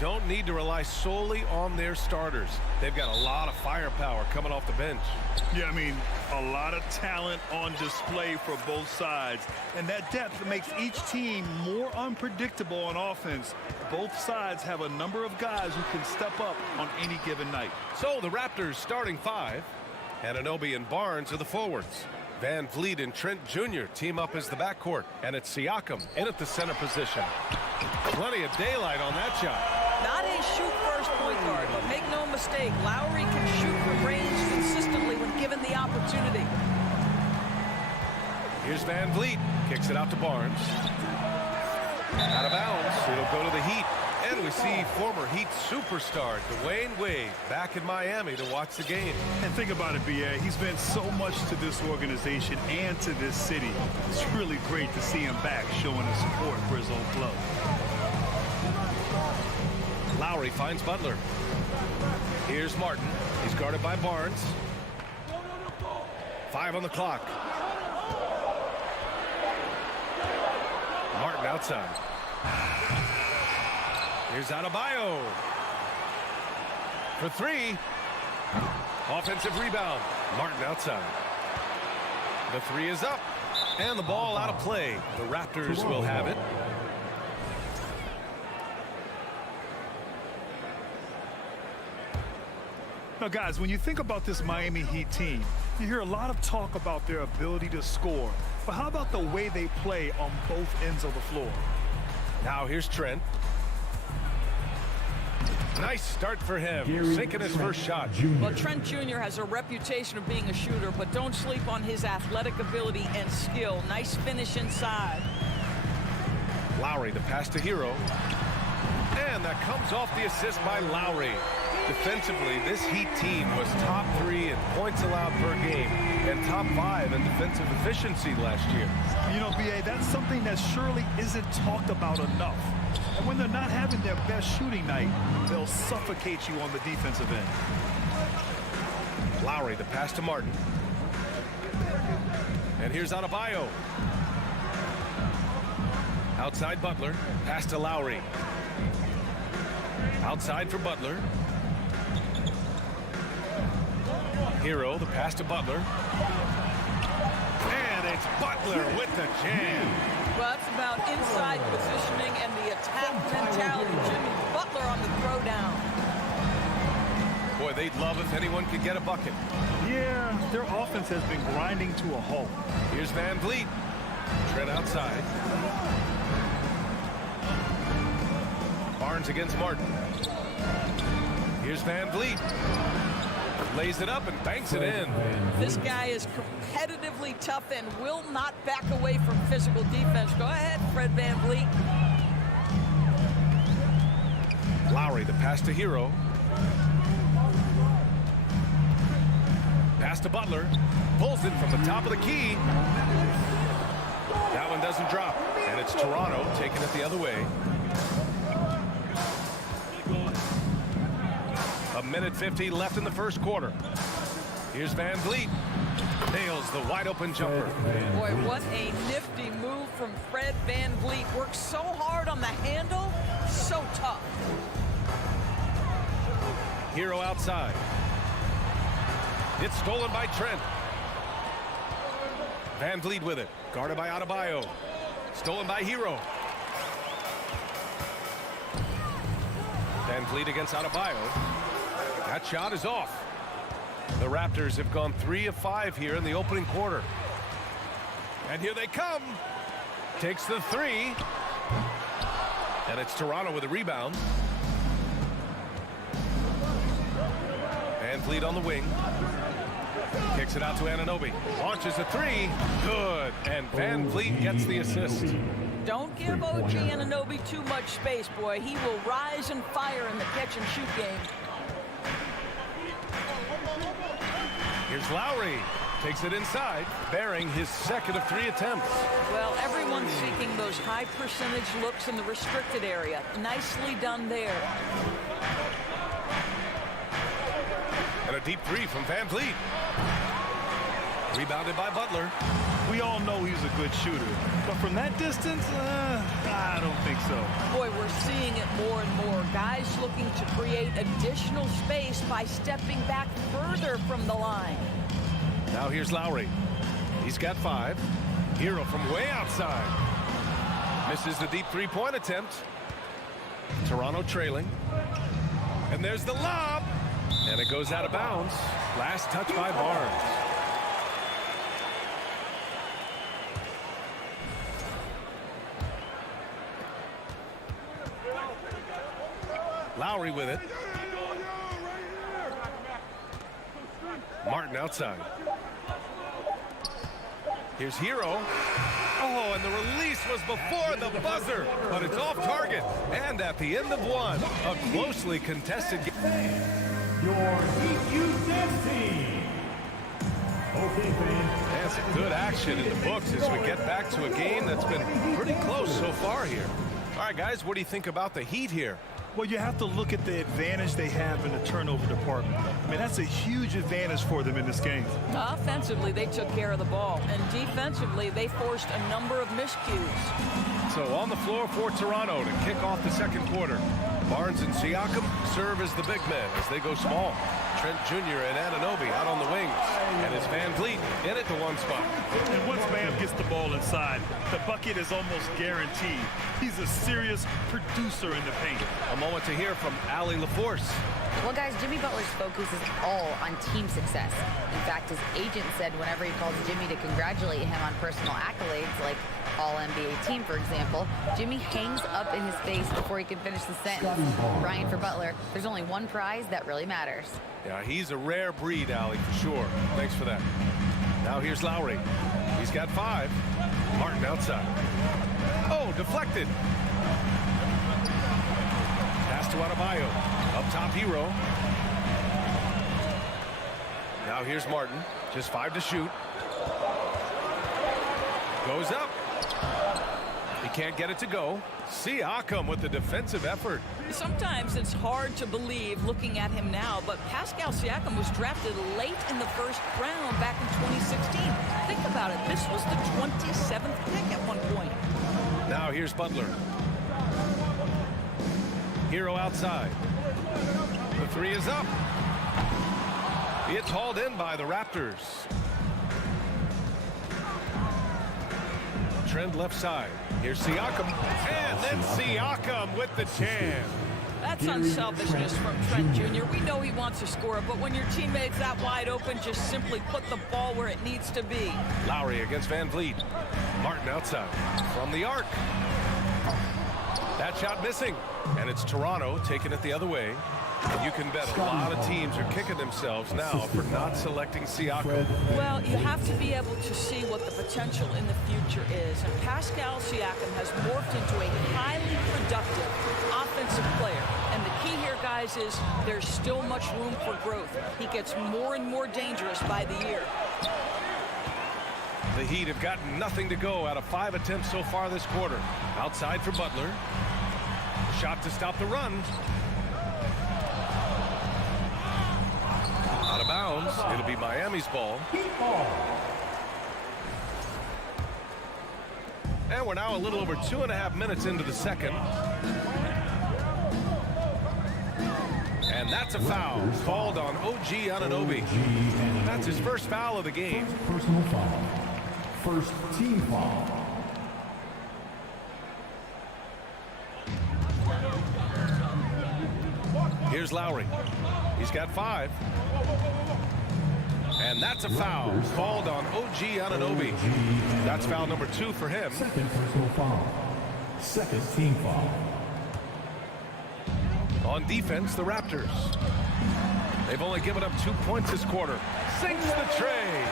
don't need to rely solely on their starters. They've got a lot of firepower coming off the bench. Yeah, I mean, a lot of talent on display for both sides. And that depth makes each team more unpredictable on offense. Both sides have a number of guys who can step up on any given night. So the Raptors starting five. Anunoby and Barnes are the forwards. Van Vliet and Trent Jr. team up as the backcourt. And it's Siakam in at the center position. Plenty of daylight on that shot. Not a shoot-first point guard, but make no mistake, Lowry can shoot from range consistently when given the opportunity. Here's Van Vliet. Kicks it out to Barnes. Out of bounds. It'll go to the Heat. And we see former Heat superstar Dwayne Wade back in Miami to watch the game. And think about it, B.A. He's meant so much to this organization and to this city. It's really great to see him back showing his support for his old club. Lowry finds Butler. Here's Martin. He's guarded by Barnes. 5 on the clock. Martin outside. Here's Adebayo. For 3. Offensive rebound. Martin outside. The 3 is up. And the ball out of play. The Raptors will have it. Now, guys, when you think about this Miami Heat team, you hear a lot of talk about their ability to score. But how about the way they play on both ends of the floor? Now here's Trent. Nice start for him, sinking his first shot. Well, Trent Jr. has a reputation of being a shooter, but don't sleep on his athletic ability and skill. Nice finish inside. Lowry, the pass to Hero. And that comes off the assist by Lowry. Defensively, this Heat team was top 3 in points allowed per game and top 5 in defensive efficiency last year. You know, B.A., that's something that surely isn't talked about enough. And when they're not having their best shooting night, they'll suffocate you on the defensive end. Lowry, the pass to Martin. And here's Adebayo. Outside Butler, pass to Lowry. Outside for Butler. Hero, the pass to Butler. And it's Butler with the jam. Well, it's about inside positioning and the attack mentality. Jimmy Butler on the throwdown. Boy, they'd love if anyone could get a bucket. Yeah, their offense has been grinding to a halt. Here's Van Vliet. Trent outside. Barnes against Martin. Here's Van Vliet. Lays it up and banks it in. This guy is competitively tough and will not back away from physical defense. Go ahead, Fred Van Vliet. Lowry, the pass to Hero. Pass to Butler. Pulls it from the top of the key. That one doesn't drop. And it's Toronto taking it the other way. A minute 50 left in the first quarter. Here's Van Vliet. Nails the wide open jumper. Boy, what a nifty move from Fred Van Vliet. Works so hard on the handle. So tough. Hero outside. It's stolen by Trent. Van Vliet with it. Guarded by Adebayo. Stolen by Hero. Van Vliet against Adebayo. That shot is off. The Raptors have gone 3 of 5 here in the opening quarter. And here they come. Takes the 3. And it's Toronto with a rebound. Van Vliet on the wing. Kicks it out to Anunoby. Launches a 3. Good. And Van Vliet gets the assist. Don't give OG Anunoby too much space, boy. He will rise and fire in the catch-and-shoot game. Here's Lowry. Takes it inside, bearing his second of 3 attempts. Well, everyone's seeking those high percentage looks in the restricted area. Nicely done there. And a deep 3 from Van Vliet. Rebounded by Butler. We all know he's a good shooter, but from that distance, I don't think so. Boy, we're seeing it more and more. Guys looking to create additional space by stepping back further from the line. Now here's Lowry. He's got 5. Hero from way outside. Misses the deep three-point attempt. Toronto trailing. And there's the lob. And it goes out of bounds. Last touch by Barnes. Lowry with it. Martin outside. Here's Hero. Oh, and the release was before the buzzer, but it's off target. And at the end of one, a closely contested game. Your DQ dance team. Okay, fans. And some good action in the books as we get back to a game that's been pretty close so far here. All right, guys, what do you think about the Heat here? Well, you have to look at the advantage they have in the turnover department. I mean, that's a huge advantage for them in this game. Offensively, they took care of the ball, and defensively, they forced a number of miscues. So on the floor for Toronto to kick off the second quarter. Barnes and Siakam serve as the big men as they go small. Trent Jr. and Anunoby out on the wings. And it's Van Vliet in at the one spot. And once Bam gets the ball inside, the bucket is almost guaranteed. He's a serious producer in the paint. A moment to hear from Allie LaForce. Well, guys, Jimmy Butler's focus is all on team success. In fact, his agent said whenever he calls Jimmy to congratulate him on personal accolades, like All-NBA team, for example, Jimmy hangs up in his face before he can finish the sentence. Brian, for Butler, there's only one prize that really matters. Yeah, he's a rare breed, Allie, for sure. Thanks for that. Now here's Lowry. He's got 5. Martin outside. Oh, deflected. Pass to Adebayo. Up top, Hero. Now here's Martin. Just 5 to shoot. Goes up. He can't get it to go. Siakam with the defensive effort. Sometimes it's hard to believe looking at him now, but Pascal Siakam was drafted late in the first round back in 2016. Think about it. This was the 27th pick at one point. Now here's Butler. Hero outside. The 3 is up. It's hauled in by the Raptors. Trend left side. Here's Siakam. And then Siakam with the jam. That's unselfishness from Trent Jr. We know he wants to score, but when your teammate's that wide open, just simply put the ball where it needs to be. Lowry against Van Vliet. Martin outside. From the arc. That shot missing. And it's Toronto taking it the other way. And you can bet a lot of teams are kicking themselves now for not selecting Siakam. Well, you have to be able to see what the potential in the future is. And Pascal Siakam has morphed into a highly productive offensive player. And the key here, guys, is there's still much room for growth. He gets more and more dangerous by the year. The Heat have gotten nothing to go out of 5 attempts so far this quarter. Outside for Butler. Shot to stop the run. Out of bounds. It'll be Miami's ball. And we're now a little over 2.5 minutes into the second. And that's a foul. Called on OG Anunoby. That's his first foul of the game. Personal foul. First team foul. Here's Lowry. He's got 5. And that's a foul. Called on OG Anunoby. That's foul number 2 for him. Second personal foul. Second team foul. On defense, the Raptors. They've only given up 2 points this quarter. Sinks the tray.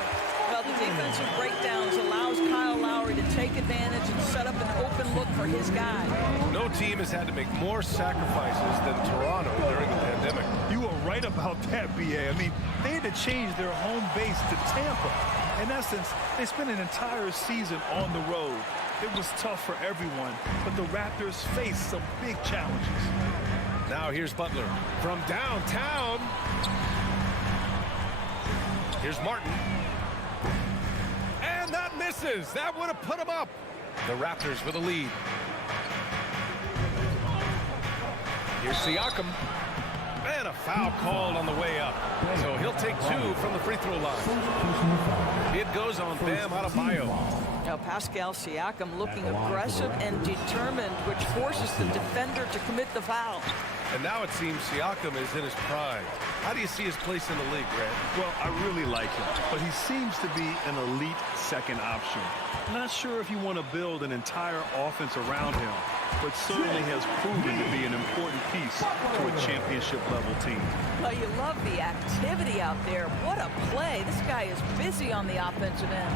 Well, the defensive breakdowns allows Kyle Lowry to take advantage and set up an open look for his guy. No team has had to make more sacrifices than Toronto during the pandemic. You are right about that, B.A. I mean, they had to change their home base to Tampa. In essence, they spent an entire season on the road. It was tough for everyone, but the Raptors faced some big challenges. Now here's Butler from downtown. Here's Martin. And that misses. That would have put him up. The Raptors with a lead. Here's Siakam. And a foul called on the way up. So he'll take 2 from the free throw line. It goes on Bam Adebayo. Now Pascal Siakam looking aggressive and determined, which forces the defender to commit the foul. And now it seems Siakam is in his prime. How do you see his place in the league, Grant? Well, I really like him, but he seems to be an elite second option. Not sure if you want to build an entire offense around him, but certainly has proven to be an important piece to a championship-level team. Well, you love the activity out there. What a play. This guy is busy on the offensive end.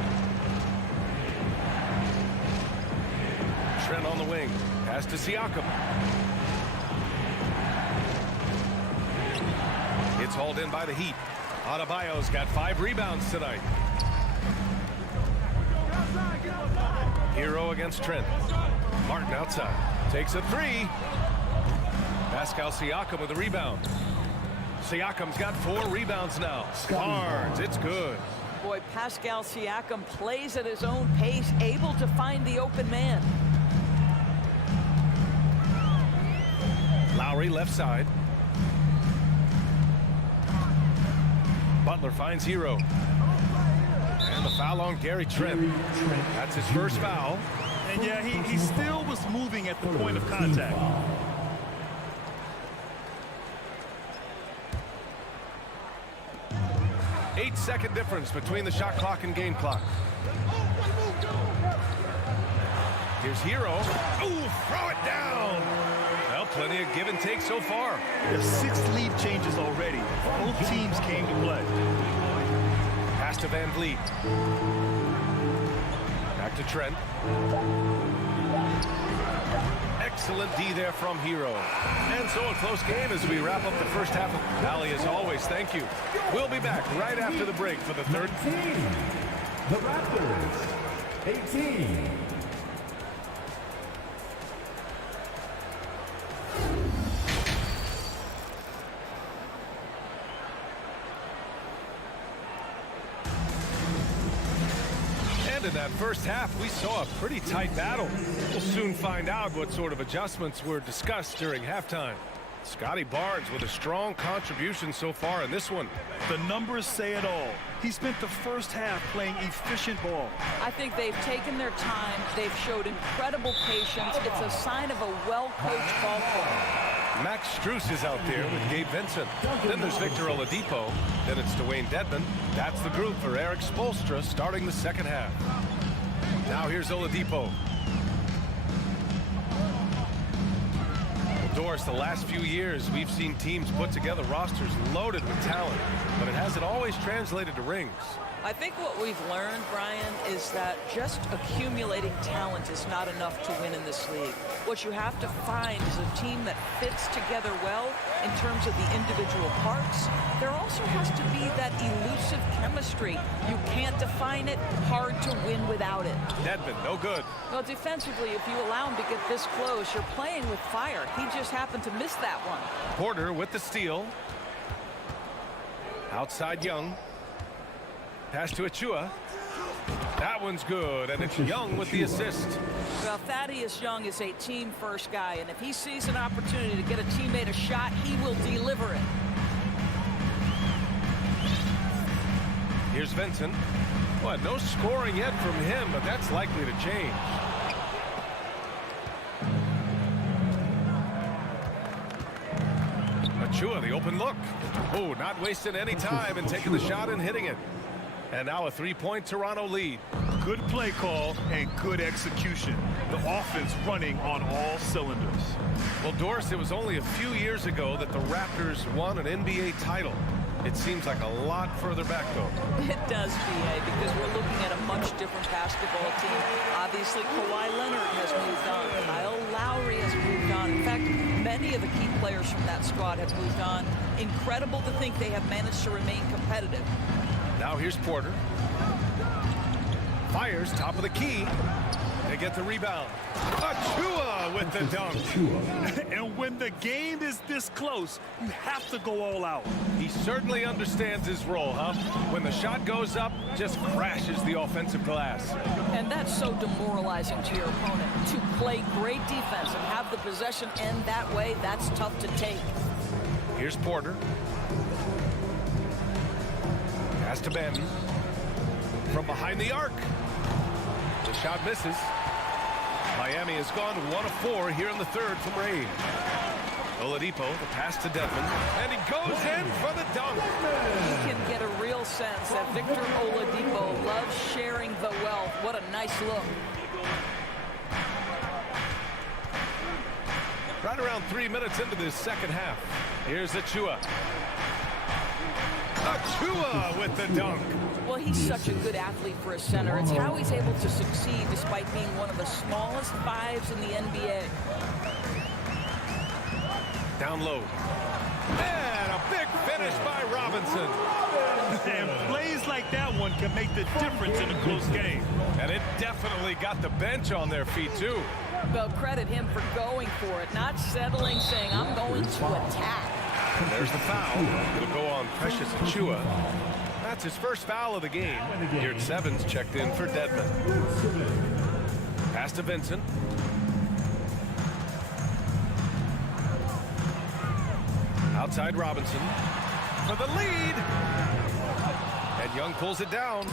Trent on the wing. Pass to Siakam. It's hauled in by the Heat. Adebayo's got 5 rebounds tonight. Hero against Trent. Martin outside. Takes a 3. Pascal Siakam with a rebound. Siakam's got 4 rebounds now. Barnes, it's good. Boy, Pascal Siakam plays at his own pace, able to find the open man. Lowry left side. Butler finds Hero. And the foul on Gary Trent. That's his first foul. And yeah, he still was moving at the point of contact. 8-second difference between the shot clock and game clock. Here's Hero. Ooh, throw it down. Well, plenty of give and take so far. There's 6 lead changes already. Both teams came to play. Pass to Van Vliet. Back to Trent. Excellent D there from Hero. And so a close game as we wrap up the first half of Valley. As always, thank you. We'll be back right after the break for the third. 19. The Raptors. 18. In that first half, we saw a pretty tight battle. We'll soon find out what sort of adjustments were discussed during halftime. Scotty Barnes with a strong contribution so far in this one. The numbers say it all. He spent the first half playing efficient ball. I think they've taken their time. They've showed incredible patience. It's a sign of a well-coached ball club. Max Strus is out there with Gabe Vincent. Then there's Victor Oladipo. Then it's Dwayne Dedmon. That's the group for Eric Spoelstra starting the second half. Now here's Oladipo. Doris, the last few years, we've seen teams put together rosters loaded with talent, but it hasn't always translated to rings. I think what we've learned, Brian, is that just accumulating talent is not enough to win in this league. What you have to find is a team that fits together well in terms of the individual parts. There also has to be that elusive chemistry. You can't define it, hard to win without it. Dedmon, no good. Well, defensively, if you allow him to get this close, you're playing with fire. He just happened to miss that one. Porter with the steal. Outside Young. Pass to Achua. That one's good, and it's Young with the assist. Well, Thaddeus Young is a team-first guy, and if he sees an opportunity to get a teammate a shot, he will deliver it. Here's Vincent. Well, no scoring yet from him, but that's likely to change. Achua, the open look. Oh, not wasting any time and taking the shot and hitting it. And now a 3-point Toronto lead. Good play call and good execution. The offense running on all cylinders. Well, Doris, it was only a few years ago that the Raptors won an NBA title. It seems like a lot further back, though. It does, B.A., because we're looking at a much different basketball team. Obviously, Kawhi Leonard has moved on. Kyle Lowry has moved on. In fact, many of the key players from that squad have moved on. Incredible to think they have managed to remain competitive. Now here's Porter. Fires top of the key. They get the rebound. Achua with the dunk. And when the game is this close, you have to go all out. He certainly understands his role, huh? When the shot goes up, just crashes the offensive glass. And that's so demoralizing to your opponent. To play great defense and have the possession end that way, that's tough to take. Here's Porter. Pass to Ben. From behind the arc. The shot misses. Miami has gone 1 of 4 here in the third from Ray. Oladipo, the pass to Devin, and he goes in for the dunk. You can get a real sense that Victor Oladipo loves sharing the wealth. What a nice look. Right around 3 minutes into this second half. Here's Achua. Achua with the dunk. Well, he's such a good athlete for a center. It's how he's able to succeed despite being one of the smallest fives in the NBA. Down low. And a big finish by Robinson. And plays like that one can make the difference in a close game. And it definitely got the bench on their feet, too. Well, credit him for going for it, not settling, saying, I'm going to attack. And there's the foul. It'll go on Precious Achua. That's his first foul of the game. Here at 7's checked in for Dedmon. Pass to Vincent. Outside Robinson for the lead. And Young pulls it down.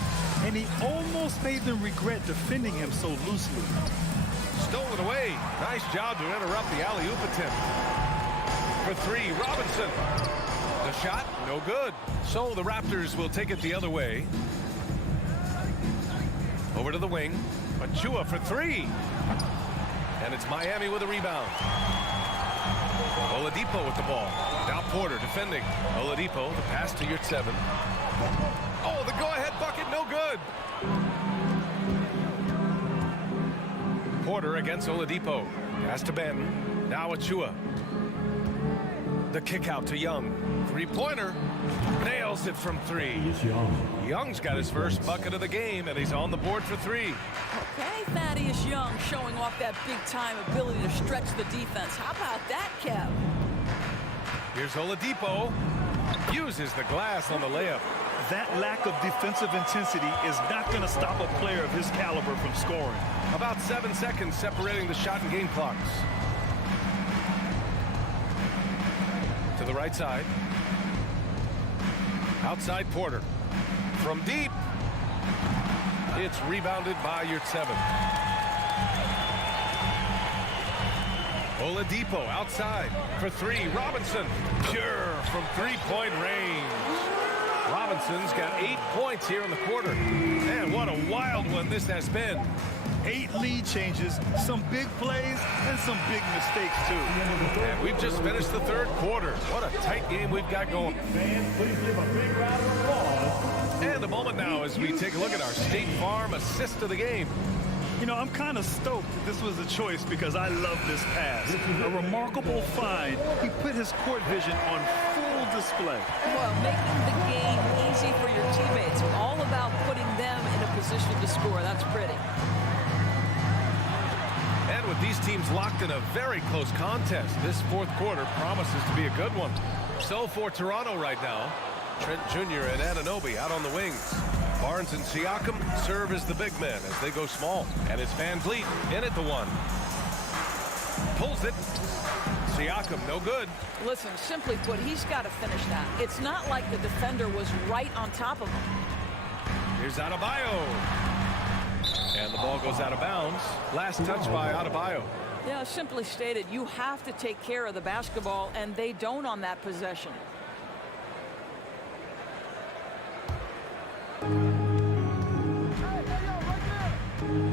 And he almost made them regret defending him so loosely. Stolen away. Nice job to interrupt the alley-oop attempt. For 3, Robinson. The shot, no good. So the Raptors will take it the other way. Over to the wing. Achua for 3. And it's Miami with a rebound. Oladipo with the ball. Now Porter defending. Oladipo, the pass to your 7. Oh, the go-ahead bucket, no good. Porter against Oladipo. Pass to Ben. Now Achua. The kick out to Young. 3-pointer. Nails it from 3. Young's got his first bucket of the game, and he's on the board for 3. Okay, Thaddeus Young showing off that big-time ability to stretch the defense. How about that, Kev? Here's Oladipo. Uses the glass on the layup. That lack of defensive intensity is not going to stop a player of his caliber from scoring. About 7 seconds separating the shot and game clocks. To the right side. Outside Porter. From deep. It's rebounded by your 7. Oladipo outside for 3. Robinson. Pure from 3-point range. Robinson's got 8 points here in the quarter. Man, what a wild one this has been. 8 lead changes, some big plays, and some big mistakes, too. And we've just finished the third quarter. What a tight game we've got going. Fans, please give a big round of applause. And a moment now as we take a look at our State Farm assist of the game. You know, I'm kind of stoked that this was a choice because I love this pass. A remarkable find. He put his court vision on full display. Well, making the game easy for your teammates. All about putting them in a position to score. That's pretty. And with these teams locked in a very close contest, this fourth quarter promises to be a good one. So for Toronto right now, Trent Jr. and Anunoby out on the wings. Barnes and Siakam serve as the big men as they go small. And it's Van Vliet in at the 1. Pulls it. Siakam, no good. Listen, simply put, he's got to finish that. It's not like the defender was right on top of him. Here's Adebayo. And the ball goes out of bounds. Last touch by Adebayo. Yeah, simply stated, you have to take care of the basketball, and they don't on that possession.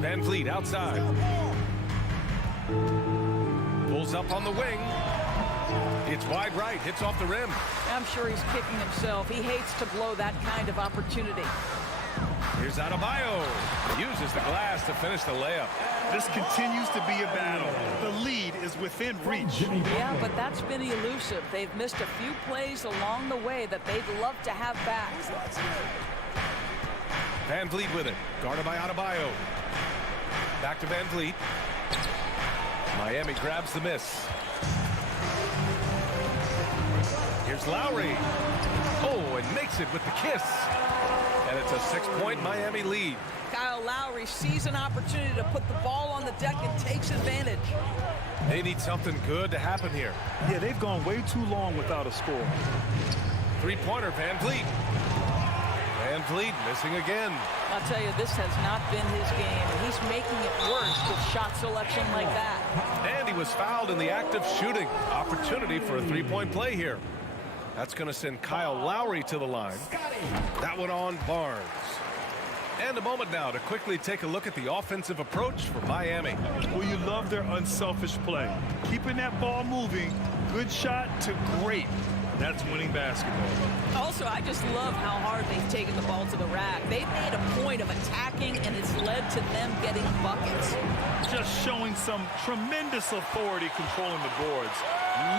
Van Vliet outside. Pulls up on the wing. It's wide right, hits off the rim. I'm sure he's kicking himself. He hates to blow that kind of opportunity. Here's Adebayo. Uses the glass to finish the layup. This continues to be a battle. The lead is within reach. Yeah, but that's been elusive. They've missed a few plays along the way that they'd love to have back. Van Vliet with it. Guarded by Adebayo. Back to Van Vliet. Miami grabs the miss. Here's Lowry. Oh, and makes it with the kiss. And it's a 6-point Miami lead. Kyle Lowry sees an opportunity to put the ball on the deck and takes advantage. They need something good to happen here. Yeah, they've gone way too long without a score. Three-pointer, Van Vliet. Van Vliet missing again. I'll tell you, this has not been his game, and he's making it worse with shot selection like that. And he was fouled in the act of shooting. Opportunity for a three-point play here. That's going to send Kyle Lowry to the line. That one on Barnes. And a moment now to quickly take a look at the offensive approach for Miami. Well, you love their unselfish play. Keeping that ball moving, good shot to great. That's winning basketball. Also, I just love how hard they've taken the ball to the rack. They've made a point of attacking, and it's led to them getting buckets. Just showing some tremendous authority controlling the boards.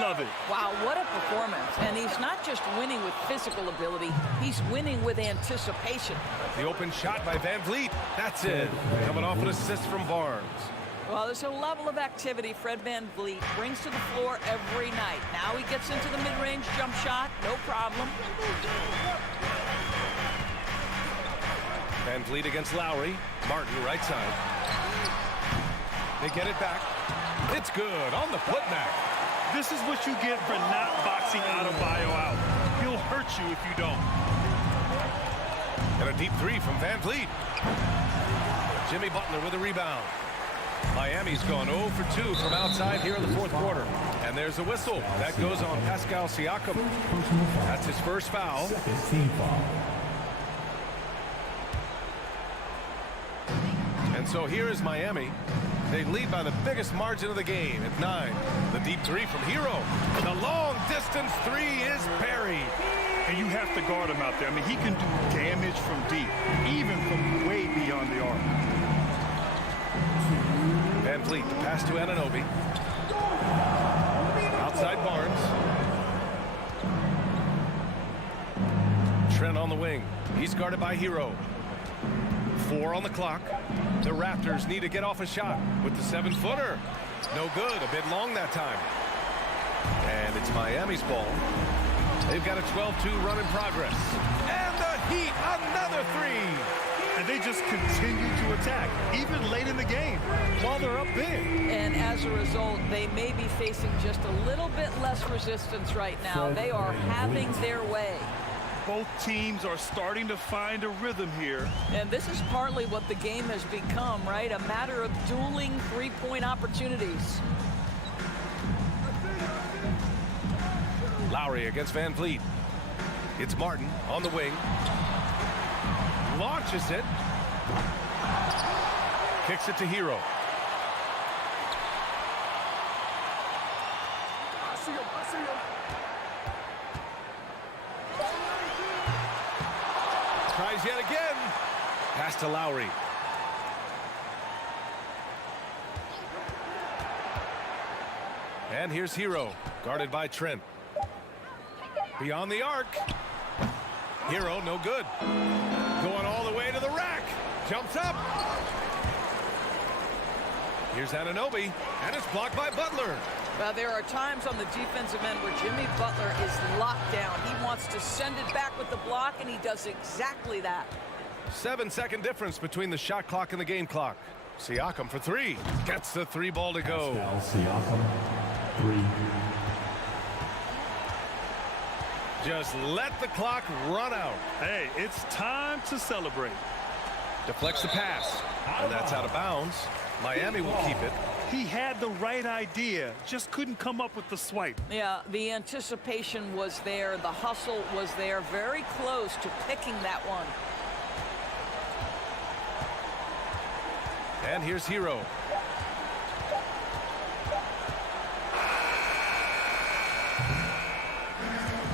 Love it. Wow, what a performance. And he's not just winning with physical ability, he's winning with anticipation. The open shot by Van Vliet. That's it. Coming off an assist from Barnes. Well, there's a level of activity Fred Van Vliet brings to the floor every night. Now he gets into the mid-range jump shot, no problem. Van Vliet against Lowry. Martin right side. They get it back. It's good on the putback. This is what you get for not boxing Adebayo out. He'll hurt you if you don't. And a deep three from Van Vliet. Jimmy Butler with a rebound. Miami's gone 0 for 2 from outside here in the fourth quarter. And there's a whistle. That goes on Pascal Siakam. That's his first foul. Second team foul. And so here is Miami. They lead by the biggest margin of the game at 9. The deep three from Hero. The long distance three is buried. And you have to guard him out there. I mean, he can do damage from deep, even from way beyond the arc. Van Vliet, the pass to Anunoby. Outside Barnes. Trent on the wing. He's guarded by Hero. 4 on the clock. The Raptors need to get off a shot with the 7-footer. No good. A bit long that time. And it's Miami's ball. They've got a 12-2 run in progress. And the Heat, another three. And they just continue to attack, even late in the game, while they're up big. And as a result, they may be facing just a little bit less resistance right now. They are having their way. Both teams are starting to find a rhythm here. And this is partly what the game has become, right? A matter of dueling three-point opportunities. Lowry against Van Vliet. It's Martin on the wing. Launches it. Kicks it to Hero. Tries yet again. Pass to Lowry. And here's Hero, guarded by Trent. Beyond the arc. Hero, no good. Going all the way to the rack. Jumps up. Here's Anunoby, and it's blocked by Butler. Well, there are times on the defensive end where Jimmy Butler is locked down. He wants to send it back with the block, and he does exactly that. 7-second difference between the shot clock and the game clock. Siakam for three. Gets the three ball to go. Pascal Siakam, 3. Just let the clock run out. Hey, it's time to celebrate. Deflects the pass, and that's out of bounds. Miami will keep it. He had the right idea, just couldn't come up with the swipe. Yeah, the anticipation was there. The hustle was there. Very close to picking that one. And here's Hero.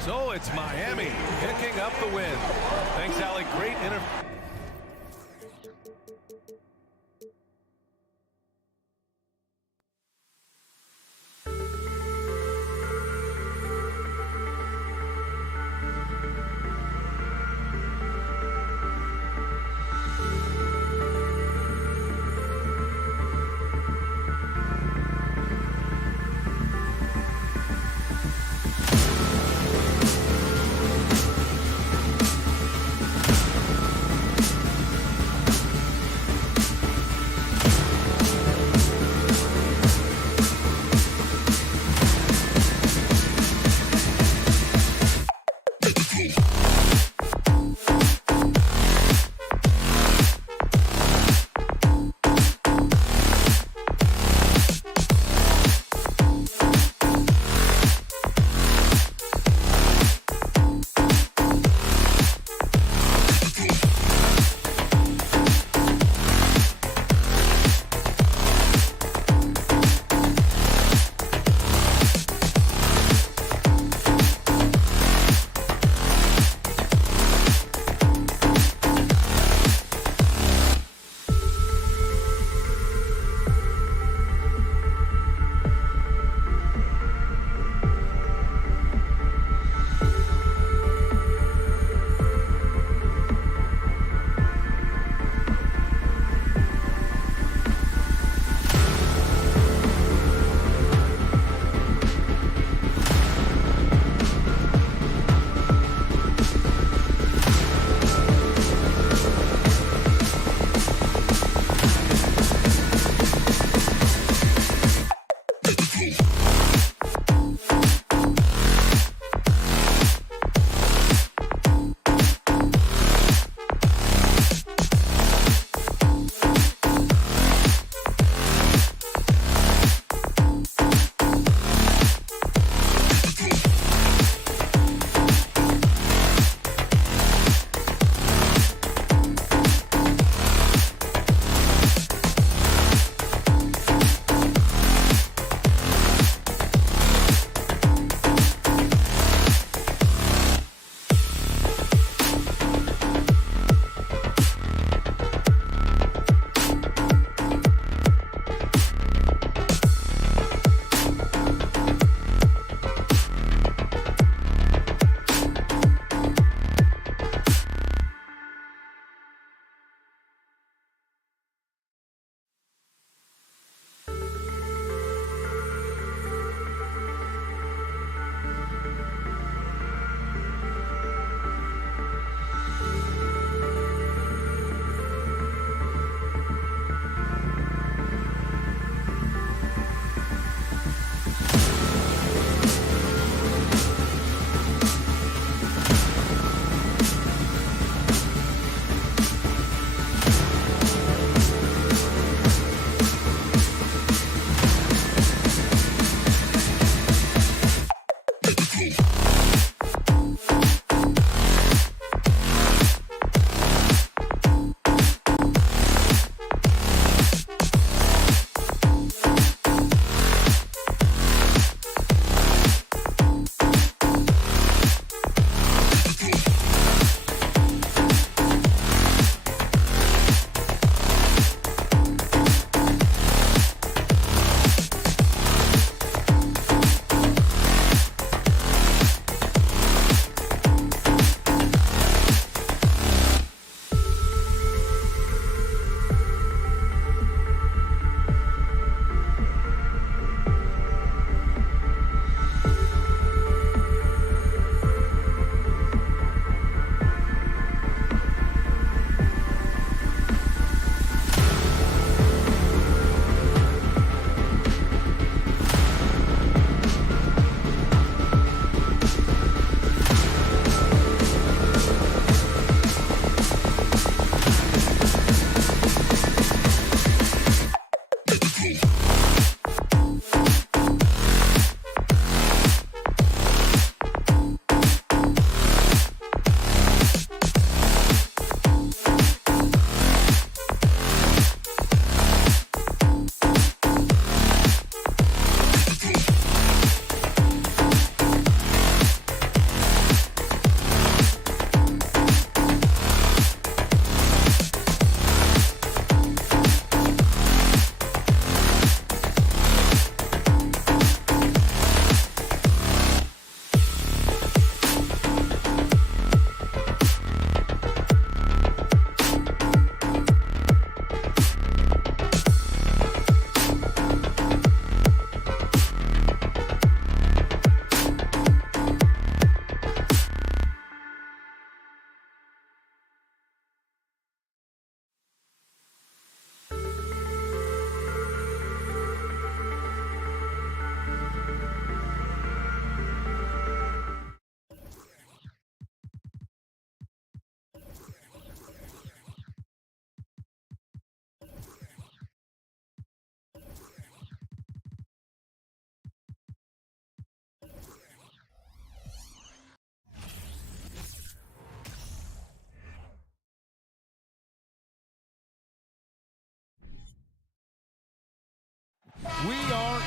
So it's Miami picking up the win. Thanks, Allie. Great interview.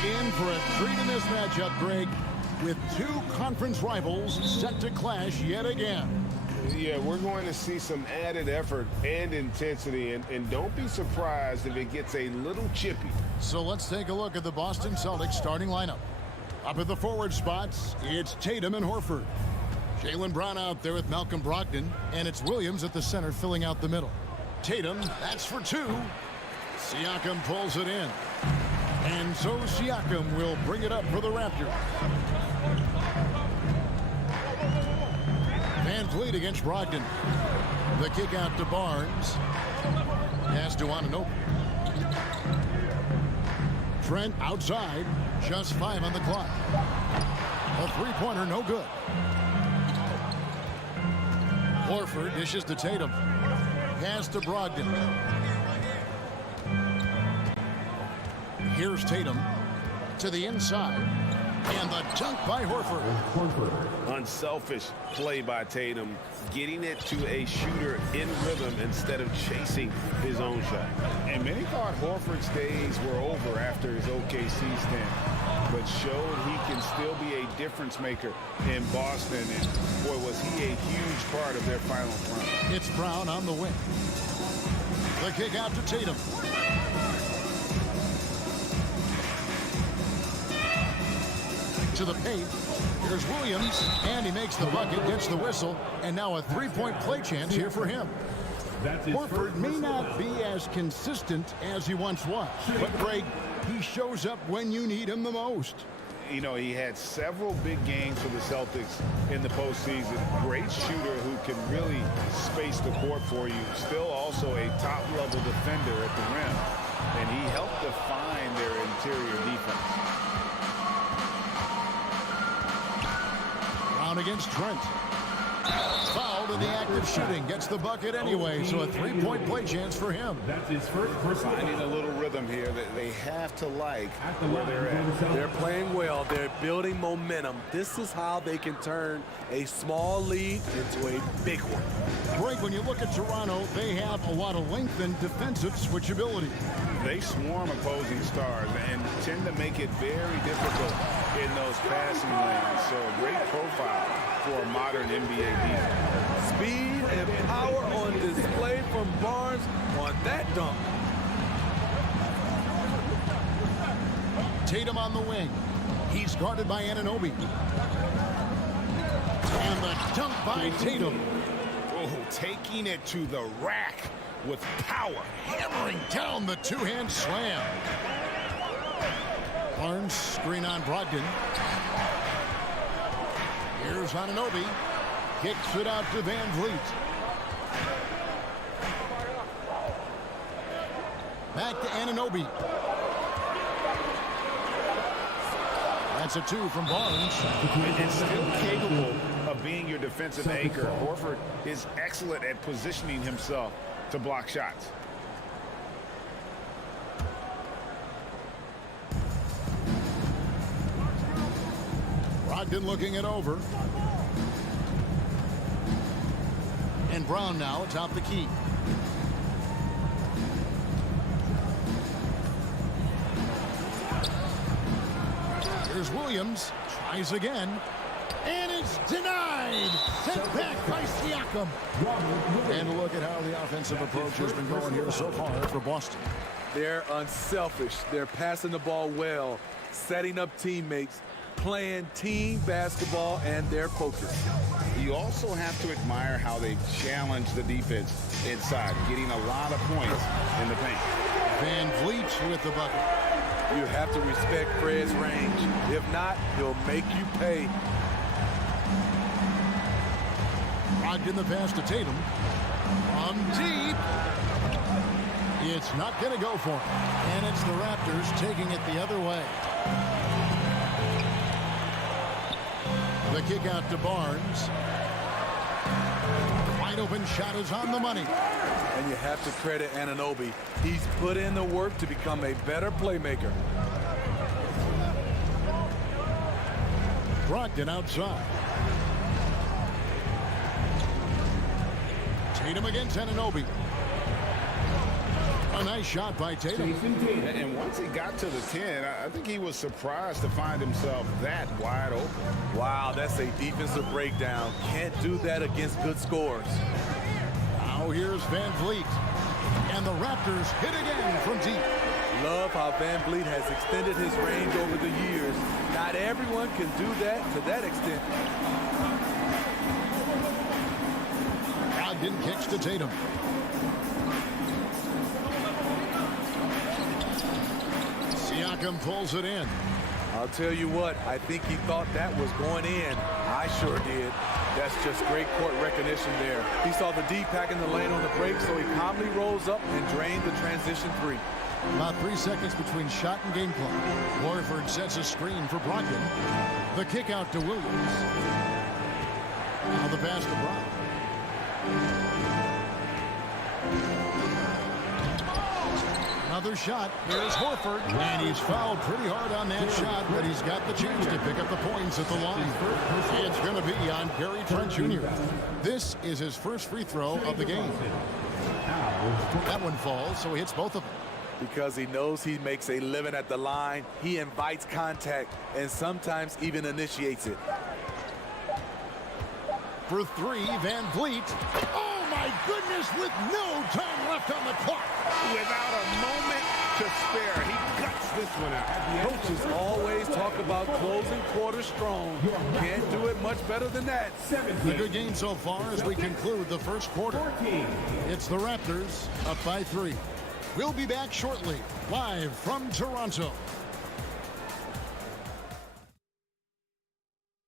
In for a treat in this matchup, Greg, with two conference rivals set to clash yet again. Yeah, we're going to see some added effort and intensity, and don't be surprised if it gets a little chippy. So let's take a look at the Boston Celtics starting lineup. Up at the forward spots, it's Tatum and Horford. Jaylen Brown out there with Malcolm Brogdon, and it's Williams at the center filling out the middle. Tatum, that's for two. Siakam pulls it in. And so Siakam will bring it up for the Raptors. Van Vliet against Brogdon. The kick out to Barnes. Pass to Anunoby. Trent outside. Just 5 on the clock. A three-pointer, no good. Horford dishes to Tatum. Pass to Brogdon. Here's Tatum to the inside. And the dunk by Horford. Unselfish play by Tatum, getting it to a shooter in rhythm instead of chasing his own shot. And many thought Horford's days were over after his OKC stint, but showed he can still be a difference maker in Boston. And boy, was he a huge part of their final run. It's Brown on the wing. The kick out to Tatum. To the paint. Here's Williams, and he makes the bucket, gets the whistle, and now a three-point play chance here for him. Horford may not be as consistent as he once was, but Greg, he shows up when you need him the most. You know, he had several big games for the Celtics in the postseason. Great shooter who can really space the court for you. Still also a top-level defender at the rim, and he helped define their interior defense. Brown against Trent. Fouled in the act of shooting. Gets the bucket anyway, so a three-point play chance for him. That's his first personal. Finding a little rhythm here that they have to like where they're at. They're playing well. They're building momentum. This is how they can turn a small lead into a big one. Greg, when you look at Toronto, they have a lot of length and defensive switchability. They swarm opposing stars and tend to make it very difficult in those passing lanes. So a great profile for a modern NBA defense. Speed and power on display from Barnes on that dunk. Tatum on the wing. He's guarded by Anunoby. And the dunk by Tatum. Oh, taking it to the rack with power. Hammering down the two-hand slam. Barnes screen on Brogdon. Here's Anunoby. Kicks it out to Van Vliet. Back to Anunoby. That's a two from Barnes. And still capable of being your defensive anchor. Horford is excellent at positioning himself to block shots. Brogdon looking it over. And Brown now atop the key. Here's Williams. Tries again. And it's denied. Sent back by Siakam. And look at how the offensive approach has been going here so far for Boston. They're unselfish. They're passing the ball well, setting up teammates, playing team basketball, and they're focused. You also have to admire how they challenge the defense inside, getting a lot of points in the paint. Van Vliet with the bucket. You have to respect Fred's range. If not, he'll make you pay. Brogdon the pass to Tatum. From deep. It's not going to go for him. And it's the Raptors taking it the other way. The kick out to Barnes. Wide open shot is on the money. And you have to credit Anunoby. He's put in the work to become a better playmaker. Brogdon outside. Tatum against Anunoby. A nice shot by Tatum. And once he got to the 10, I think he was surprised to find himself that wide open. Wow, that's a defensive breakdown. Can't do that against good scores. Now here's Van Vliet. And the Raptors hit again from deep. Love how Van Vliet has extended his range over the years. Not everyone can do that to that extent. Brogdon kicks to Tatum. Siakam pulls it in. I'll tell you what, I think he thought that was going in. I sure did. That's just great court recognition there. He saw the D pack in the lane on the break, so he calmly rolls up and drained the transition three. About 3 seconds between shot and game clock. Horford sets a screen for Brogdon. The kick out to Williams. Now the pass to Brown. Another shot. Here's Horford. And he's fouled pretty hard on that shot, but he's got the chance to pick up the points at the line. It's going to be on Gary Trent Jr. This is his first free throw of the game. That one falls, so he hits both of them. Because he knows he makes a living at the line, he invites contact and sometimes even initiates it. For three, Van Vliet. Oh, my goodness, with no time left on the clock. Without a moment to spare, he guts this one out. Coaches always talk about closing quarters strong. Can't do it much better than that. A good game so far as we conclude the first quarter. It's the Raptors up by 3. We'll be back shortly, live from Toronto.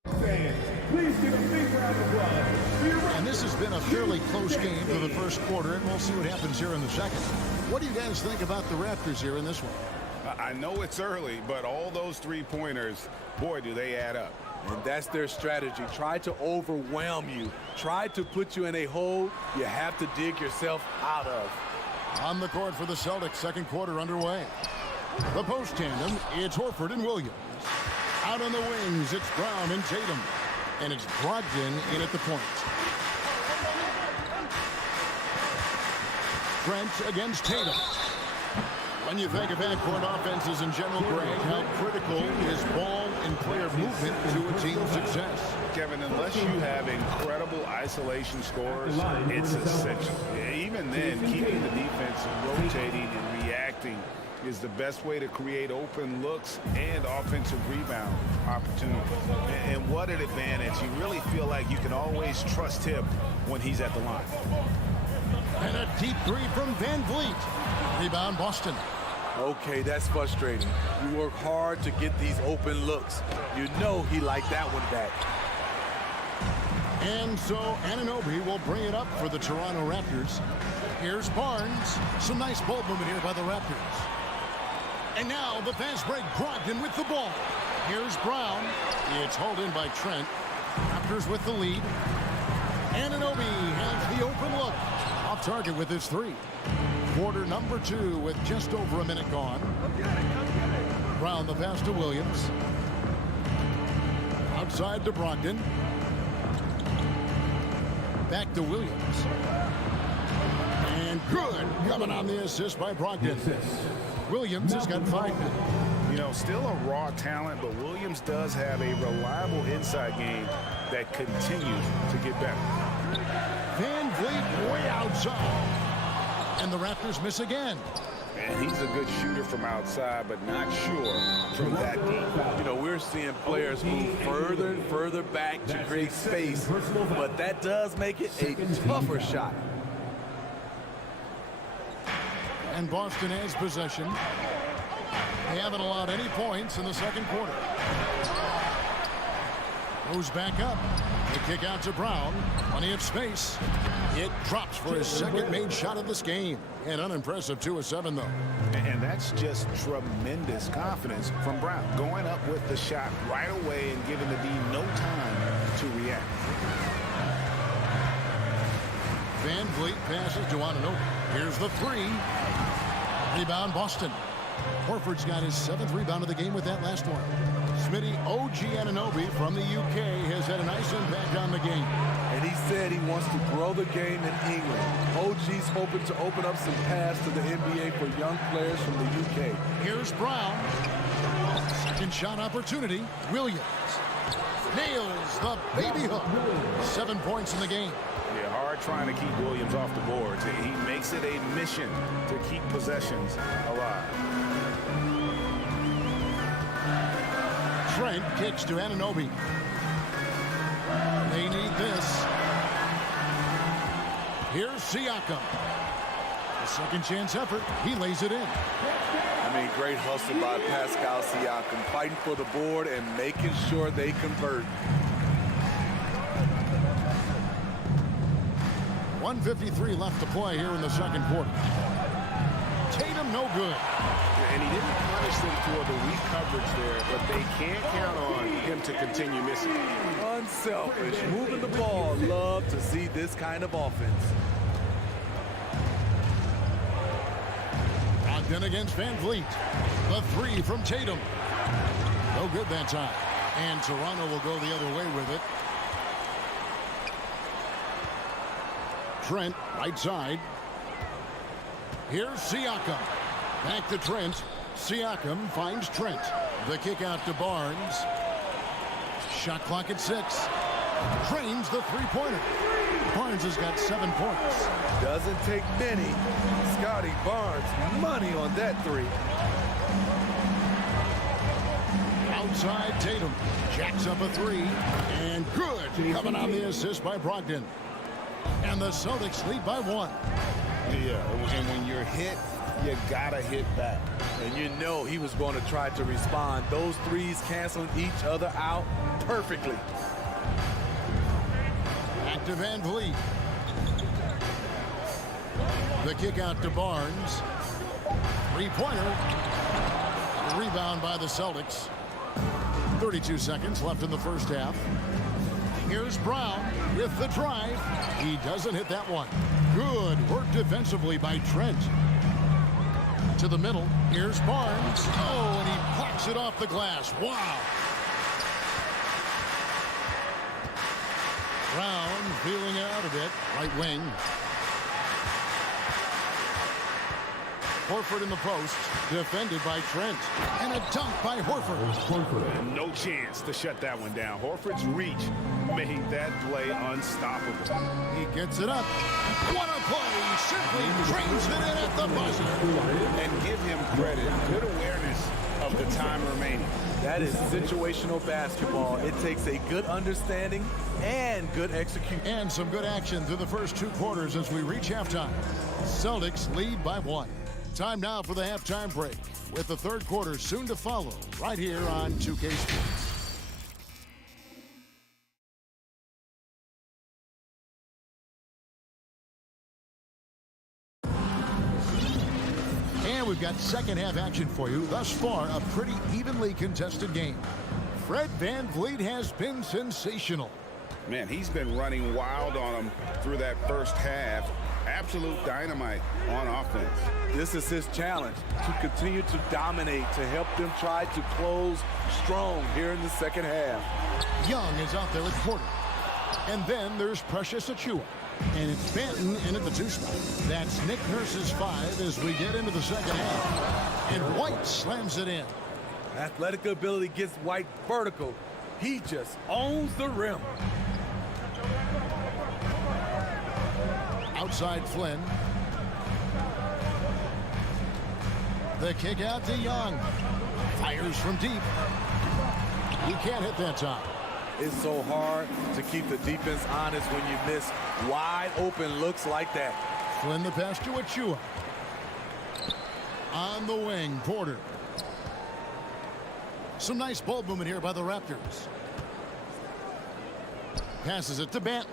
Please give a big round of applause. And this has been a fairly close game for the first quarter, and we'll see what happens here in the second. What do you guys think about the Raptors here in this one? I know it's early, but all those three-pointers, boy, do they add up. And that's their strategy. Try to overwhelm you. Try to put you in a hole you have to dig yourself out of. On the court for the Celtics, second quarter underway. The post tandem, it's Horford and Williams. Out on the wings, it's Brown and Tatum. And it's Brogdon in at the point. Trent against Tatum. When you think of backcourt offenses in general, Greg, how critical is ball and player movement to a team's success? Kevin, unless you have incredible isolation scores, it's essential. Even then, keeping the defense rotating and reacting is the best way to create open looks and offensive rebound opportunities. And what an advantage. You really feel like you can always trust him when he's at the line. And a deep three from Van Vliet. Rebound Boston. Okay, that's frustrating. You work hard to get these open looks. You know he liked that one back. And so Anunoby will bring it up for the Toronto Raptors. Here's Barnes. Some nice ball movement here by the Raptors. And now the fast break, Brogdon with the ball. Here's Brown. It's hauled in by Trent. Raptors with the lead. Anunoby has the open look. Off target with his three. Quarter number 2 with just over a minute gone. Brown the pass to Williams. Outside to Brogdon. Back to Williams. And good. Coming on the assist by Brogdon. Williams has got 5 now. You know, still a raw talent, but Williams does have a reliable inside game that continues to get better. Van Vliet way outside. And the Raptors miss again. And he's a good shooter from outside, but not sure from that deep. You know, we're seeing players move further and further back to create space, but that does make it a tougher shot. And Boston has possession. They haven't allowed any points in the second quarter. Goes back up. The kick out to Brown. Plenty of space. It drops for his second made shot of this game. An unimpressive 2 of 7, though. And that's just tremendous confidence from Brown. Going up with the shot right away and giving the D no time to react. Van Vliet passes to Anunoby. Here's the 3. Rebound Boston. Horford's got his 7th rebound of the game with that last one. Smitty, OG Anunoby from the UK has had a nice impact on the game. and he said he wants to grow the game in England. OG's hoping to open up some paths to the NBA for young players from the UK. Here's Brown. Second shot opportunity. Williams nails the baby hook. 7 points in the game. Yeah, hard trying to keep Williams off the boards. He makes it a mission to keep possessions alive. Trent kicks to Anunoby. They need this. Here's Siakam. A second chance effort. He lays it in. I mean, great hustle by Pascal Siakam, fighting for the board and making sure they convert. 1:53 left to play here in the second quarter. Tatum no good. And he didn't punish them for the weak coverage there, but they can't count on him to continue missing. Unselfish, moving the ball. Love to see this kind of offense. Brogdon against Van Vliet. The three from Tatum. No good that time. And Toronto will go the other way with it. Trent, right side. Here's Siakam. Back to Trent. Siakam finds Trent. The kick out to Barnes. Shot clock at 6. Drains the three-pointer. Barnes has got 7 points. Doesn't take many. Scotty Barnes, money on that three. Outside Tatum. Jacks up a 3. And good. Coming on the assist by Brogdon. And the Celtics lead by 1. Yeah, and when you're hit, you gotta hit back. And you know he was going to try to respond. Those threes canceling each other out perfectly. Back to Van Vliet. The kick out to Barnes. Three-pointer. Rebound by the Celtics. 32 seconds left in the first half. Here's Brown with the drive. He doesn't hit that one. Good work defensively by Trent. To the middle. Here's Barnes. Oh, and he blocks it off the glass. Wow. Brown feeling out a bit. Right wing. Horford in the post. Defended by Trent. And a dunk by Horford. No chance to shut that one down. Horford's reach made that play unstoppable. He gets it up. What a play. Simply drains it in at the buzzer. And give him credit. Good awareness of the time remaining. That is situational basketball. It takes a good understanding and good execution. And some good action through the first 2 quarters as we reach halftime. Celtics lead by 1. Time now for the halftime break, with the third quarter soon to follow right here on 2K Sports. And we've got second half action for you. Thus far, a pretty evenly contested game. Fred Van Vliet has been sensational. Man, he's been running wild on him through that first half. Absolute dynamite on offense. This is his challenge, to continue to dominate, to help them try to close strong here in the second half. Young is out there at quarter. And then there's Precious Achiuwa. And it's Banton in at the 2 spot. That's Nick Nurse's 5 as we get into the second half. And White slams it in. Athletic ability gets White vertical. He just owns the rim. Outside Flynn. The kick out to Young. Fires from deep. He can't hit that time. It's so hard to keep the defense honest when you miss wide open looks like that. Flynn the pass to Achiuwa. On the wing, Porter. Some nice ball movement here by the Raptors. Passes it to Banton.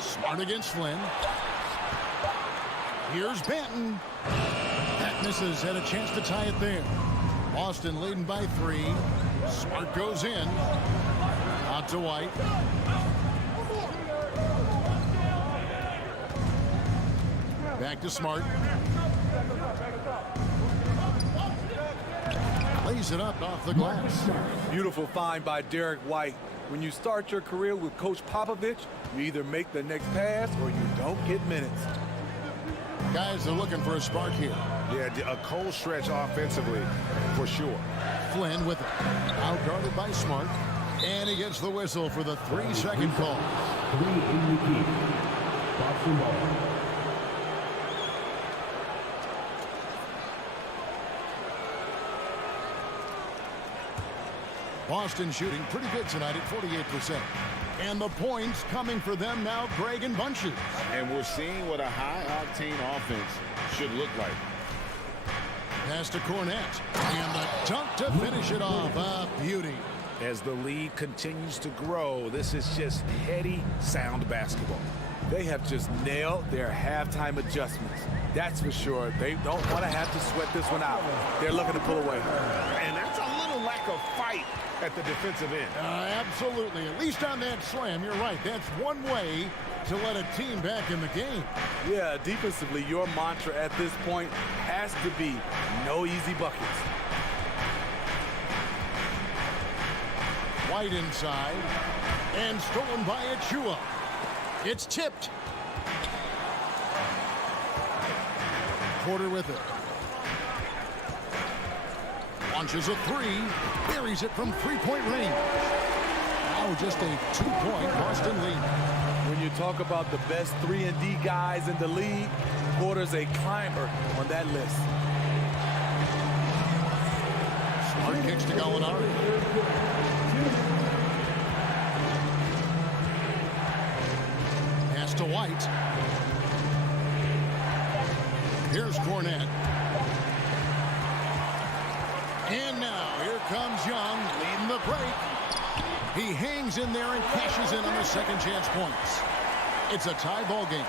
Smart against Flynn. Here's Banton. That misses. Had a chance to tie it there. Boston leading by 3. Smart goes in. Out to White. Back to Smart. lays it up off the glass. Beautiful find by Derek White. When you start your career with Coach Popovich, you either make the next pass or you don't get minutes. Guys are looking for a spark here. Yeah, a cold stretch offensively, for sure. Flynn with it. Outguarded by Smart. And he gets the whistle for the 3-second call. 3 in the key. Boston ball. Boston shooting pretty good tonight at 48%. And the points coming for them now, Greg, in bunches. And we're seeing what a high-octane offense should look like. Pass to Cornette. And the dunk to finish it off. A beauty. As the lead continues to grow, this is just heady, sound basketball. They have just nailed their halftime adjustments. That's for sure. They don't want to have to sweat this one out. They're looking to pull away. And that's a little lack of fight at the defensive end. Absolutely. At least on that slam, you're right. That's one way to let a team back in the game. Yeah, defensively, your mantra at this point has to be no easy buckets. White inside. And stolen by Achua. It's tipped. Porter with it. Launches a three. Buries it from three-point range. Now just a 2-point Boston lead. When you talk about the best 3-and-D guys in the league, Porter's a climber on that list. Smart kicks to Gallinari. Pass to White. Here's Cornette. And now here comes Young leading the break. He hangs in there and cashes in on the second chance points. It's a tie ball game.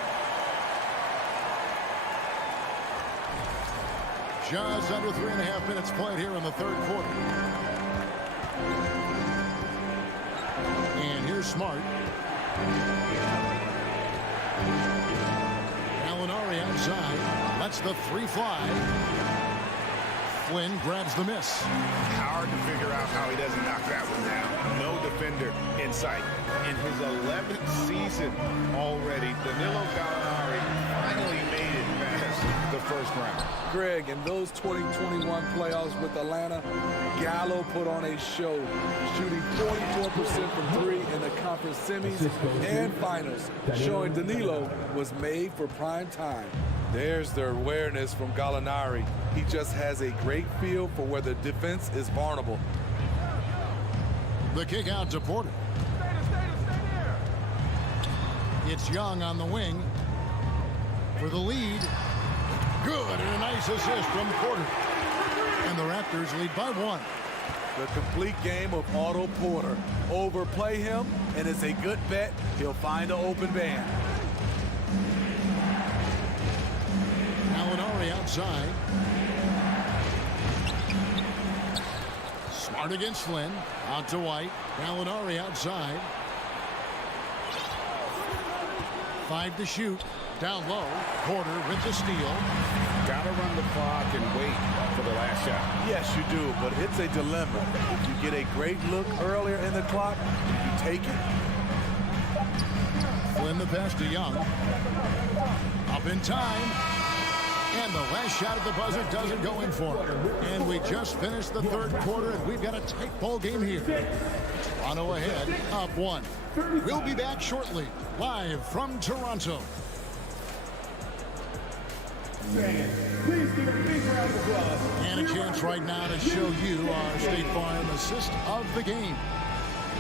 Just under 3.5 minutes played here in the third quarter. And here's Smart. Gallinari outside. Lets the three fly. Flynn grabs the miss. Hard to figure out how he doesn't knock that one down. No defender in sight. In his 11th season already, Danilo Gallinari finally made it past the first round. Greg, in those 2021 playoffs with Atlanta, Gallo put on a show, shooting 44% from three in the conference semis and finals, showing Danilo was made for prime time. There's the awareness from Gallinari. He just has a great feel for where the defense is vulnerable. The kick out to Porter. It's Young on the wing for the lead. Good, and a nice assist from Porter. And the Raptors lead by 1. The complete game of Otto Porter. Overplay him, and it's a good bet he'll find an open man. Gallinari outside. Smart against Flynn. Out to White. Gallinari outside. 5 to shoot. Down low. Porter with the steal. Gotta run the clock and wait for the last shot. Yes, you do, but it's a dilemma. If you get a great look earlier in the clock, you take it. Flynn the pass to Young. Up in time. And the last shot at the buzzer doesn't go in for him. And we just finished the third quarter, and we've got a tight ball game here. Toronto ahead, up 1. We'll be back shortly, live from Toronto. Please give a big round of applause. And a chance right now to show you our State Farm assist of the game.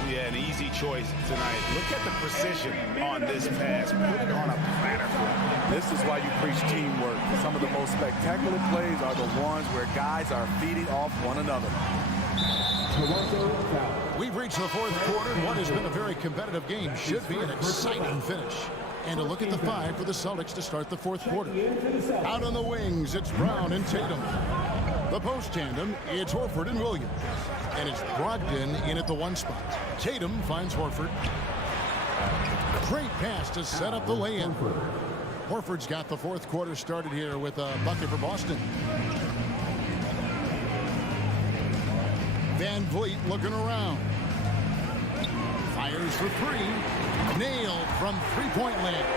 Yeah, an easy choice tonight. Look at the precision on this pass. Put it on a platter. This is why you preach teamwork. Some of the most spectacular plays are the ones where guys are feeding off one another. We've reached the fourth quarter. What has been a very competitive game. Should be an exciting finish. And a look at the 5 for the Celtics to start the fourth quarter. Out on the wings, it's Brown and Tatum. The post tandem, it's Horford and Williams. And it's Brogdon in at the 1 spot. Tatum finds Horford. Great pass to set up the lay-in. Horford's got the fourth quarter started here with a bucket for Boston. Van Vliet looking around. Fires for three. Nailed from three-point land.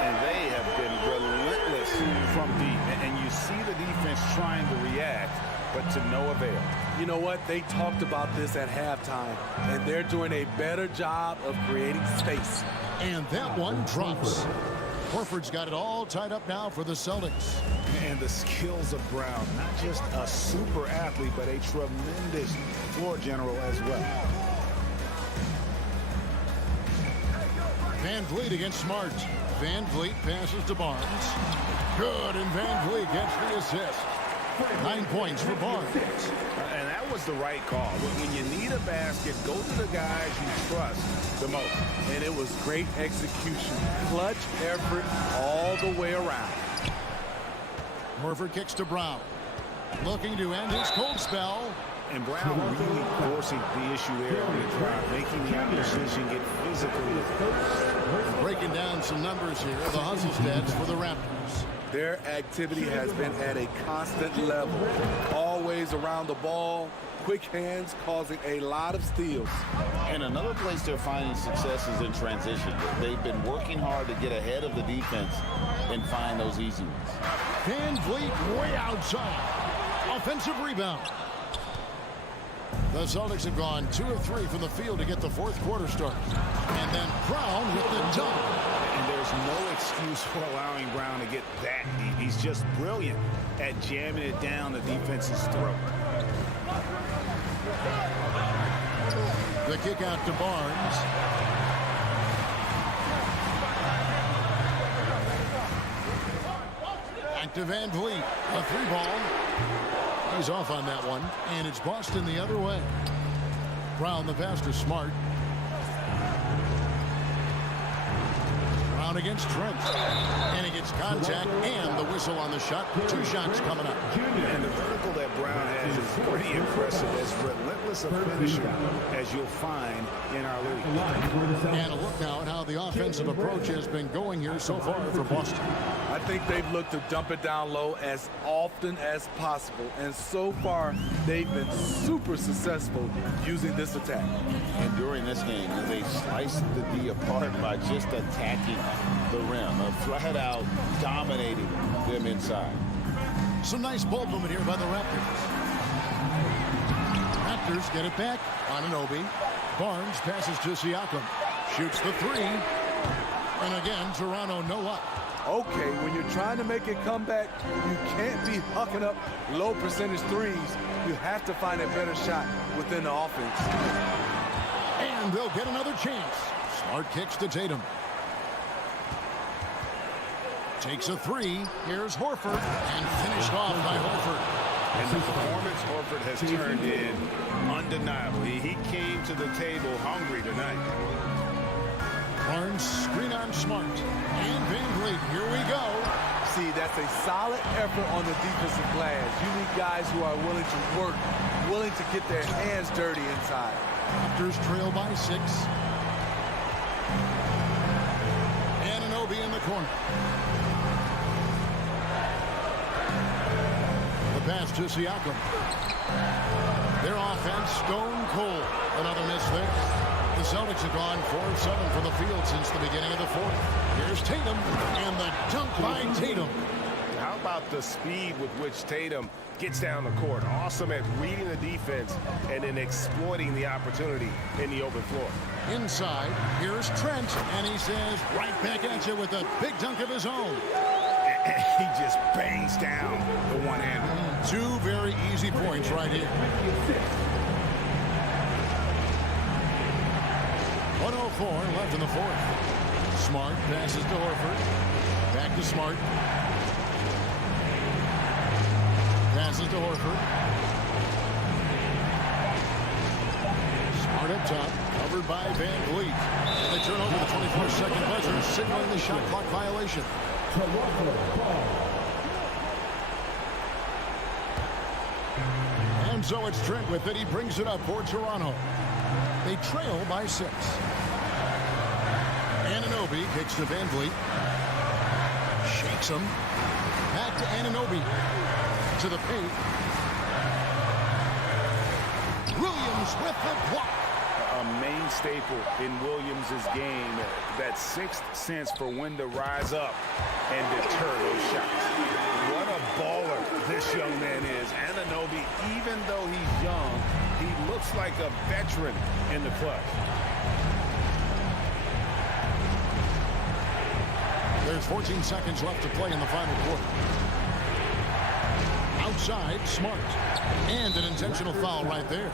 And they have been relentless from deep. And you see the defense trying to react, but to no avail. You know what? They talked about this at halftime, and they're doing a better job of creating space. And that one drops. Horford's got it all tied up now for the Celtics. And the skills of Brown, not just a super athlete, but a tremendous floor general as well. Van Vliet against Smart. Van Vliet passes to Barnes. Good, and Van Vliet gets the assist. 9 points for Barnes. And that was the right call. When you need a basket, go to the guys you trust the most. And it was great execution. Clutch effort all the way around. Horford kicks to Brown. Looking to end his cold spell. And Brown really forcing the issue there on the drive, making the opposition get physically. Breaking down some numbers here, the hustle stats for the Raptors. Their activity has been at a constant level. Always around the ball, quick hands causing a lot of steals. And another place they're finding success is in transition. They've been working hard to get ahead of the defense and find those easy ones. Van Vliet way outside. Offensive rebound. The Celtics have gone 2 of 3 from the field to get the fourth quarter started. And then Brown with the dunk. And there's no excuse for allowing Brown to get that deep. He's just brilliant at jamming it down the defense's throat. The kick out to Barnes. Back to Van Vliet. A 3-ball. He's off on that one, and it's Boston the other way. Brown the pass to Smart. Brown against Trent. And he gets contact and the whistle on the shot. 2 shots coming up. And the vertical that Brown has is pretty impressive, as relentless a finisher as you'll find in our league. And a look now at how the offensive approach has been going here so far for Boston. I think they've looked to dump it down low as often as possible. And so far, they've been super successful using this attack. And during this game, they sliced the D apart by just attacking the rim, flat out dominating them inside. Some nice ball movement here by the Raptors. Raptors get it back on Anunoby. Barnes passes to Siakam. Shoots the 3. And again, Toronto no up. Okay, when you're trying to make a comeback, you can't be hucking up low percentage threes. You have to find a better shot within the offense. And they'll get another chance. Smart kicks to Tatum. Takes a 3. Here's Horford. And finished off by Horford. And the performance Horford has turned in undeniable. He came to the table hungry tonight. Barnes screen on Smart. And Van Vliet, here we go. See, that's a solid effort on the defensive glass. You need guys who are willing to work, willing to get their hands dirty inside. Raptors trail by 6. Anunoby in the corner. The pass to Siakam. Their offense stone cold. Another miss there. The Celtics have gone 4 of 7 from the field since the beginning of the fourth. Here's Tatum, and the dunk by Tatum. How about the speed with which Tatum gets down the court? Awesome at reading the defense and then exploiting the opportunity in the open floor. Inside, here's Trent, and he says right back at you with a big dunk of his own. He just bangs down the one-hander. 2 very easy points right here. 1:04 left in the fourth. Smart passes to Horford. Back to Smart. Passes to Horford. Smart up top, covered by Van Vliet. They turn over the 24-second buzzer, signaling the shot clock violation. And so it's Trent with it. He brings it up for Toronto. They trail by 6. Anunoby kicks to Van Vliet. Shakes him. Back to Anunoby. To the paint. Williams with the block. A main staple in Williams' game, that sixth sense for when to rise up and deter those shots. What a baller this young man is. Anunoby, even though he's young, he looks like a veteran in the clutch. There's 14 seconds left to play in the final quarter. Outside, Smart. And an intentional foul right there.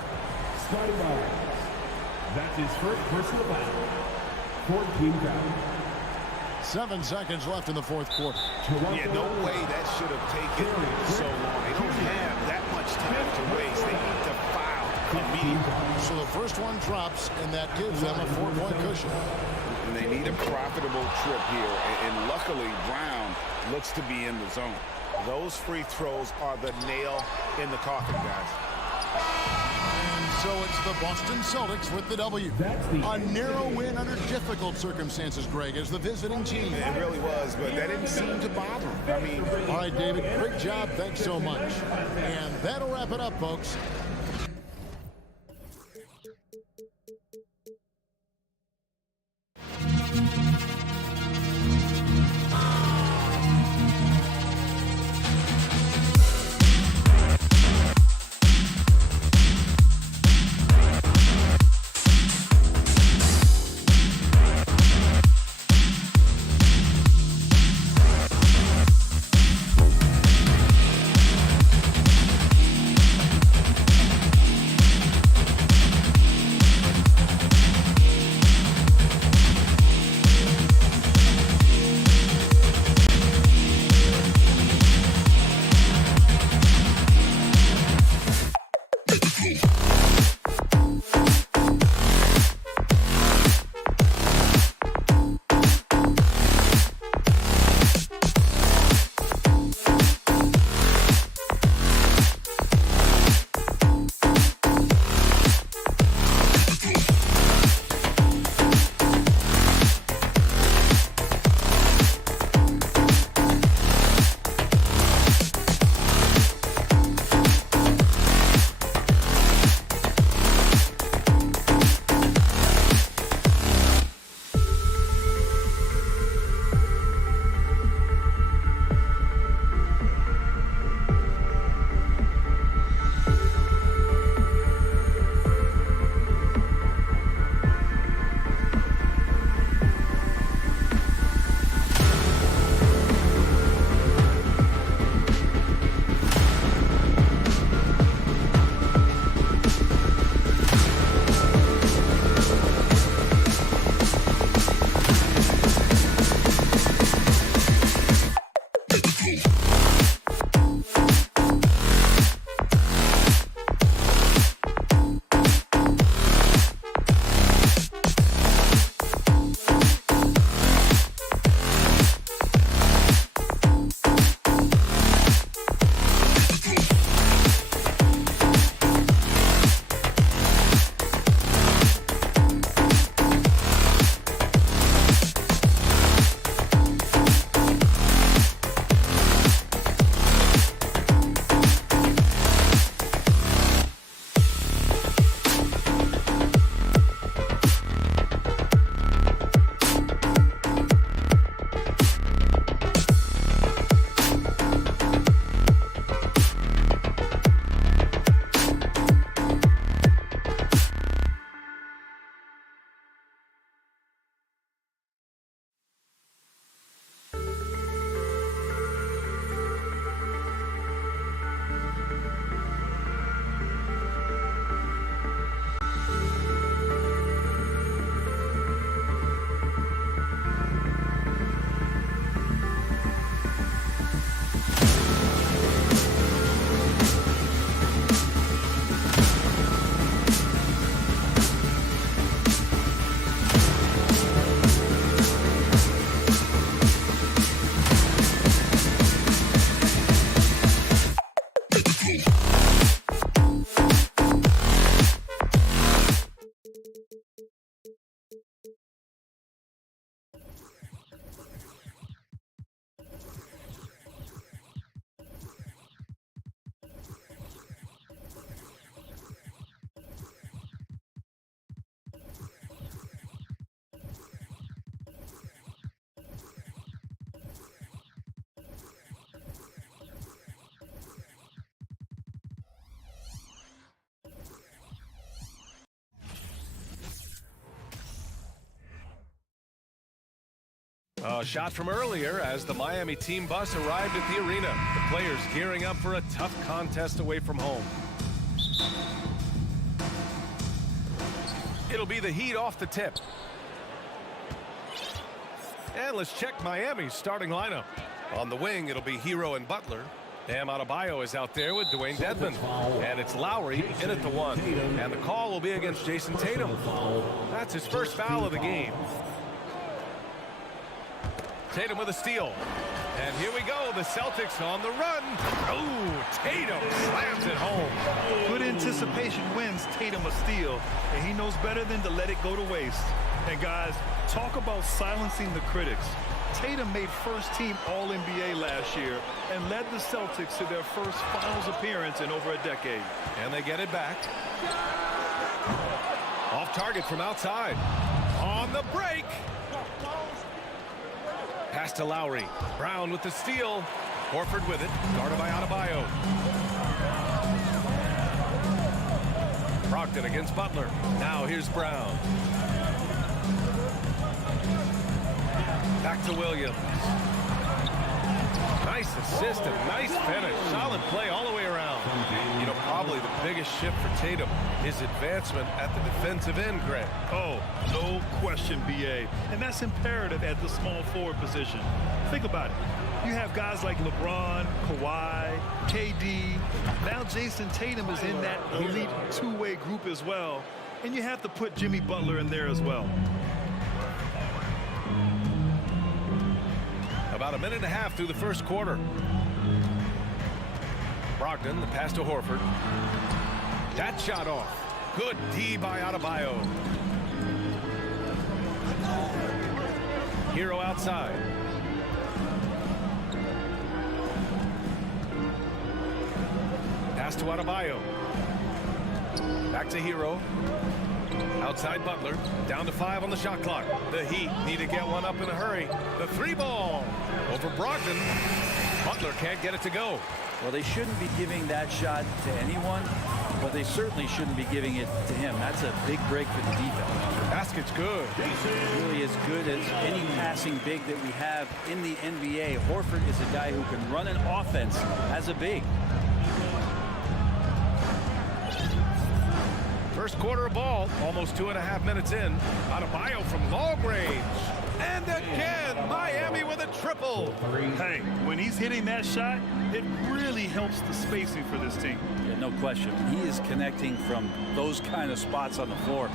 Starting line. That's his first personal foul. 14 foul. 7 seconds left in the fourth quarter. Yeah, no way that should have taken so long. They don't have that much time to waste. They need to foul immediately. So the first one drops, and that gives them a 4-point cushion. And they need a profitable trip here. And luckily, Brown looks to be in the zone. Those free throws are the nail in the coffin, guys. And so it's the Boston Celtics with the W. A narrow win under difficult circumstances, Greg, as the visiting team. It really was, but that didn't seem to bother them. I mean, all right, David, great job. Thanks so much. And that'll wrap it up, folks. A shot from earlier as the Miami team bus arrived at the arena. The players gearing up for a tough contest away from home. It'll be the Heat off the tip. And let's check Miami's starting lineup. On the wing, it'll be Hero and Butler. Bam Adebayo is out there with Dwayne Dedmon. And it's Lowry in at the 1. And the call will be against Jason Tatum. That's his first foul of the game. Tatum with a steal. And here we go, the Celtics on the run. Oh, Tatum slams it home. Good anticipation wins Tatum a steal, and he knows better than to let it go to waste. And guys, talk about silencing the critics. Tatum made first-team All-NBA last year and led the Celtics to their first finals appearance in over a decade. And they get it back. Off target from outside. On the break. Pass to Lowry. Brown with the steal. Horford with it. Guarded by Adebayo. Brogdon against Butler. Now here's Brown. Back to Williams. Nice assist and nice finish. Solid play all the way around. You know, probably the biggest shift for Tatum, his advancement at the defensive end, Greg. Oh, no question, BA. And that's imperative at the small forward position. Think about it. You have guys like LeBron, Kawhi, KD. Now Jason Tatum is in that elite two-way group as well. And you have to put Jimmy Butler in there as well. About a minute and a half through the first quarter. Brogdon, the pass to Horford. That shot off. Good D by Adebayo. Hero outside. Pass to Adebayo. Back to Hero. Outside Butler. Down to 5 on the shot clock. The Heat need to get one up in a hurry. The 3-ball over Brogdon. Butler can't get it to go. Well, they shouldn't be giving that shot to anyone, but they certainly shouldn't be giving it to him. That's a big break for the defense. Basket's good. He's really as good as any passing big that we have in the NBA. Horford is a guy who can run an offense as a big. First quarter of ball, almost 2.5 minutes in. Adebayo from long range. And again, Miami with a triple. Hey, when he's hitting that shot, it really helps the spacing for this team. Yeah, no question. He is connecting from those kind of spots on the floor.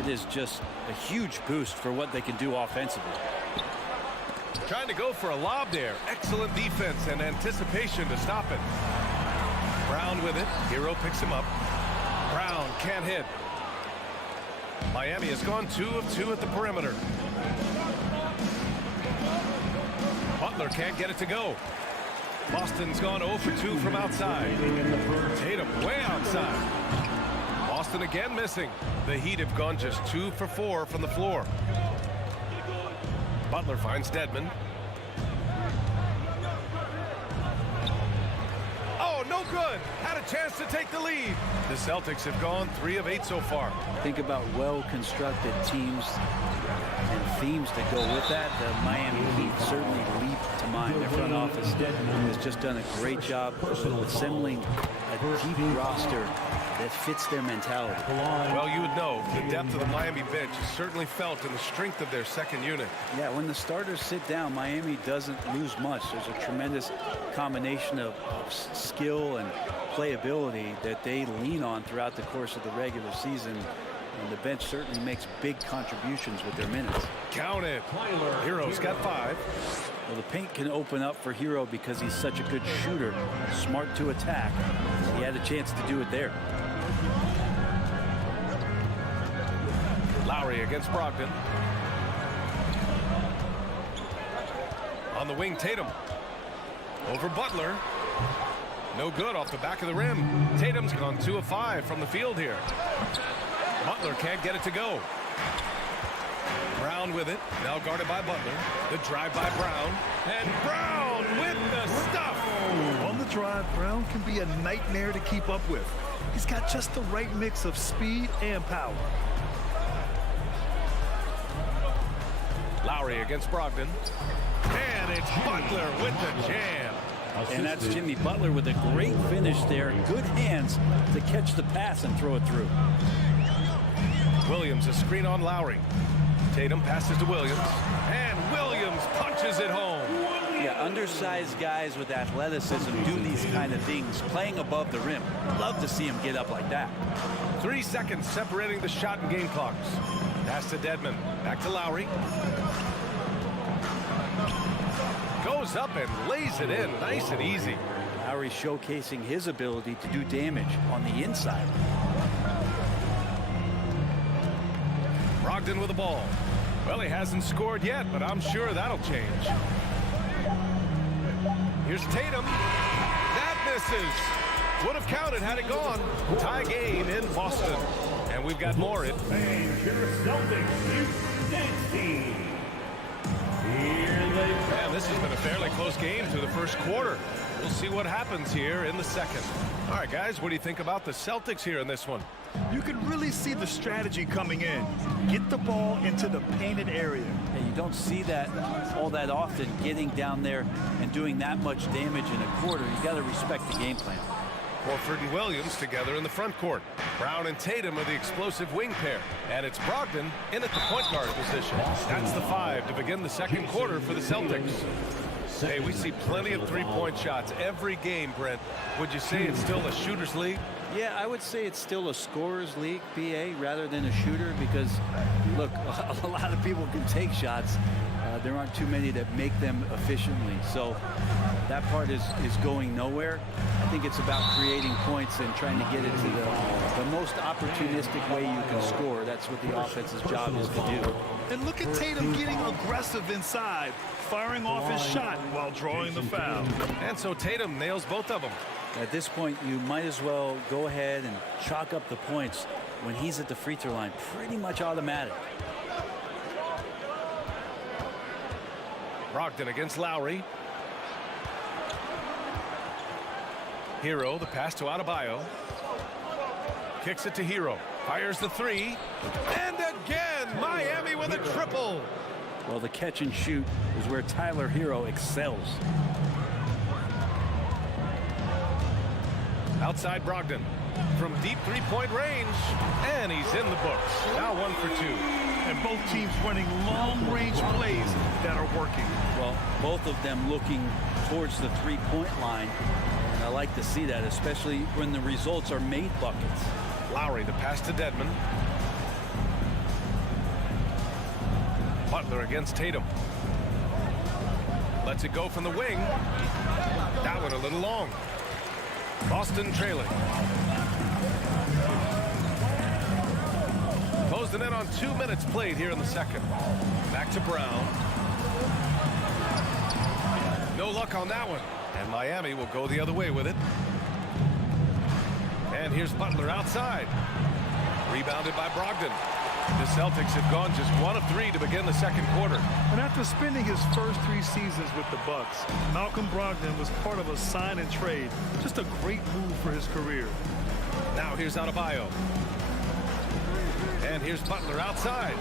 It is just a huge boost for what they can do offensively. Trying to go for a lob there. Excellent defense and anticipation to stop it. Brown with it. Hero picks him up. Brown can't hit. Miami has gone 2 of 2 at the perimeter. Butler can't get it to go. Boston's gone 0 for 2 from outside. Tatum way outside. Boston again missing. The Heat have gone just 2 for 4 from the floor. Butler finds Dedmon. Oh, no good. Had a chance to take the lead. The Celtics have gone 3 of 8 so far. Think about well-constructed teams and themes that go with that. The Miami Heat certainly leap to mind. Their front office has just done a great job assembling a deep roster that fits their mentality. Well, you would know the depth of the Miami bench is certainly felt in the strength of their second unit. Yeah, when the starters sit down, Miami doesn't lose much. There's a tremendous combination of skill and playability that they lean on throughout the course of the regular season. And the bench certainly makes big contributions with their minutes. Count it. Hero's got 5. Well, the paint can open up for Hero because he's such a good shooter, smart to attack. He had a chance to do it there. Lowry against Brogdon. On the wing, Tatum. Over Butler. No good off the back of the rim. Tatum's gone 2 of 5 from the field here. Butler can't get it to go. Brown with it. Now guarded by Butler. The drive by Brown. And Brown with the stuff. On the drive, Brown can be a nightmare to keep up with. He's got just the right mix of speed and power. Lowry against Brogdon. And it's Butler with the jam. And that's Jimmy Butler with a great finish there. Good hands to catch the pass and throw it through. Williams, a screen on Lowry. Tatum passes to Williams. And Williams punches it home. Yeah, undersized guys with athleticism do these kind of things, playing above the rim. Love to see him get up like that. 3 seconds separating the shot and game clocks. Pass to Dedmon. Back to Lowry. Goes up and lays it in. Nice and easy. Lowry showcasing his ability to do damage on the inside. Brogdon with the ball. Well, he hasn't scored yet, but I'm sure that'll change. Here's Tatum. That misses. Would have counted had it gone. Tie game in Boston. And we've got more at Man, this has been a fairly close game through the first quarter. We'll see what happens here in the second. All right, guys, what do you think about the Celtics here in this one? You can really see the strategy coming in. Get the ball into the painted area. And you don't see that all that often, getting down there and doing that much damage in a quarter. You got to respect the game plan. Horford and Williams together in the front court. Brown and Tatum are the explosive wing pair. And it's Brogdon in at the point guard position. That's the 5 to begin the second quarter for the Celtics. Hey, we see plenty of three-point shots every game, Brent. Would you say it's still a shooter's league? Yeah, I would say it's still a scorer's league, BA, rather than a shooter, because, look, a lot of people can take shots. There aren't too many that make them efficiently. So that part is going nowhere. I think it's about creating points and trying to get it to the most opportunistic way you can score. That's what the offense's job is to do. And look at Tatum getting aggressive inside, firing off his shot while drawing the foul. And so Tatum nails both of them. At this point, you might as well go ahead and chalk up the points when he's at the free throw line. Pretty much automatic. Brogdon against Lowry. Hero, the pass to Adebayo. Kicks it to Hero. Fires the 3. And again, Miami with a triple. Well, the catch and shoot is where Tyler Hero excels. Outside Brogdon from deep three-point range. And he's in the books. Now 1 for 2. And both teams running long-range plays that are working. Well, both of them looking towards the three-point line. And I like to see that, especially when the results are made buckets. Lowry, the pass to Dedmon. Butler against Tatum. Lets it go from the wing. That one a little long. Boston trailing. Closing in on 2 minutes played here in the second. Back to Brown. No luck on that one. And Miami will go the other way with it. And here's Butler outside. Rebounded by Brogdon. The Celtics have gone just 1 of 3 to begin the second quarter. And after spending his first 3 seasons with the Bucks, Malcolm Brogdon was part of a sign and trade. Just a great move for his career. Now here's Adebayo. And here's Butler outside.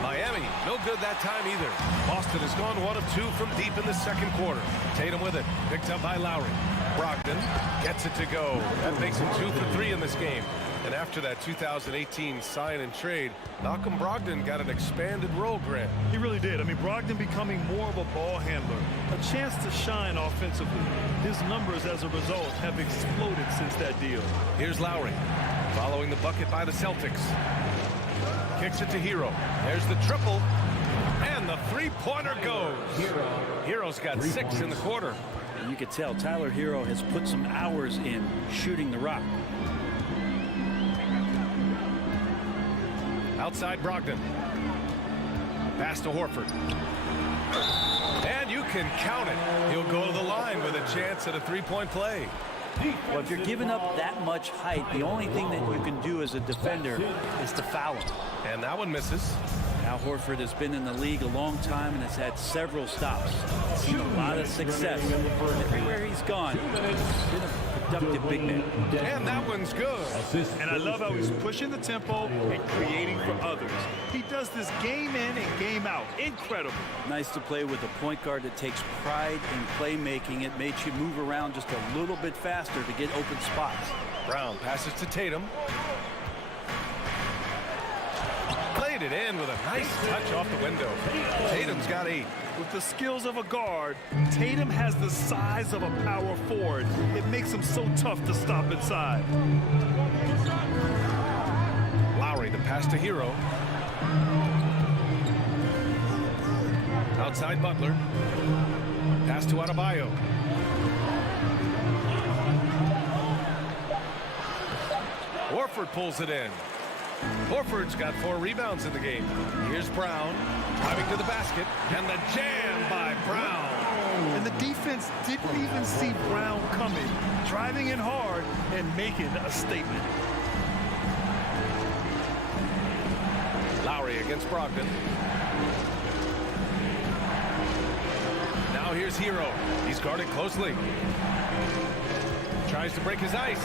Miami, no good that time either. Boston has gone 1 of 2 from deep in the second quarter. Tatum with it, picked up by Lowry. Brogdon gets it to go. That makes him 2 for 3 in this game. And after that 2018 sign and trade, Malcolm Brogdon got an expanded role, Grant. He really did. I mean, Brogdon becoming more of a ball handler, a chance to shine offensively. His numbers as a result have exploded since that deal. Here's Lowry, following the bucket by the Celtics. Kicks it to Hero. There's the triple. And the three-pointer goes. Hero's got 6 in the quarter. And you could tell Tyler Hero has put some hours in shooting the rock. Outside Brogdon. Pass to Horford. And you can count it. He'll go to the line with a chance at a three-point play. Well, if you're giving up that much height, the only thing that you can do as a defender is to foul him. And that one misses. Al Horford has been in the league a long time and has had several stops. Seen a lot of success everywhere he's gone. Been a productive big man. And that one's good. And I love how he's pushing the tempo and creating for others. He does this game in and game out. Incredible. Nice to play with a point guard that takes pride in playmaking. It makes you move around just a little bit faster to get open spots. Brown passes to Tatum. Played it in with a nice touch off the window. Tatum's got 8. With the skills of a guard, Tatum has the size of a power forward. It makes him so tough to stop inside. Lowry, the pass to Hero. Outside Butler. Pass to Adebayo. Horford pulls it in. Horford's got 4 rebounds in the game. Here's Brown, driving to the basket, and the jam by Brown. And the defense didn't even see Brown coming, driving in hard and making a statement. Lowry against Brogdon. Now here's Hero. He's guarded closely. Tries to break his ice.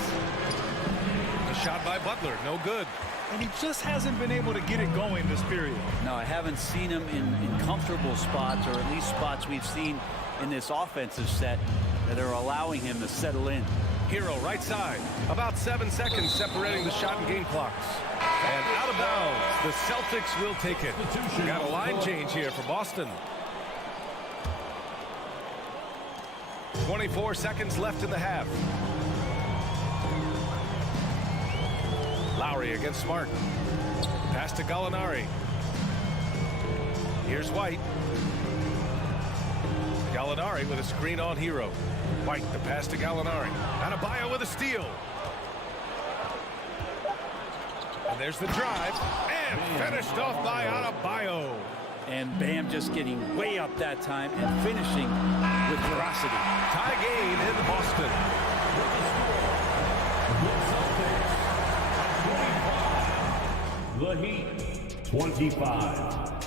A shot by Butler, no good. And he just hasn't been able to get it going this period. No, I haven't seen him in comfortable spots, or at least spots we've seen in this offensive set that are allowing him to settle in. Hero right side. About 7 seconds separating the shot and game clocks. And out of bounds. The Celtics will take it. Got a line change here for Boston. 24 seconds left in the half. Lowry against Smart. Pass to Gallinari. Here's White. Gallinari with a screen on Hero. White, the pass to Gallinari. Adebayo with a steal. And there's the drive. And finished off by Adebayo. And Bam just getting way up that time and finishing with ferocity. Tie game in Boston. The Heat, 25.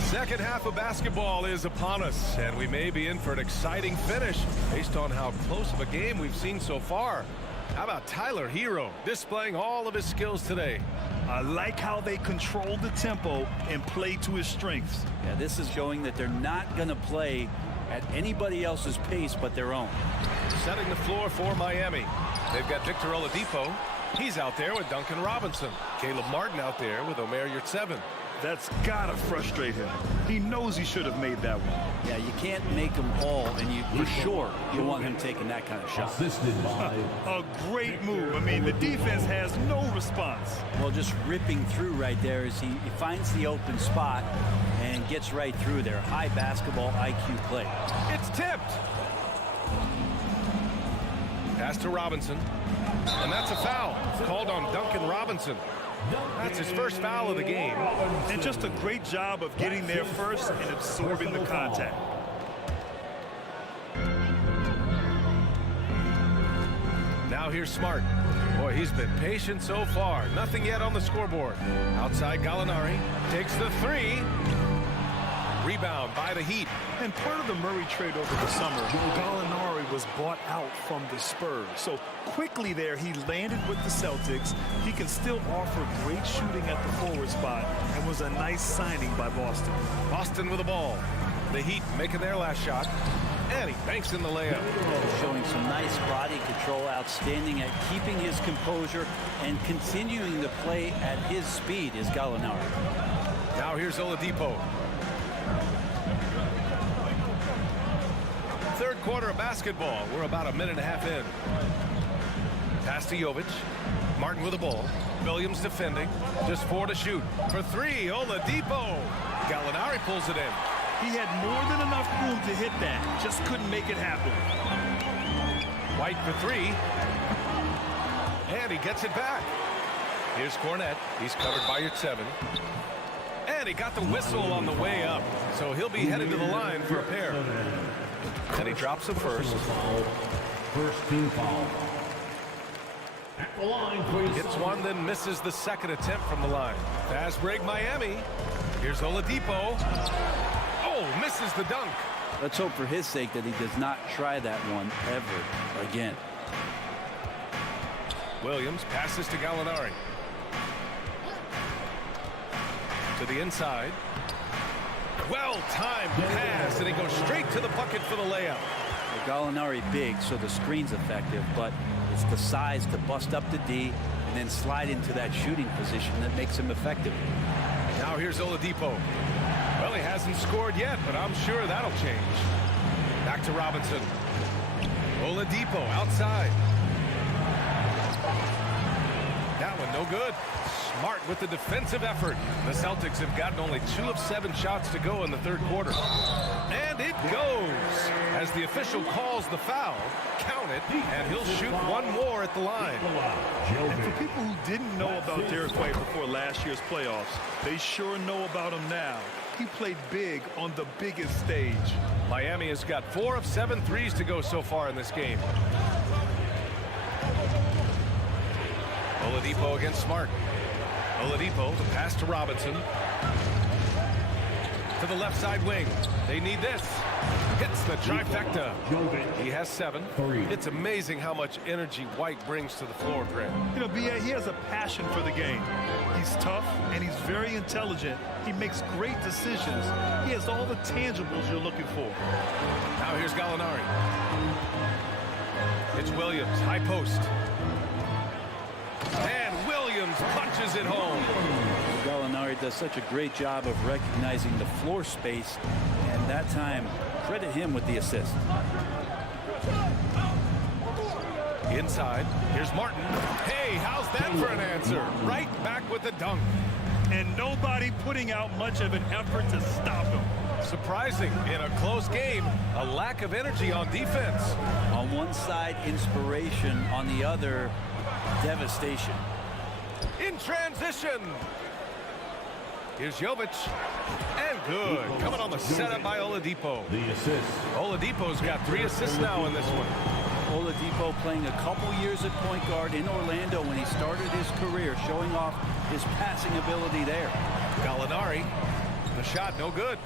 Second half of basketball is upon us, and we may be in for an exciting finish based on how close of a game we've seen so far. How about Tyler Hero displaying all of his skills today? I like how they control the tempo and play to his strengths. Yeah, this is showing that they're not going to play at anybody else's pace but their own. Setting the floor for Miami. They've got Victor Oladipo. He's out there with Duncan Robinson. Caleb Martin out there with Omer Yurtseven. That's gotta frustrate him. He knows he should have made that one. Yeah, you can't make them all, and you for sure you want him taking that kind of shot. Assisted by A great move. I mean, the defense has no response. Well, just ripping through right there as he finds the open spot and gets right through there. High basketball IQ play. It's tipped. Pass to Robinson. And that's a foul. Called on Duncan Robinson. That's his first foul of the game. And just a great job of getting there first and absorbing the contact. Now here's Smart. Boy, he's been patient so far. Nothing yet on the scoreboard. Outside Gallinari takes the 3. Rebound by the Heat. And part of the Murray trade over the summer, Gallinari was bought out from the Spurs. So quickly there, he landed with the Celtics. He can still offer great shooting at the forward spot and was a nice signing by Boston. Boston with the ball. The Heat making their last shot. And he banks in the layup. Showing some nice body control, outstanding at keeping his composure and continuing to play at his speed is Gallinari. Now here's Oladipo. Third quarter of basketball. We're about a minute and a half in. Pass to Jovic. Martin with the ball. Williams defending. Just 4 to shoot. For 3, Oladipo. Gallinari pulls it in. He had more than enough room to hit that. Just couldn't make it happen. White for 3. And he gets it back. Here's Cornette. He's covered by Yurtseven. And he got the whistle on the way up. So he'll be headed to the line for a pair. And he drops the first. First team foul. At the line, please. Hits one, then misses the second attempt from the line. Fast break, Miami. Here's Oladipo. Oh, misses the dunk. Let's hope for his sake that he does not try that one ever again. Williams passes to Gallinari. To the inside. Well-timed pass, and he goes straight to the bucket for the layup. The Gallinari big, so the screen's effective, but it's the size to bust up the D and then slide into that shooting position that makes him effective. Now here's Oladipo. Well, he hasn't scored yet, but I'm sure that'll change. Back to Robinson. Oladipo outside. That one no good. Smart with the defensive effort. The Celtics have gotten only 2 of 7 shots to go in the third quarter. And it goes. As the official calls the foul, count it, and he'll shoot one more at the line. And for people who didn't know about Derek White before last year's playoffs, they sure know about him now. He played big on the biggest stage. Miami has got 4 of 7 threes to go so far in this game. Oladipo against Smart. Oladipo to pass to Robinson. To the left side wing. They need this. Hits the trifecta. He has 7. It's amazing how much energy White brings to the floor, Grant. You know, B.A., he has a passion for the game. He's tough, and he's very intelligent. He makes great decisions. He has all the tangibles you're looking for. Now here's Gallinari. It's Williams, high post. And Williams punches it home. Gallinari does such a great job of recognizing the floor space, and that time, credit him with the assist. Inside, here's Martin. Hey, how's that for an answer? Right back with the dunk. And nobody putting out much of an effort to stop him. Surprising, in a close game, a lack of energy on defense. On one side, inspiration. On the other, devastation. In transition. Here's Jovic. And good. Coming on the setup by Oladipo. The assist. Oladipo's got 3 assists now in this one. Oladipo playing a couple years at point guard in Orlando when he started his career, showing off his passing ability there. Gallinari. The shot no good.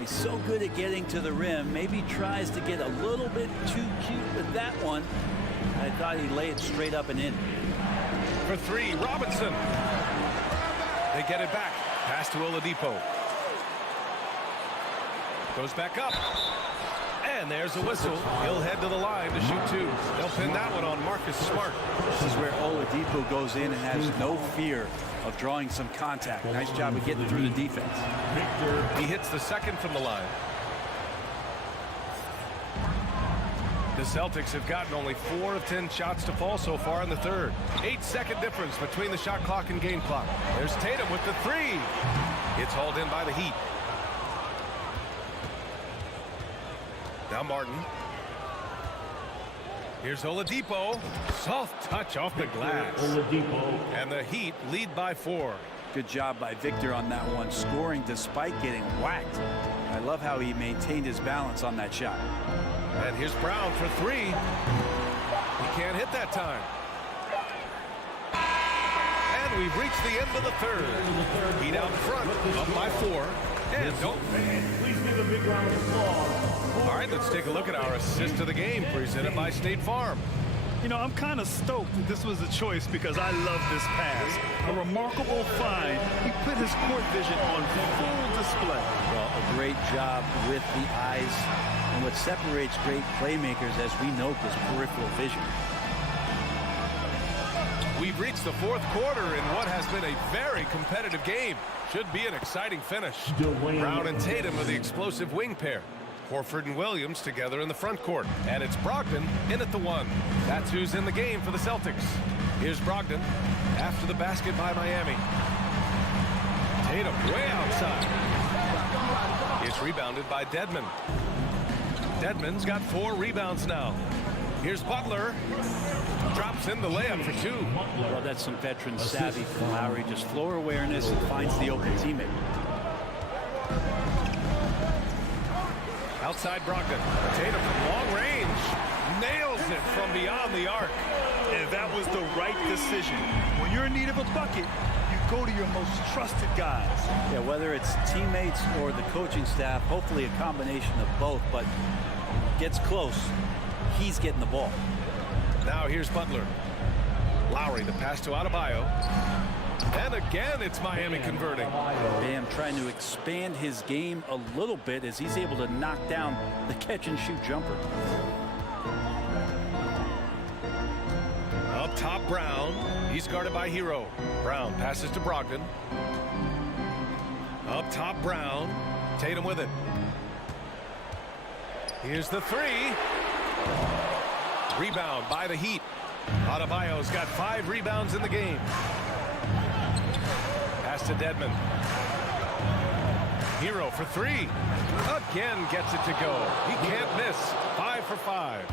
He's so good at getting to the rim. Maybe tries to get a little bit too cute with that one. I thought he'd lay it straight up and in. For 3, Robinson. They get it back. Pass to Oladipo. Goes back up. And there's a whistle. He'll head to the line to shoot 2. They'll pin that one on Marcus Smart. This is where Oladipo goes in and has no fear of drawing some contact. Nice job of getting through the defense. He hits the second from the line. The Celtics have gotten only 4 of 10 shots to fall so far in the third. 8-second difference between the shot clock and game clock. There's Tatum with the 3. It's hauled in by the Heat. Now Martin. Here's Oladipo. Soft touch off the glass. Oladipo. And the Heat lead by 4. Good job by Victor on that one, scoring despite getting whacked. I love how he maintained his balance on that shot. And here's Brown for 3. He can't hit that time. And we've reached the end of the third. Heat out front, up by 4. And don't. Please give a big round of applause. All right, let's take a look at our assist of the game presented by State Farm. You know, I'm kind of stoked that this was a choice because I love this pass. A remarkable find. He put his court vision on full display. Well, a great job with the eyes. And what separates great playmakers, as we note, is peripheral vision. We've reached the fourth quarter in what has been a very competitive game. Should be an exciting finish. Brown and Tatum are the explosive wing pair. Horford and Williams together in the front court. And it's Brogdon in at the 1. That's who's in the game for the Celtics. Here's Brogdon after the basket by Miami. Tatum way outside. It's rebounded by Dedmon. Dedmon's got 4 rebounds now. Here's Butler. Drops in the layup for 2. Well, that's some veteran savvy from Lowry. Just floor awareness and finds the open teammate. Outside Brogdon. Tatum from long range. Nails it from beyond the arc. And that was the right decision. When you're in need of a bucket, you go to your most trusted guys. Yeah, whether it's teammates or the coaching staff, hopefully a combination of both, but gets close, he's getting the ball. Now here's Butler. Lowry, the pass to Adebayo. And again, it's Miami converting. Bam trying to expand his game a little bit as he's able to knock down the catch-and-shoot jumper. Up top, Brown. He's guarded by Hero. Brown passes to Brogdon. Up top, Brown. Tatum with it. Here's the three. Rebound by the Heat. Adebayo's got 5 rebounds in the game. Pass to Dedmon. Hero for 3. Again gets it to go. He can't miss. 5 for 5.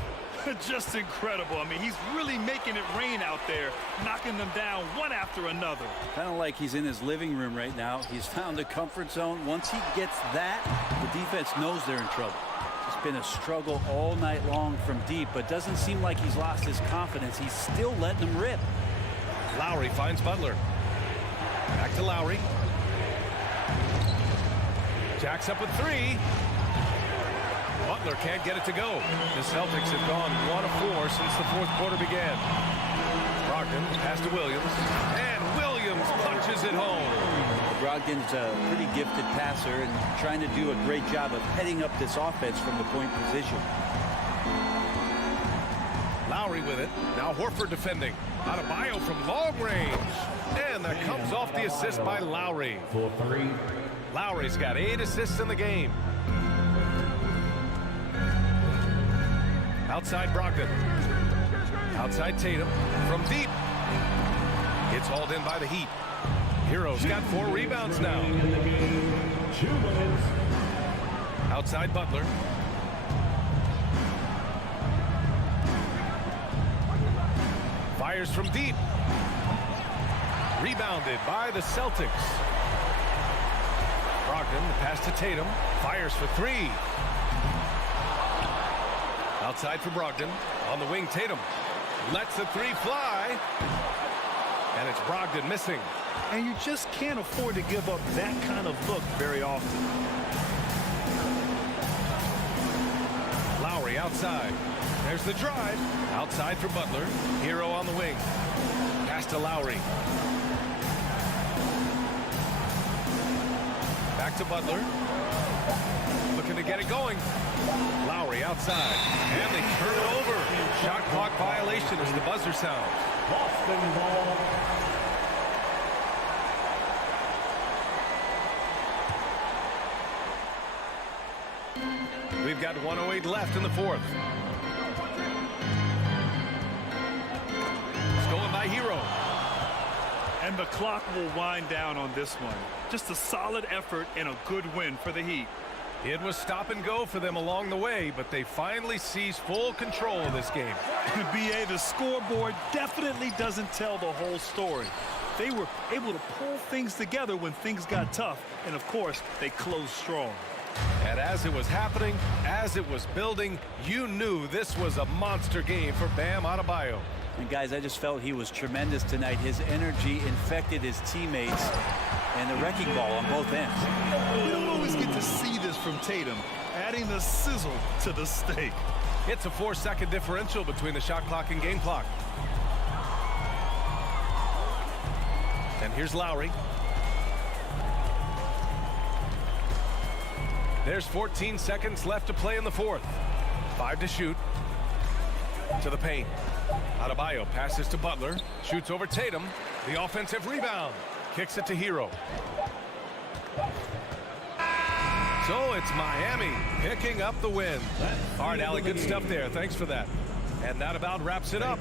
Just incredible. I mean, he's really making it rain out there, knocking them down one after another. Kind of like he's in his living room right now. He's found a comfort zone. Once he gets that, the defense knows they're in trouble. It's been a struggle all night long from deep, but doesn't seem like he's lost his confidence. He's still letting them rip. Lowry finds Butler. Back to Lowry. Jacks up with 3. Butler can't get it to go. The Celtics have gone 1 of 4 since the 4th quarter began. Brogdon pass to Williams. And Williams punches it home. Brogdon's a pretty gifted passer and trying to do a great job of heading up this offense from the point position. Lowry with it. Now Horford defending. Adebayo from long range. And that comes off the assist by Lowry. For 3. Lowry's got 8 assists in the game. Outside Brogdon. Outside Tatum. From deep. It's hauled in by the Heat. Hero's got 4 rebounds now. 2 minutes. Outside Butler. Fires from deep. Rebounded by the Celtics. Brogdon, the pass to Tatum. Fires for 3. Outside for Brogdon. On the wing, Tatum lets the 3 fly. And it's Brogdon missing. And you just can't afford to give up that kind of look very often. Lowry outside. There's the drive. Outside for Butler. Hero on the wing. Pass to Lowry. Back to Butler. Looking to get it going. Lowry outside. And they turn it over. Shot clock violation as the buzzer sounds. Boston ball. We've got 1:08 left in the 4th. Stolen by Hero. And the clock will wind down on this one. Just a solid effort and a good win for the Heat. It was stop and go for them along the way, but they finally seized full control of this game. BA, the scoreboard definitely doesn't tell the whole story. They were able to pull things together when things got tough, and of course, they closed strong. And as it was happening, as it was building, you knew this was a monster game for Bam Adebayo. And guys, I just felt he was tremendous tonight. His energy infected his teammates and the wrecking ball on both ends. You don't always get to see this from Tatum, adding the sizzle to the steak. It's a 4-second differential between the shot clock and game clock. And here's Lowry. There's 14 seconds left to play in the 4th. 5 to shoot. To the paint. Adebayo passes to Butler. Shoots over Tatum. The offensive rebound. Kicks it to Hero. So it's Miami picking up the win. All right, Allie, good stuff there. Thanks for that. And that about wraps it up.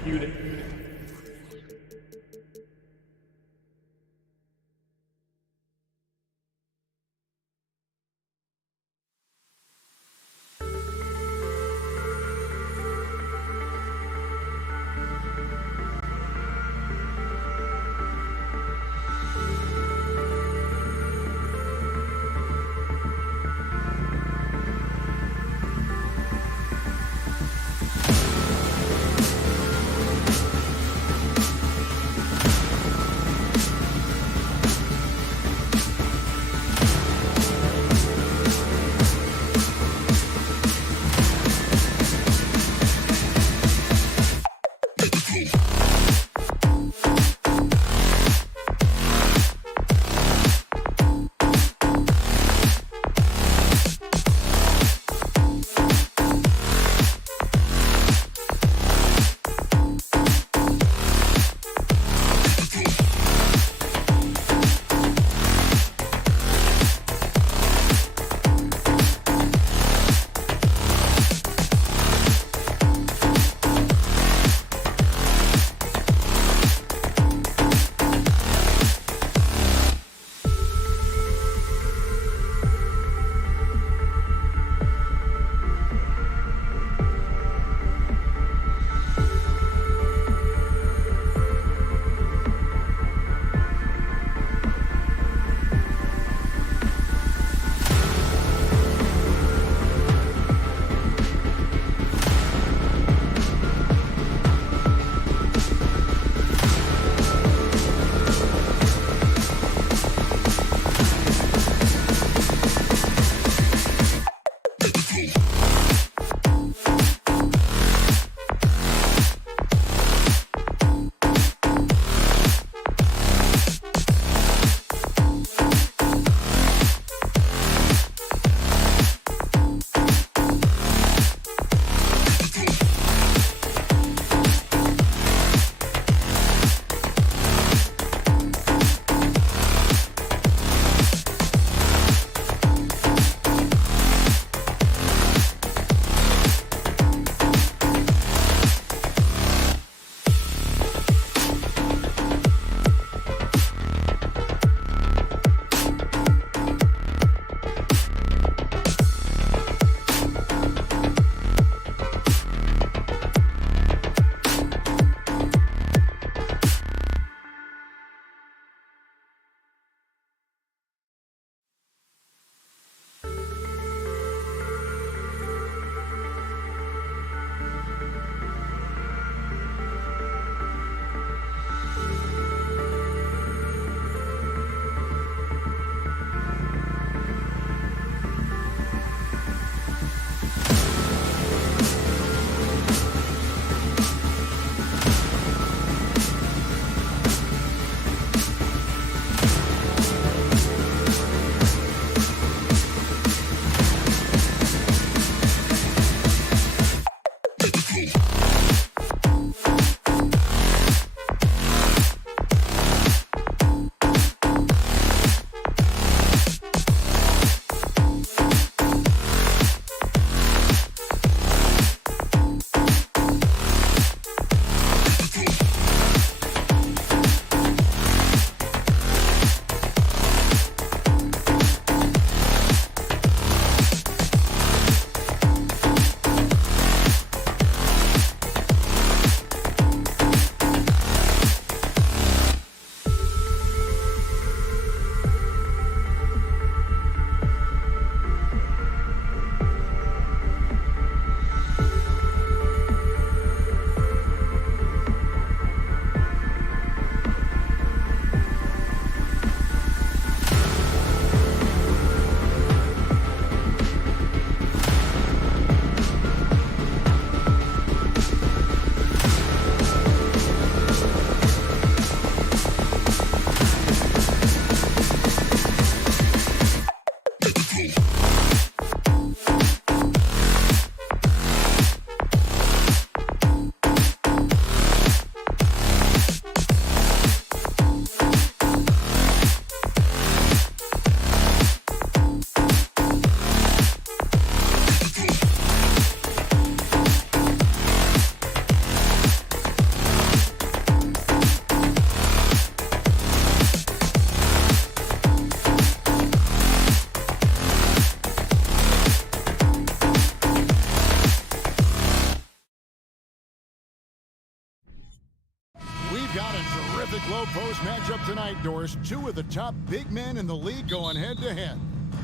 got a terrific low post matchup tonight, Doris. Two of the top big men in the league going head-to-head.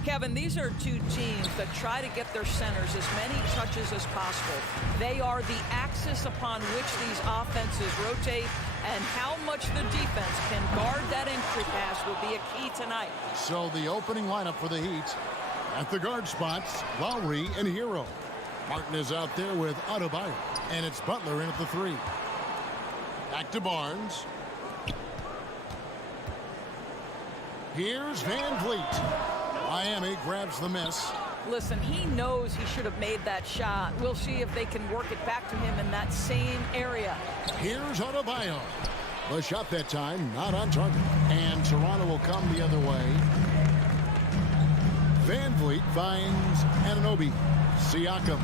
Kevin, these are two teams that try to get their centers as many touches as possible. They are the axis upon which these offenses rotate, and how much the defense can guard that entry pass will be a key tonight. So the opening lineup for the Heat. At the guard spots, Lowry and Hero. Martin is out there with Adebayo, and it's Butler in at the 3. Back to Barnes. Here's Van Vliet. Miami grabs the miss. Listen, he knows he should have made that shot. We'll see if they can work it back to him in that same area. Here's Adebayo. The shot that time, not on target. And Toronto will come the other way. Van Vliet finds Anunoby. Siakam.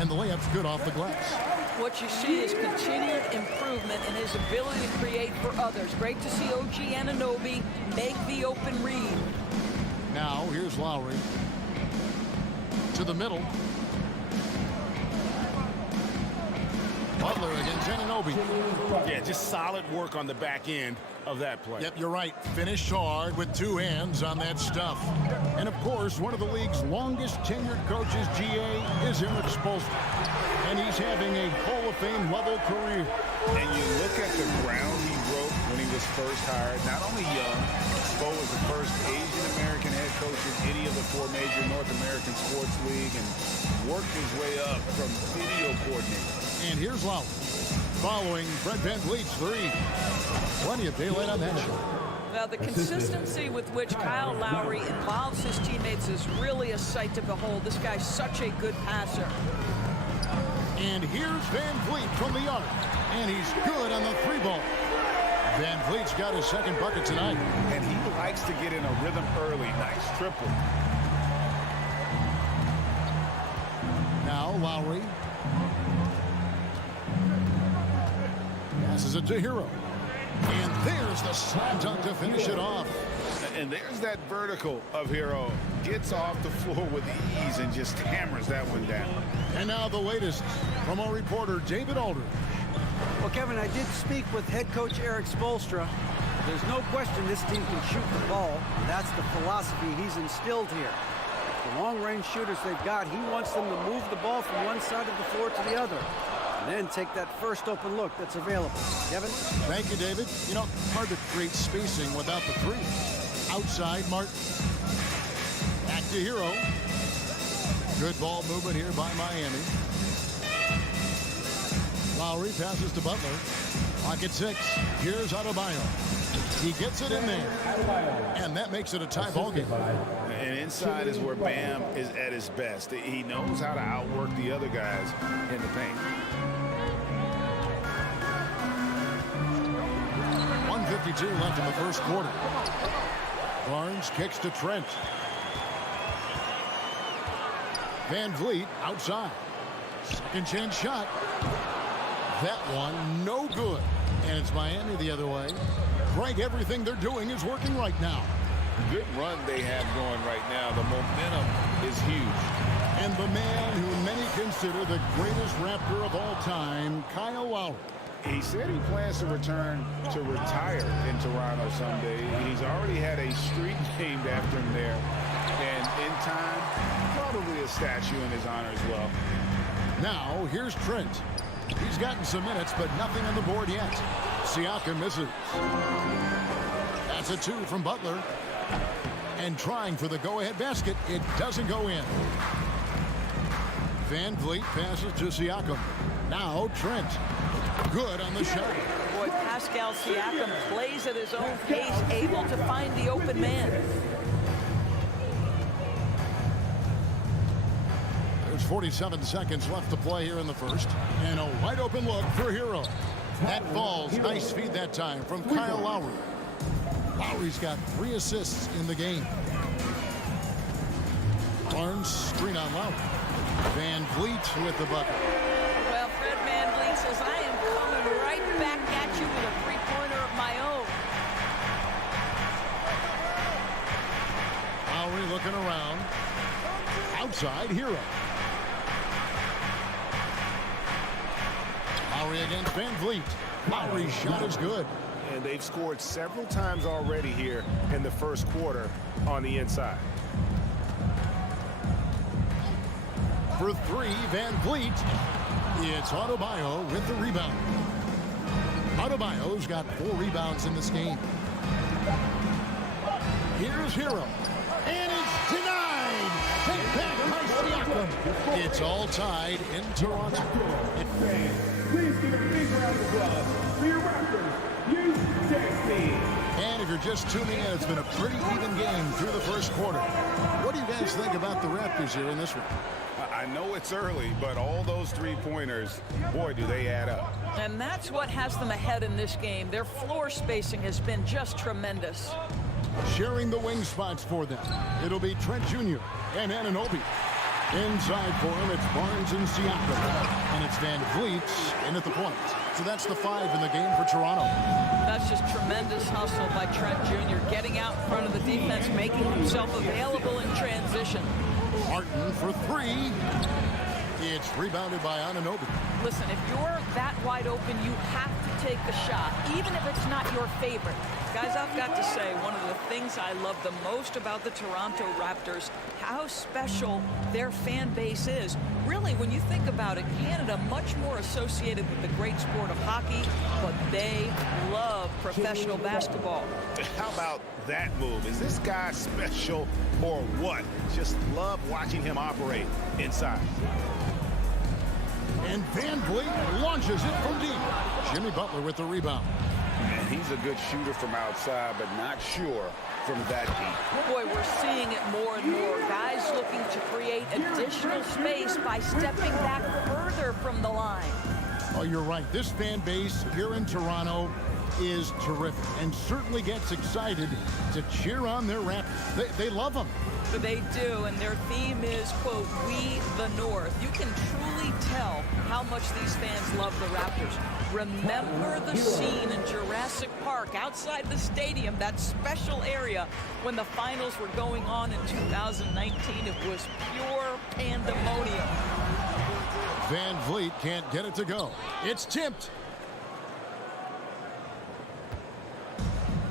And the layup's good off the glass. What you see is continued improvement in his ability to create for others. Great to see OG Anunoby make the open read. Now, here's Lowry. To the middle. Butler against Anunoby. Yeah, just solid work on the back end of that play. Yep, you're right. Finished hard with two hands on that stuff. And, of course, one of the league's longest tenured coaches, GA, is Erik Spoelstra. And he's having a Hall of Fame level career. And you look at the ground he broke when he was first hired. Not only young, Spo was the first Asian-American head coach in any of the 4 major North American sports league and worked his way up from video coordinator. And here's Lowry. Following Fred VanVleet's 3. Plenty of daylight on that shot. Well, the consistency with which Kyle Lowry involves his teammates is really a sight to behold. This guy's such a good passer. And here's Van Vliet from the arc. And he's good on the 3-ball. Van Vliet's got his second bucket tonight. And he likes to get in a rhythm early. Nice triple. Now Lowry. Passes it to Hero. And there's the slam dunk to finish it off. And there's that vertical of Hero. Gets off the floor with ease and just hammers that one down. And now the latest from our reporter, David Aldridge. Well, Kevin, I did speak with head coach Erik Spoelstra. There's no question this team can shoot the ball. That's the philosophy he's instilled here. The long-range shooters they've got, he wants them to move the ball from one side of the floor to the other. And then take that first open look that's available. Kevin? Thank you, David. You know, hard to create spacing without the 3. Outside, Martin. Back to Hero. Good ball movement here by Miami. Lowry passes to Butler. Clock at 6. Here's Adebayo. He gets it in there. And that makes it a tie ball game. And inside is where Bam is at his best. He knows how to outwork the other guys in the paint. 1:52 left in the first quarter. Barnes kicks to Trent. Van Vliet outside. Second chance shot. That one no good. And it's Miami the other way. Greg, everything they're doing is working right now. Good run they have going right now. The momentum is huge. And the man who many consider the greatest Raptor of all time, Kyle Lowry. He said he plans to return to retire in Toronto someday. He's already had a street named after him there. And in time, probably a statue in his honor as well. Now, here's Trent. He's gotten some minutes, but nothing on the board yet. Siakam misses. That's a 2 from Butler. And trying for the go-ahead basket. It doesn't go in. Van Vliet passes to Siakam. Now Trent. Good on the shot. Boy, Pascal Siakam plays at his own pace, able to find the open man. There's 47 seconds left to play here in the first. And a wide open look for Hero. That falls. Nice feed that time from Kyle Lowry. Lowry's got 3 assists in the game. Barnes screen on Lowry. Van Vliet with the bucket. Well, Fred VanVleet says, I am coming right back at you with a three-pointer of my own. Lowry looking around. Outside, Hero. Lowry against Van Vliet. Lowry's shot is good. and they've scored several times already here in the first quarter on the inside. For three, Van Vliet. It's Adebayo with the rebound. Adebayo's got 4 rebounds in this game. Here's Hero. And it's denied. Take back by Siakam. It's all tied in Toronto. Please give a big round of applause for your Raptors. You sexy. And if you're just tuning in, it's been a pretty even game through the first quarter. What do you guys think about the Raptors here in this one? I know it's early, but all those three-pointers, boy, do they add up. And that's what has them ahead in this game. Their floor spacing has been just tremendous. Sharing the wing spots for them, it'll be Trent Jr. and Anunoby. Inside for him, it's Barnes and Siakam. And it's Van Vliet in at the point. So that's the 5 in the game for Toronto. That's just tremendous hustle by Trent Jr. Getting out in front of the defense, making himself available in transition. Martin for 3. It's rebounded by Anunoby. Listen, if you're that wide open, you have to take the shot, even if it's not your favorite. Guys, I've got to say, one of the things I love the most about the Toronto Raptors, how special their fan base is. Really, when you think about it, Canada much more associated with the great sport of hockey, but they love professional basketball. How about that move? Is this guy special or what? Just love watching him operate inside. And Van Vliet launches it from deep. Jimmy Butler with the rebound. And he's a good shooter from outside, but not sure from that deep. Boy, we're seeing it more and more. Guys looking to create additional space by stepping back further from the line. Oh, you're right. This fan base here in Toronto is terrific and certainly gets excited to cheer on their Raptors. They love them. They do, and their theme is, quote, "We the North." You can truly tell how much these fans love the Raptors. Remember the scene in Jurassic Park outside the stadium, that special area when the finals were going on in 2019. It was pure pandemonium. Van Vliet can't get it to go. It's tipped.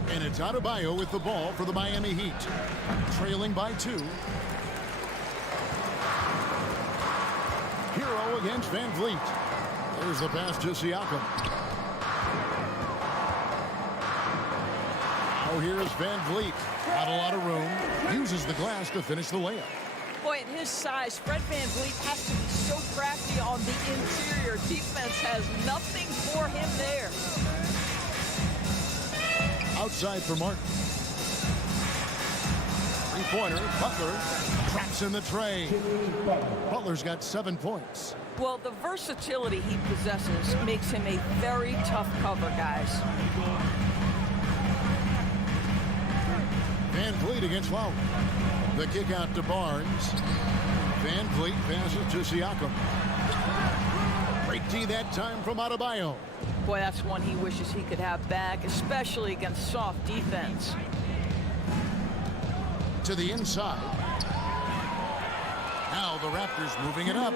And it's Adebayo with the ball for the Miami Heat. Trailing by 2. Hero against Van Vliet. There's the pass to Siakam. Oh, here's Van Vliet. Not a lot of room. Uses the glass to finish the layup. Boy, at his size, Fred Van Vliet has to be so crafty on the interior. Defense has nothing for him there. Outside for Martin. Three-pointer. Butler traps in the tray. Butler's got 7 points. Well, the versatility he possesses makes him a very tough cover, guys. Van Vliet against Lowry. The kick out to Barnes. Van Vliet passes to Siakam. Great D that time from Adebayo. Boy, that's one he wishes he could have back, especially against soft defense. To the inside. Now the Raptors moving it up.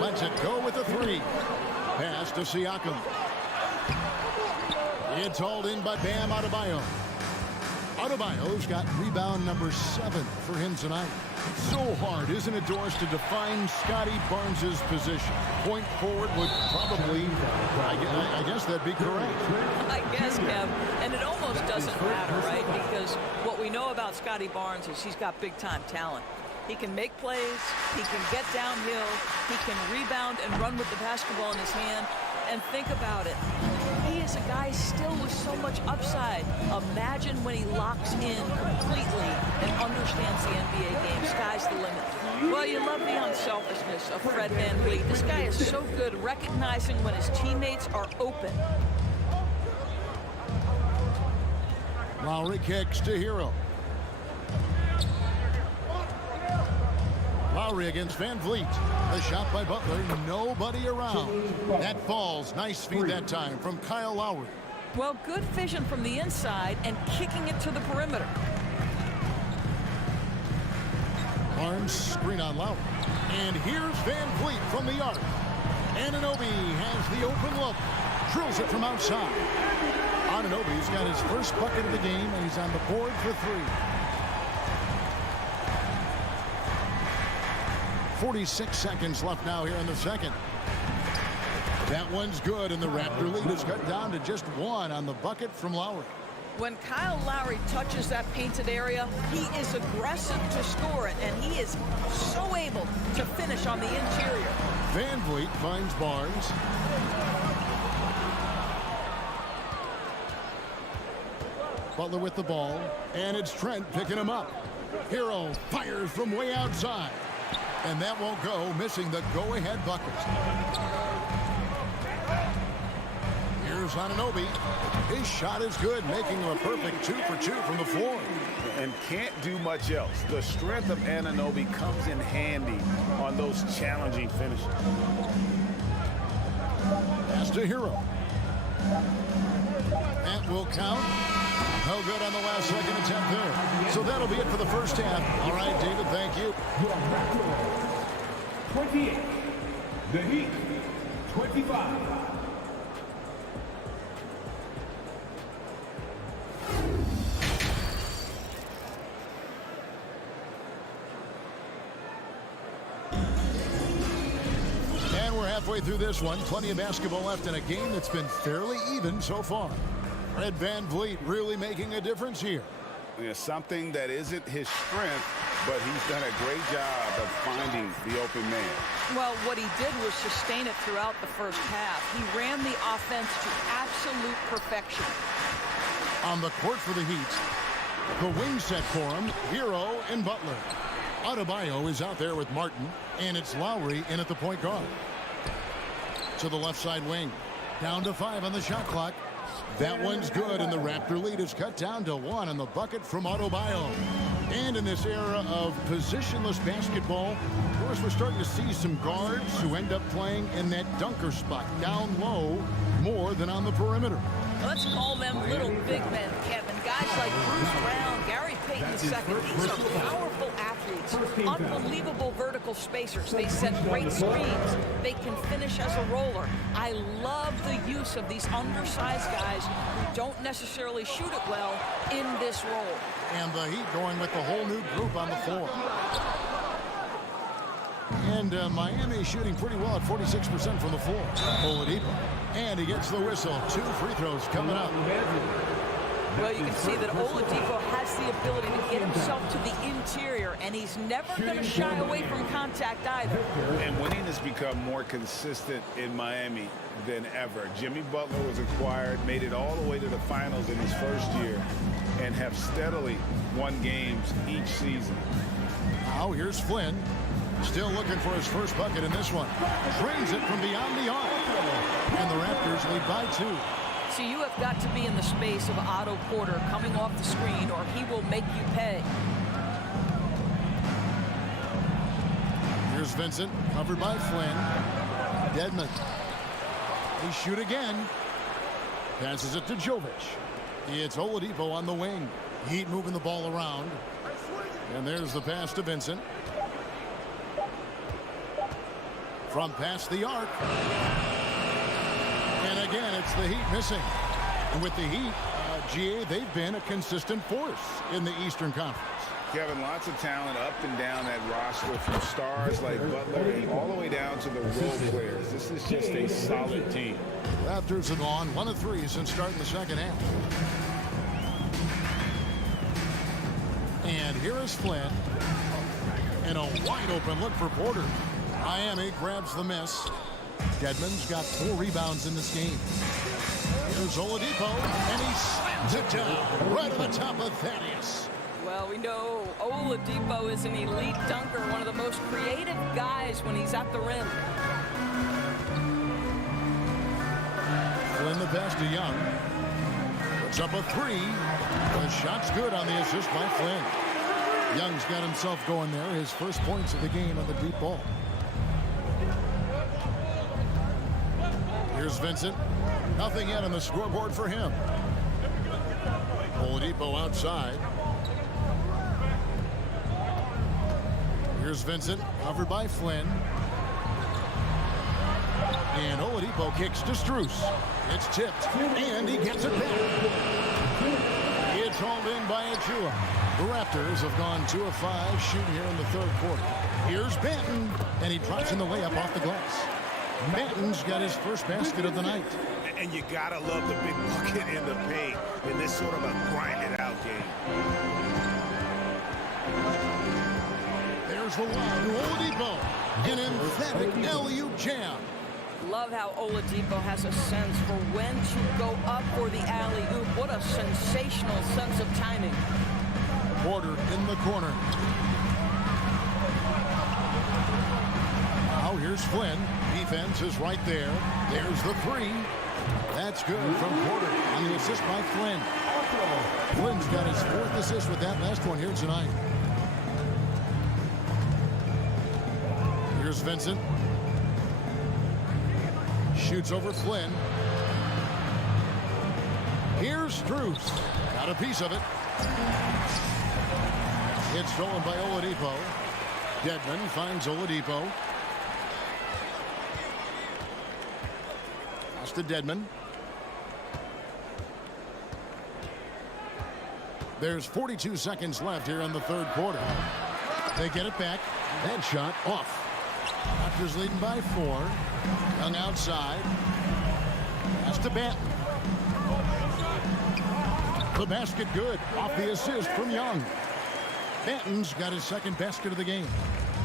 Let's it go with a 3. Pass to Siakam. It's hauled in by Bam Adebayo. Adebayo's got rebound number 7 for him tonight. So hard, isn't it, Doris, to define Scotty Barnes' position? Point forward would probably, I guess that'd be correct. I guess, Kev, and it almost doesn't matter, right? Because what we know about Scotty Barnes is he's got big-time talent. He can make plays, he can get downhill, he can rebound and run with the basketball in his hand. And think about it. He is a guy still with so much upside. Imagine when he locks in completely and understands the NBA game. Sky's the limit. Well, you love the unselfishness of Fred Van Vliet. This guy is so good recognizing when his teammates are open. Lowry kicks to Hero. Lowry against Van Vliet. The shot by Butler. Nobody around. That falls. Nice feed that time from Kyle Lowry. Well, good vision from the inside and kicking it to the perimeter. Barnes screen on Lowry. And here's Van Vliet from the arc. Anunoby has the open look. Drills it from outside. Anunoby's got his first bucket of the game, and he's on the board for 3. 46 seconds left now here in the second. That one's good, and the Raptor lead is cut down to just 1 on the bucket from Lowry. When Kyle Lowry touches that painted area, he is aggressive to score it, and he is so able to finish on the interior. Van Vliet finds Barnes. Butler with the ball, and it's Trent picking him up. Hero fires from way outside, and that won't go, missing the go-ahead bucket. Here's Anunoby. His shot is good, making him a perfect 2 for 2 from the floor. And can't do much else. The strength of Anunoby comes in handy on those challenging finishes. Pass to Hero. That will count. No good on the last second attempt there. So that'll be it for the first half. All right, David, thank you. 28. The Heat, 25. And we're halfway through this one. Plenty of basketball left in a game that's been fairly even so far. Fred Van Vliet really making a difference here. Yeah, something that isn't his strength, but he's done a great job of finding the open man. Well, what he did was sustain it throughout the first half. He ran the offense to absolute perfection. On the court for the Heat, the wing set for him, Hero and Butler. Adebayo is out there with Martin, and it's Lowry in at the point guard. To the left side wing. Down to 5 on the shot clock. That one's good, and the Raptor lead is cut down to 1 on the bucket from Adebayo. And in this era of positionless basketball, of course, we're starting to see some guards who end up playing in that dunker spot, down low, more than on the perimeter. Let's call them little big men, Kevin. Guys like Bruce Brown, Gary Payton II. These are powerful athletes, unbelievable vertical spacers. They set great screens. They can finish as a roller. I love the use of these undersized guys who don't necessarily shoot it well in this role. And the Heat going with the whole new group on the floor. And Miami shooting pretty well at 46% from the floor. Oladipo. And he gets the whistle. 2 free throws coming up. Well, you can see that Oladipo has the ability to get himself to the interior, and he's never going to shy away from contact either. And winning has become more consistent in Miami than ever. Jimmy Butler was acquired, made it all the way to the finals in his first year, and have steadily won games each season. Now here's Flynn. Still looking for his first bucket in this one. Drains it from beyond the arc. And the Raptors lead by 2. So you have got to be in the space of Otto Porter coming off the screen, or he will make you pay. Here's Vincent, covered by Flynn. Dedmon. He shoot again. Passes it to Jovic. It's Oladipo on the wing. Heat moving the ball around. And there's the pass to Vincent. From past the arc. And again, it's the Heat missing. And with the Heat, GA, they've been a consistent force in the Eastern Conference. Kevin, lots of talent up and down that roster, from stars like Butler all the way down to the role players. This is just a solid team. Raptors have gone 1 of 3 since starting the second half. And here is Flynn. And a wide open look for Porter. Miami grabs the miss. Dedmon's got 4 rebounds in this game. Here's Oladipo, and he slams it down right on the top of Thaddeus. Well, we know Oladipo is an elite dunker, one of the most creative guys when he's at the rim. Flynn the pass to Young. Puts up a 3. The shot's good on the assist by Flynn. Young's got himself going there. His first points of the game on the deep ball. Here's Vincent. Nothing yet on the scoreboard for him. Oladipo outside. Here's Vincent, covered by Flynn. And Oladipo kicks to Strus. It's tipped, and he gets it back. It's hauled in by Achua. The Raptors have gone 2 of 5 shooting here in the third quarter. Here's Banton, and he drops in the layup off the glass. Banton's got his first basket of the night. And you gotta love the big bucket in the paint in this sort of a grind-it-out game. There's the lob to Oladipo. An emphatic alley-oop jam. Love how Oladipo has a sense for when to go up for the alley-oop. What a sensational sense of timing. Porter in the corner. Now here's Flynn. Defense is right there. There's the three. That's good from Porter on the assist by Flynn. Flynn's got his 4th assist with that last one here tonight. Here's Vincent. Shoots over Flynn. Here's Strus. Got a piece of it. It's stolen by Oladipo. Dedmon finds Oladipo. Pass to Dedmon. There's 42 seconds left here in the third quarter. They get it back. That shot off. Raptors leading by 4. Young outside. Pass to Banton. The basket good. Off the assist from Young. Banton's got his 2nd basket of the game.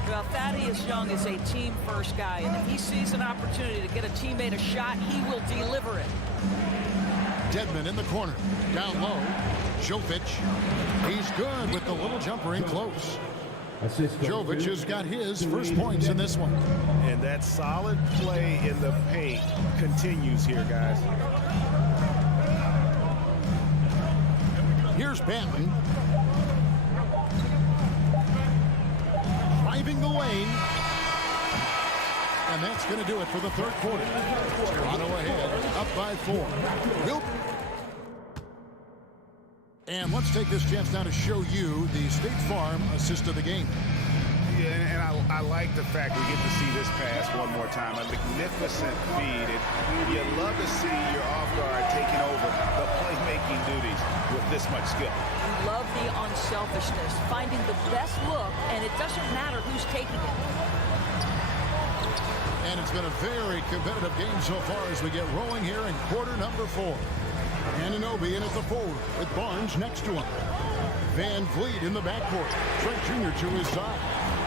Well, Thaddeus Young is a team-first guy, and if he sees an opportunity to get a teammate a shot, he will deliver it. Dedmon in the corner. Down low. Jovic. He's good with the little jumper in close. Jovic has got his first points in this one. And that solid play in the paint continues here, guys. Here's Banton. Driving the lane. And that's going to do it for the third quarter. Toronto ahead, up by 4. Wilt. And let's take this chance now to show you the State Farm assist of the game. Yeah, and I like the fact we get to see this pass one more time. A magnificent feed. And you love to see your off guard taking over the playmaking duties with this much skill. You love the unselfishness, finding the best look, and it doesn't matter who's taking it. And it's been a very competitive game so far as we get rolling here in quarter number 4. Anunoby in at the forward with Barnes next to him. Van Vliet in the backcourt. Trent Jr. to his side.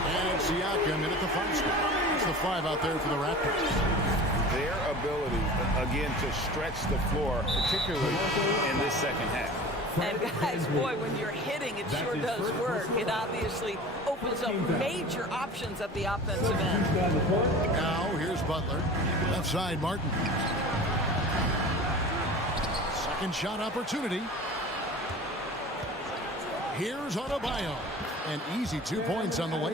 And it's Siakam in at the 5 spot. It's the 5 out there for the Raptors. Their ability, again, to stretch the floor, particularly in this second half. And guys, boy, when you're hitting, it sure does work. It obviously opens up major options at the offensive end. Now, here's Butler. Left side, Martin. Second shot opportunity. Here's Adebayo. An easy 2 points on the way.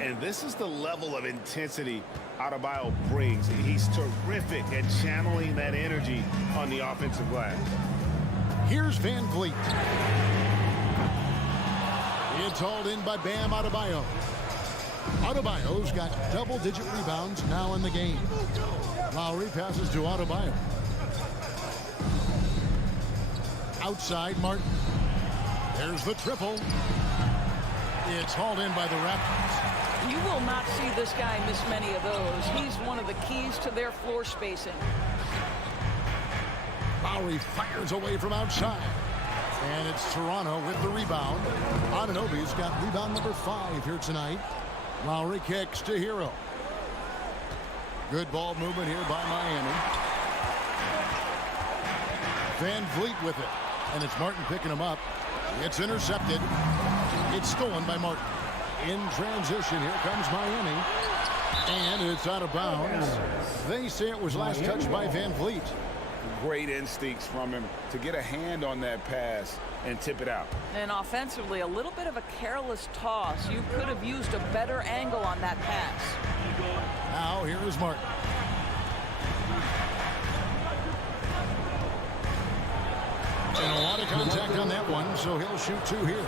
And this is the level of intensity Adebayo brings. He's terrific at channeling that energy on the offensive glass. Here's Van Vliet. It's hauled in by Bam Adebayo. Adebayo's got double-digit rebounds now in the game. Lowry passes to Adebayo. Outside, Martin. There's the triple. It's hauled in by the Raptors. You will not see this guy miss many of those. He's one of the keys to their floor spacing. Lowry fires away from outside. And it's Toronto with the rebound. Anunoby's got rebound number 5 here tonight. Lowry kicks to Hero. Good ball movement here by Miami. Van Vliet with it. And it's Martin picking him up. It's intercepted. It's stolen by Martin. In transition, here comes Miami. And it's out of bounds. They say it was last touched by Van Vliet. Great instincts from him to get a hand on that pass and tip it out. And offensively, a little bit of a careless toss. You could have used a better angle on that pass. Now, here is Martin. And a lot of contact on that one, so he'll shoot 2 here.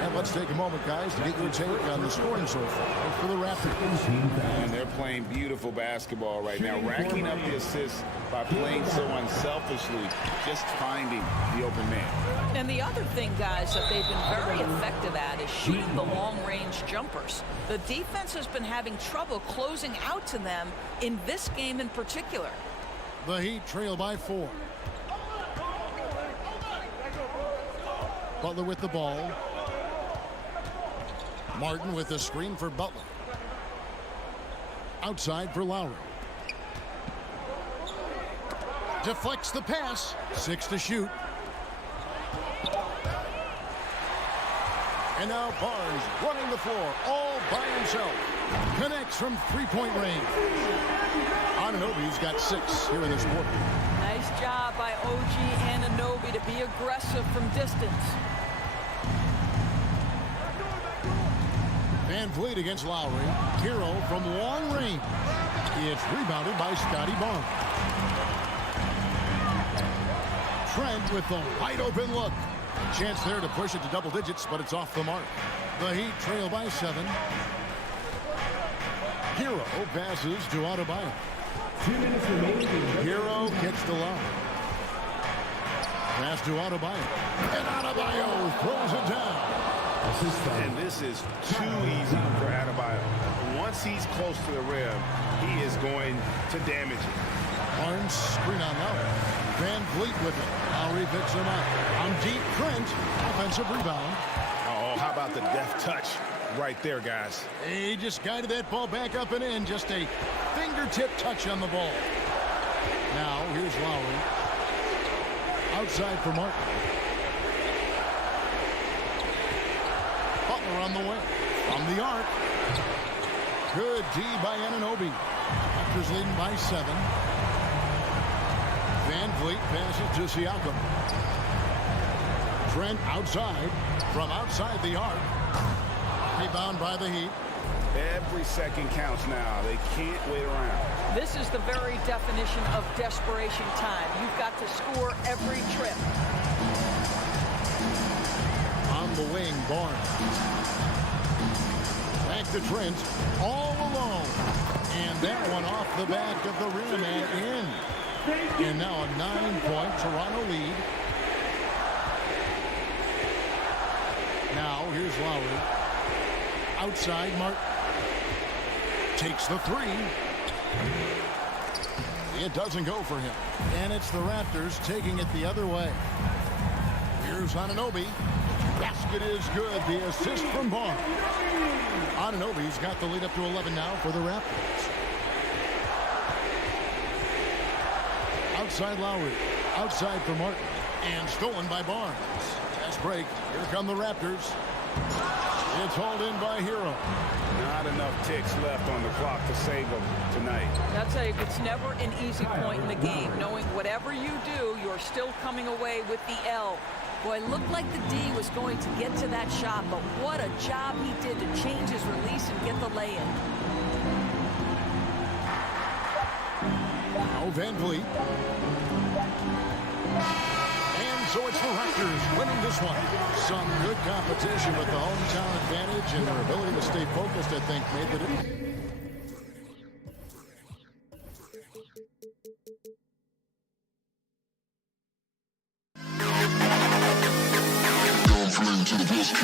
And let's take a moment, guys, to get your take on the scoring so far for the Raptors. And they're playing beautiful basketball right now, racking up the assists by playing so unselfishly, just finding the open man. And the other thing, guys, that they've been very effective at is shooting the long-range jumpers. The defense has been having trouble closing out to them in this game in particular. The Heat trail by 4. Butler with the ball. Martin with the screen for Butler. Outside for Lowry. Deflects the pass. 6 to shoot. And now Barnes running the floor all by himself. Connects from three-point range. Anunoby's got 6 here in this quarter. Nice job by OG Anunoby to be aggressive from distance. Van Vliet against Lowry. Hero from long range. It's rebounded by Scotty Barnes. Trent with the wide open look. Chance there to push it to double digits, but it's off the mark. The Heat trail by 7. Hero passes to Adebayo. 2 minutes remaining. Hero gets the lob. Pass to Adebayo. And Adebayo throws it down. And this is too easy for Adebayo. Once he's close to the rim, he is going to damage it. Barnes screen on Lowry. Van Vliet with it. Lowry picks him up. On deep, Trent. Offensive rebound. Oh, how about the deft touch right there, guys? He just guided that ball back up and in. Just a fingertip touch on the ball. Now, here's Lowry. Outside for Martin. Butler on the way. From the arc. Good D by Anunoby. Raptors leading by 7. Van Vliet passes to Siakam. Trent outside. From outside the arc. Rebound by the Heat. Every second counts now. They can't wait around. This is the very definition of desperation time. You've got to score every trip. On the wing, Barnes. Back to Trent. All alone. And that one off the back of the rim and in. And now a 9-point Toronto lead. Now here's Lowry. Outside, Martin. Takes the 3. It doesn't go for him. And it's the Raptors taking it the other way. Here's Anunoby. Basket is good. The assist from Barnes. Anunoby's got the lead up to 11 now for the Raptors. Outside Lowry. Outside for Martin. And stolen by Barnes. Fast break. Here come the Raptors. It's hauled in by Hero. Not enough ticks left on the clock to save them tonight. I'll tell you, it's never an easy point in the game, knowing whatever you do, you're still coming away with the L. Boy, it looked like the D was going to get to that shot, but what a job he did to change his release and get the lay-in. Now Van Vliet. And so it's the Raptors winning this one. Some good competition with the hometown advantage and their ability to stay focused, I think, made the difference. To the best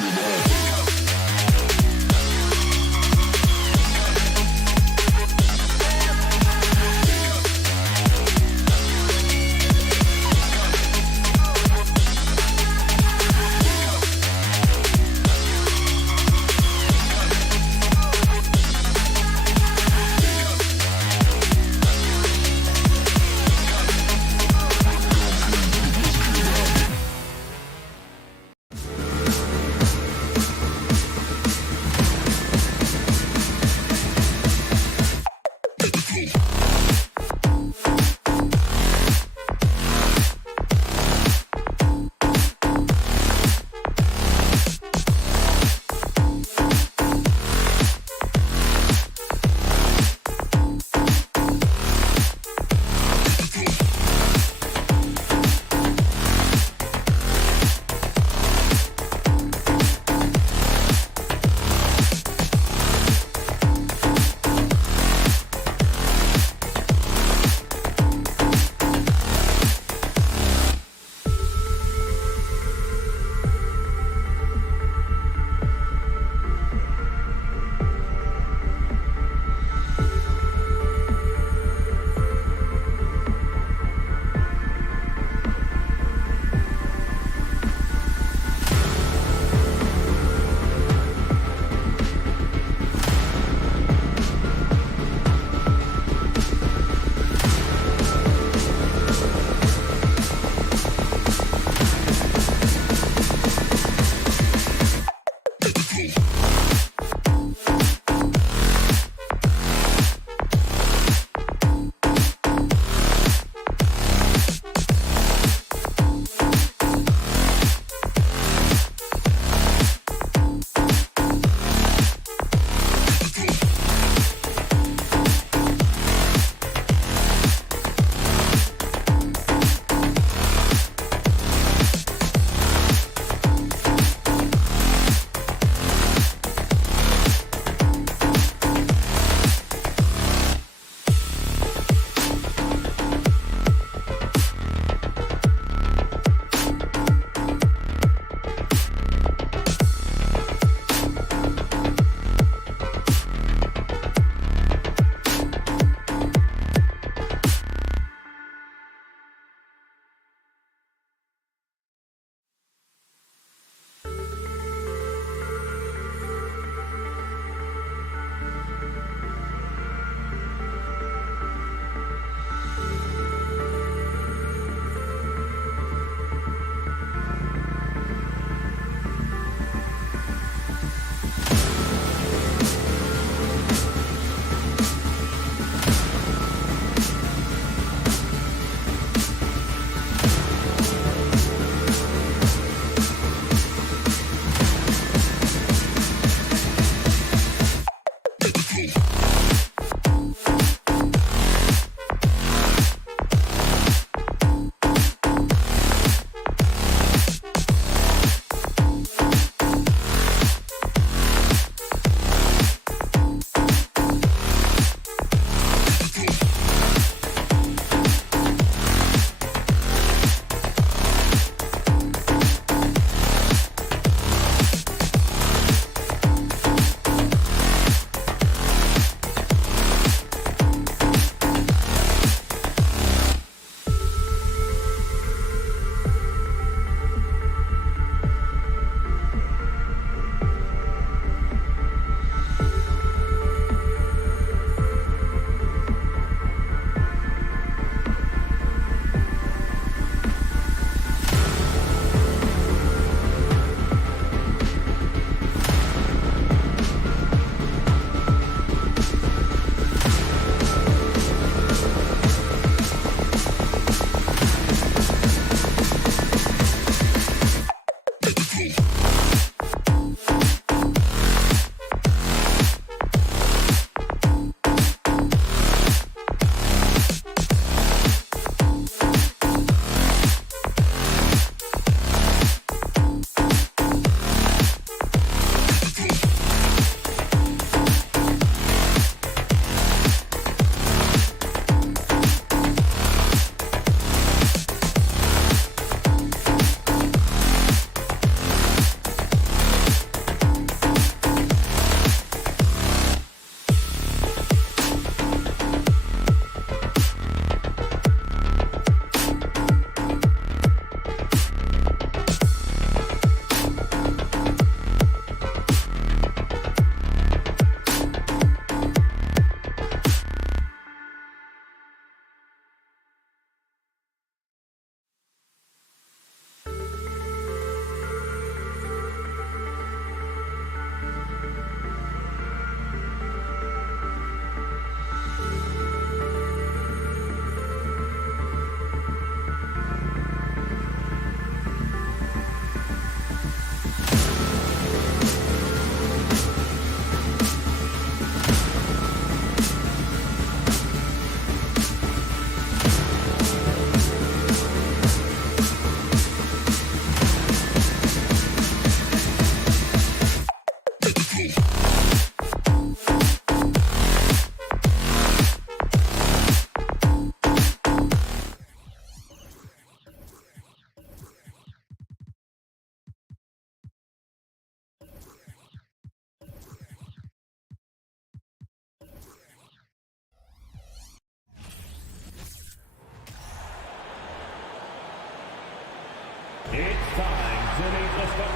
It's time to make the start.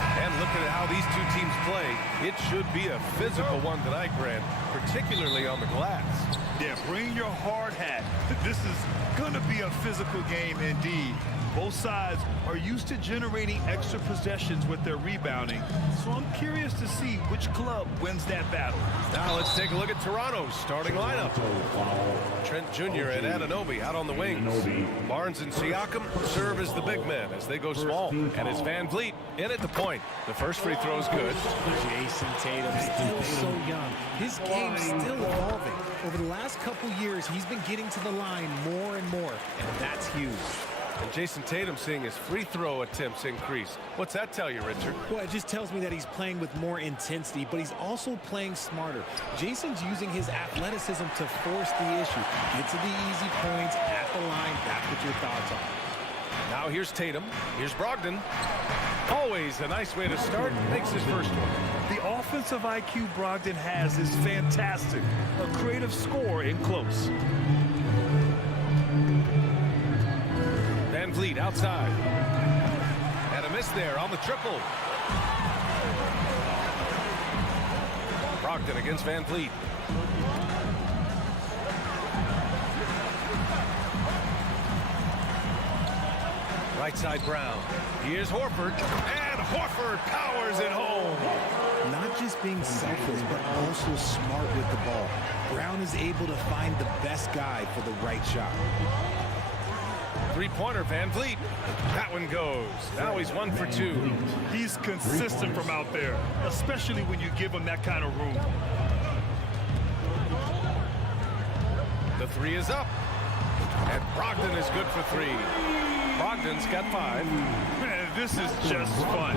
And looking at how these two teams play, it should be a physical one tonight, Grant, particularly on the glass. Yeah, bring your hard hat. This is going to be a physical game indeed. Both sides are used to generating extra possessions with their rebounding, so I'm curious to see which club wins that battle. Now let's take a look at Toronto's starting lineup. Trent Jr. and Anunoby out on the wings. Barnes and Siakam serve as the big men as they go small. And it's Van Vliet in at the point. The first free throw is good. Jason Tatum still so young. His game's still evolving. Over the last couple years, he's been getting to the line more and more, and that's huge. And Jason Tatum seeing his free throw attempts increase. What's that tell you, Richard? Well, it just tells me that he's playing with more intensity, but he's also playing smarter. Jason's using his athleticism to force the issue. Get to the easy points at the line. That's what your thoughts are. Now here's Tatum. Here's Brogdon. Always a nice way to start. Makes his first one. The offensive IQ Brogdon has is fantastic. A creative scorer in close. Van Vliet outside. And a miss there on the triple. Brogdon against Van Vliet. Right side Brown. Here's Horford. And Horford powers it home. Not just being selfless, but also smart with the ball. Brown is able to find the best guy for the right shot. Three-pointer, Van Vliet. That one goes. Now he's 1 for 2. He's consistent from out there, especially when you give him that kind of room. The three is up. And Brogdon is good for 3. Brogdon's got 5. Man, this is just fun.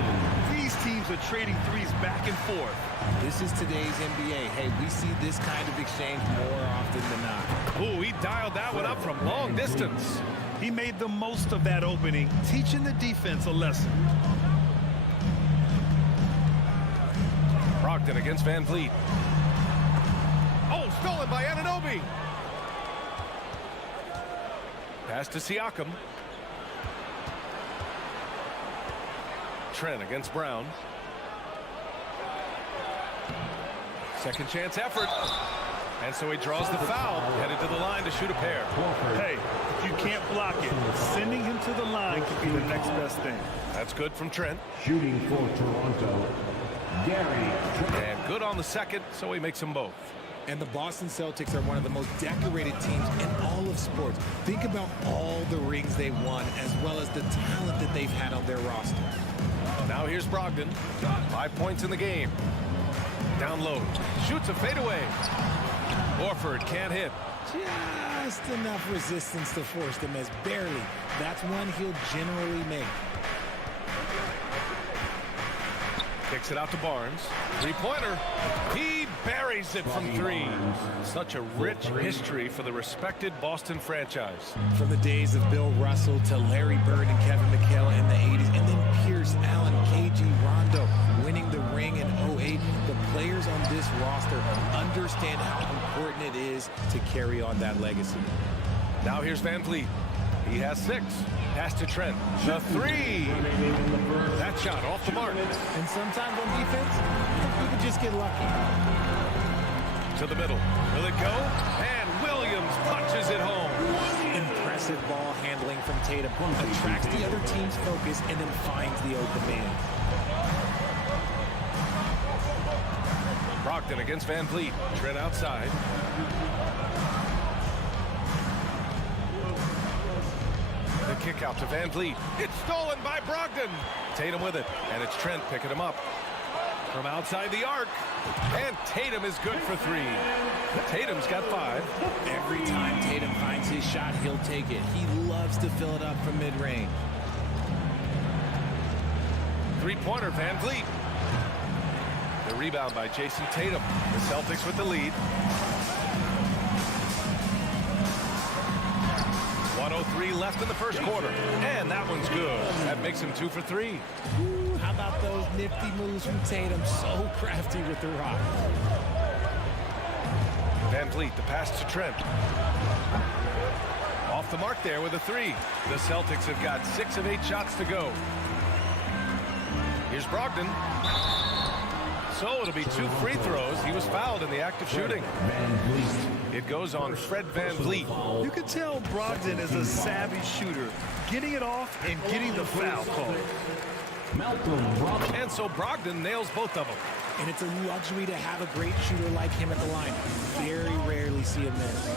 These teams are trading threes back and forth. This is today's NBA. Hey, we see this kind of exchange more often than not. Ooh, he dialed that one up from long distance. He made the most of that opening, teaching the defense a lesson. Brogdon against Van Vliet. Oh, stolen by Anunoby. Pass to Siakam. Trent against Brown. Second chance effort. And so he draws the foul, headed to the line to shoot a pair. Hey, if you can't block it, sending him to the line could be the next best thing. That's good from Trent. Shooting for Toronto, Gary Trent. And good on the second, so he makes them both. And the Boston Celtics are one of the most decorated teams in all of sports. Think about all the rings they've won, as well as the talent that they've had on their roster. Now here's Brogdon. 5 points in the game. Down low. Shoots a fadeaway. Horford can't hit. Just enough resistance to force them as barely. That's one he'll generally make. Kicks it out to Barnes. Three-pointer. He buries it from 3. Such a rich history for the respected Boston franchise. From the days of Bill Russell to Larry Bird and Kevin McHale in the 80s, and then Pierce, Allen, KG, Rondo winning the ring in 08. The players on this roster understand how important it is to carry on that legacy. Now here's Van Vliet. He has 6. Pass to Trent. The 3. That shot off the mark. And sometimes on defense, you can just get lucky. To the middle. Will it go? And Williams punches it home. Impressive ball handling from Tatum. Attracts the other team's focus and then finds the open man. Brogdon against Van Vliet. Trent outside. The kick out to Van Vliet. It's stolen by Brogdon. Tatum with it. And it's Trent picking him up. From outside the arc. And Tatum is good for 3. Tatum's got 5. Every time Tatum finds his shot, he'll take it. He loves to fill it up from mid-range. Three-pointer, Van Vliet. The rebound by Jason Tatum. The Celtics with the lead. 1:03 left in the first quarter. And that one's good. That makes him 2 for 3. Ooh, how about those nifty moves from Tatum? So crafty with the rock. Van Vliet, the pass to Trent. Off the mark there with a 3. The Celtics have got 6 of 8 shots to go. Here's Brogdon. So it'll be 2 free throws. He was fouled in the act of shooting. It goes on Fred VanVleet. You can tell Brogdon is a savvy shooter, getting it off and getting the foul call. And so Brogdon nails both of them. And it's a luxury to have a great shooter like him at the line. Very rarely see him miss.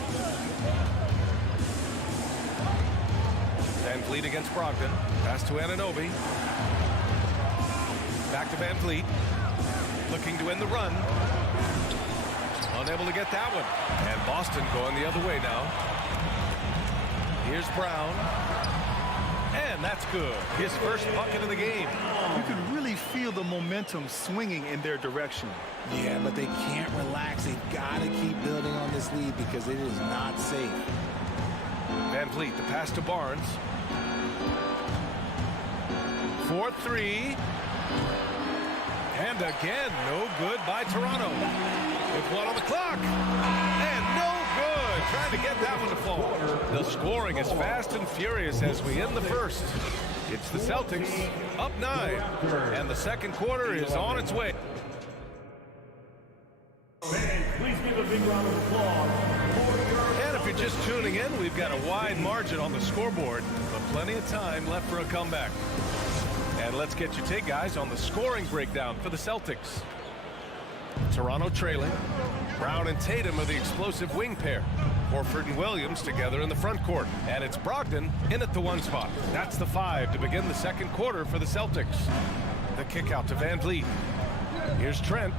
VanVleet against Brogdon. Pass to Anunoby. Back to VanVleet. Looking to end the run. Unable to get that one. And Boston going the other way now. Here's Brown. And that's good. His first bucket of the game. You can really feel the momentum swinging in their direction. Yeah, but they can't relax. They've got to keep building on this lead because it is not safe. VanVleet, the pass to Barnes. 4-3. And again, no good by Toronto. With 1 on the clock. And no good. Trying to get that one to fall. The scoring is fast and furious as we end the first. It's the Celtics up 9. And the second quarter is on its way. Please give a big round of applause. And if you're just tuning in, we've got a wide margin on the scoreboard, but plenty of time left for a comeback. And let's get your take, guys, on the scoring breakdown for the Celtics. Toronto trailing. Brown and Tatum are the explosive wing pair. Horford and Williams together in the front court. And it's Brogdon in at the 1 spot. That's the 5 to begin the second quarter for the Celtics. The kick out to VanVleet. Here's Trent.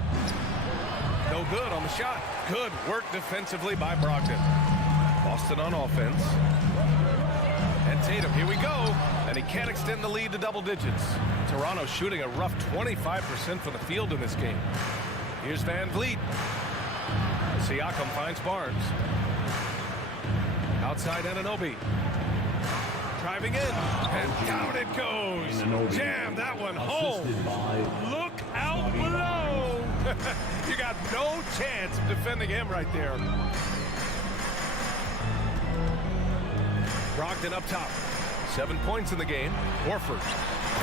No good on the shot. Good work defensively by Brogdon. Boston on offense. And Tatum, here we go. And he can't extend the lead to double digits. Toronto shooting a rough 25% from the field in this game. Here's VanVleet. Siakam finds Barnes. Outside Anunoby. Driving in. And down it goes. Jam that one home. Look out below. You got no chance of defending him right there. Brogdon up top. 7 points in the game. Horford.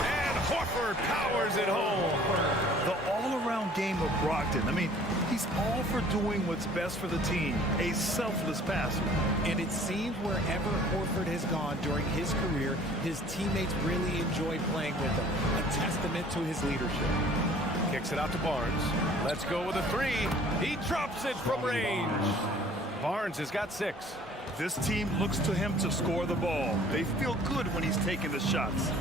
And Horford powers it home. The all-around game of Brogdon. I mean, he's all for doing what's best for the team. A selfless passer. And it seems wherever Horford has gone during his career, his teammates really enjoy playing with him. A testament to his leadership. Kicks it out to Barnes. Let's go with a 3. He drops it from range. Barnes has got 6. This team looks to him to score the ball. They feel good when he's taking the shots.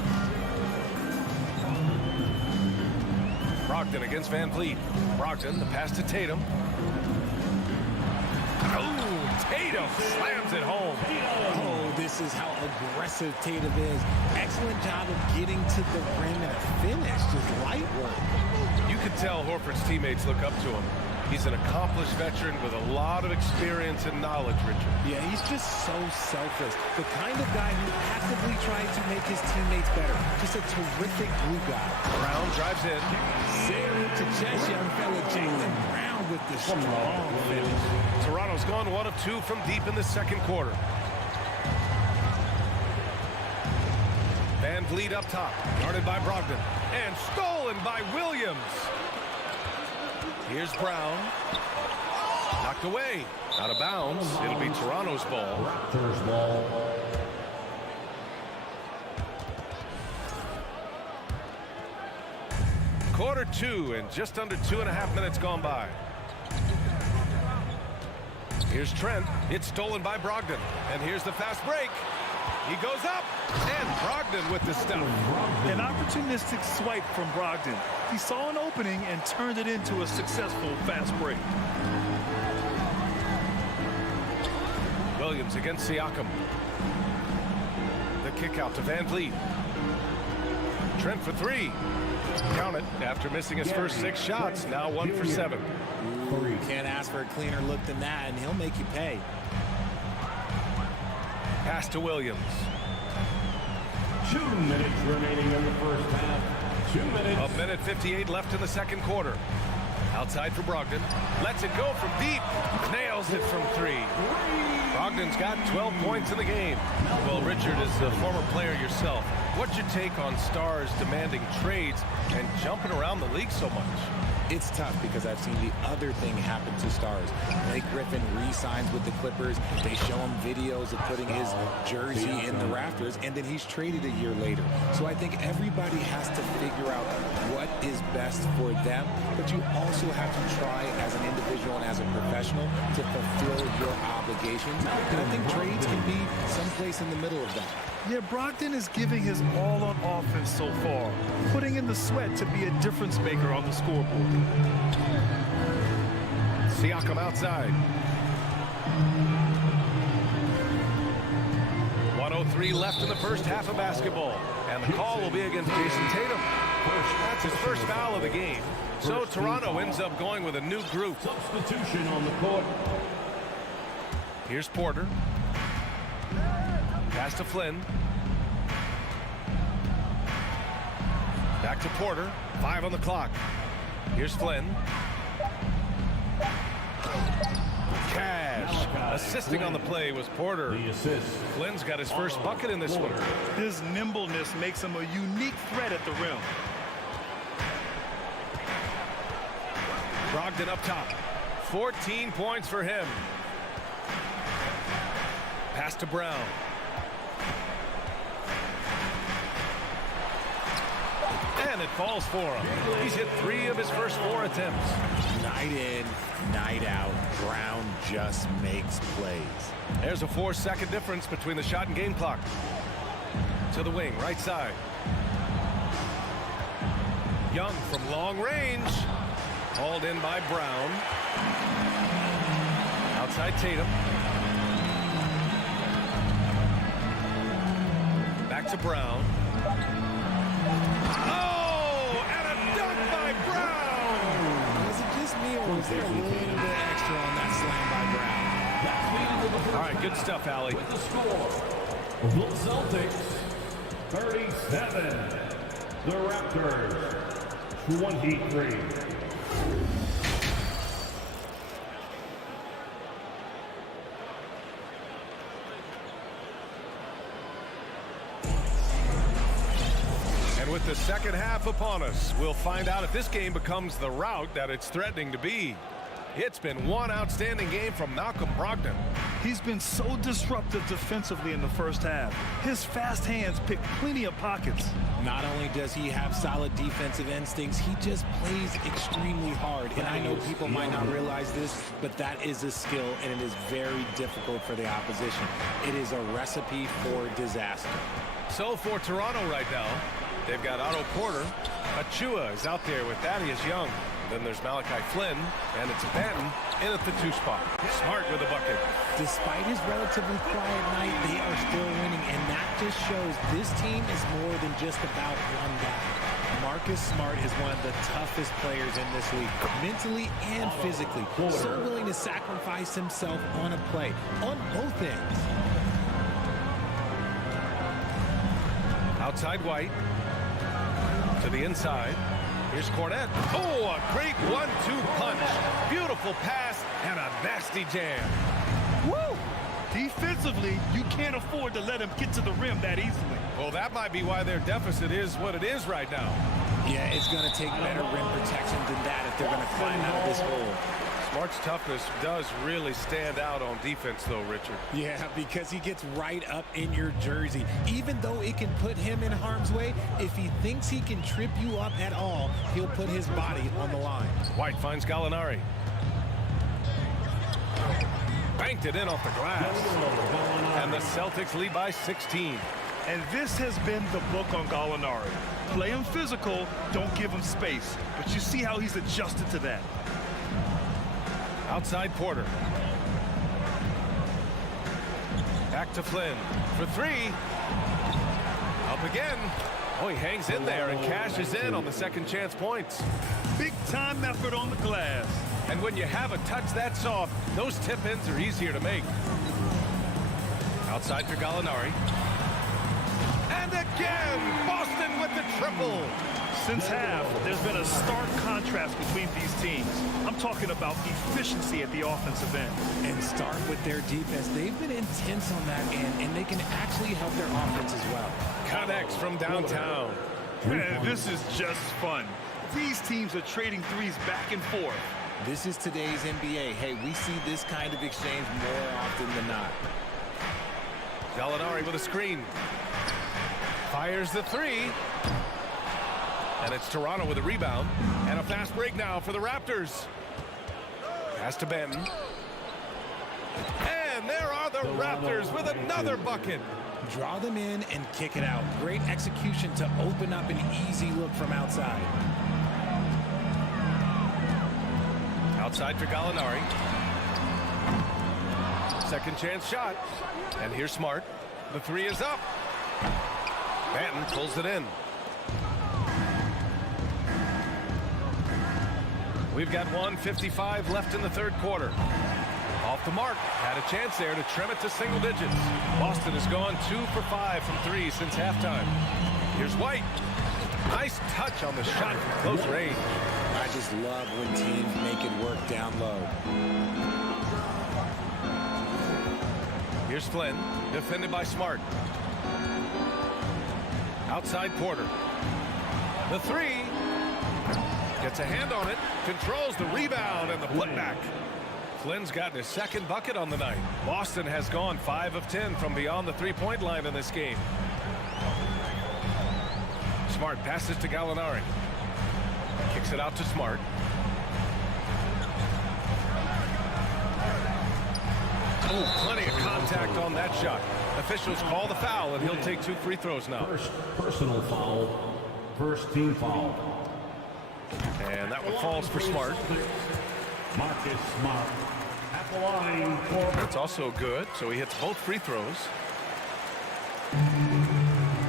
Brogdon against VanVleet. Brogdon, the pass to Tatum. Oh, Tatum slams it home. Oh, this is how aggressive Tatum is. Excellent job of getting to the rim and a finish. Just light work. You can tell Horford's teammates look up to him. He's an accomplished veteran with a lot of experience and knowledge, Richard. Yeah, he's just so selfless. The kind of guy who actively tries to make his teammates better. Just a terrific glue guy. Brown drives in. Salute to chest, young fella. Jaylen Brown with the strong finish. Toronto's gone 1 of 2 from deep in the second quarter. VanVleet up top. Guarded by Brogdon. And stolen by Williams. Here's Brown. Knocked away. Out of bounds. It'll be Toronto's ball. Raptors ball. Quarter 2 and just under 2.5 minutes gone by. Here's Trent. It's stolen by Brogdon. And here's the fast break. He goes up. And Brogdon with the stuff. An opportunistic swipe from Brogdon. He saw an opening and turned it into a successful fast break. Williams against Siakam. The kick out to VanVleet. Trent for 3. Count it after missing his first 6 shots. Now 1 for 7. Ooh, can't ask for a cleaner look than that, and he'll make you pay. Pass to Williams. 2 minutes remaining in the first half. 2 minutes. 1:58 left in the second quarter. Outside for Brogdon. Lets it go from deep. Nails it from 3. Brogdon's got 12 points in the game. Well, Richard, as a former player yourself, what's your take on stars demanding trades and jumping around the league so much? It's tough because I've seen the other thing happen to stars. Blake Griffin re-signs with the Clippers. They show him videos of putting his jersey in the rafters, and then he's traded a year later. So I think everybody has to figure out what is best for them, but you also have to try as an individual and as a professional to fulfill your obligations. And I think trades can be someplace in the middle of that. Yeah, Brogdon is giving his all on offense so far, putting in the sweat to be a difference maker on the scoreboard. Siakam outside. 1:03 left in the first half of basketball. And the call will be against Jason Tatum. That's his first foul of the game. So Toronto ends up going with a new group. Substitution on the court. Here's Porter. Pass to Flynn. Back to Porter. 5 on the clock. Here's Flynn. Cash. Assisting on the play was Porter. The assist. Flynn's got his first bucket in this one. His nimbleness makes him a unique threat at the rim. Brogdon up top. 14 points for him. Pass to Brown. And it falls for him. He's hit 3 of his first 4 attempts. Night in, night out, Brown just makes plays. There's a 4-second difference between the shot and game clock. To the wing, right side. Young from long range. Hauled in by Brown. Outside Tatum. Back to Brown. Or was there a little bit extra on that slam by Brown? All right, good stuff, Allie. With the score, the Celtics 37, the Raptors 23. With the second half upon us, we'll find out if this game becomes the rout that it's threatening to be. It's been one outstanding game from Malcolm Brogdon. He's been so disruptive defensively in the first half. His fast hands pick plenty of pockets. Not only does he have solid defensive instincts, he just plays extremely hard. And I know people might not realize this, but that is a skill, and it is very difficult for the opposition. It is a recipe for disaster. So for Toronto right now, they've got Otto Porter. Achua is out there with Thaddeus Young. Then there's Malachi Flynn, and it's Banton in at the 2 spot. Smart with a bucket. Despite his relatively quiet night, they are still winning, and that just shows this team is more than just about one guy. Marcus Smart is one of the toughest players in this league, mentally and physically. So willing to sacrifice himself on a play, on both ends. Outside White. To the inside. Here's Cornette. Oh, a great 1-2 punch. Beautiful pass and a nasty jam. Woo! Defensively, you can't afford to let him get to the rim that easily. Well, that might be why their deficit is what it is right now. Yeah, it's going to take better rim protection than that if they're going to climb out of this hole. Smart's toughness does really stand out on defense, though, Richard. Yeah, because he gets right up in your jersey. Even though it can put him in harm's way, if he thinks he can trip you up at all, he'll put his body on the line. White finds Gallinari. Banked it in off the glass. And the Celtics lead by 16. And this has been the book on Gallinari. Play him physical, don't give him space. But you see how he's adjusted to that. Outside Porter. Back to Flynn for 3. Up again. Oh, he hangs in there and cashes in on the second chance points. Big time effort on the glass. And when you have a touch that soft, those tip-ins are easier to make. Outside for Gallinari. And again, Boston with the triple. Since half, there's been a stark contrast between these teams. I'm talking about efficiency at the offensive end. And start with their defense. They've been intense on that end, and they can actually help their offense as well. Connects from downtown. Man, this is just fun. These teams are trading threes back and forth. This is today's NBA. Hey, we see this kind of exchange more often than not. Gallinari with a screen. Fires the three. And it's Toronto with a rebound. And a fast break now for the Raptors. Pass to Benton. And there are the Raptors with another bucket. Draw them in and kick it out. Great execution to open up an easy look from outside. Outside for Gallinari. Second chance shot. And here's Smart. The three is up. Benton pulls it in. We've got 1:55 left in the third quarter. Off the mark. Had a chance there to trim it to single digits. Boston has gone 2 for 5 from 3 since halftime. Here's White. Nice touch on the shot from close range. I just love when teams make it work down low. Here's Flynn, defended by Smart. Outside Porter. The three. Gets a hand on it. Controls the rebound and the putback. Flynn's gotten his second bucket on the night. Boston has gone 5 of 10 from beyond the three-point line in this game. Smart passes to Gallinari. Kicks it out to Smart. Oh, plenty of contact on that shot. Officials call the foul, and he'll take 2 free throws now. First personal foul. First team foul. And that one falls for Smart. Marcus Smart at the line for... That's also good, so he hits both free throws.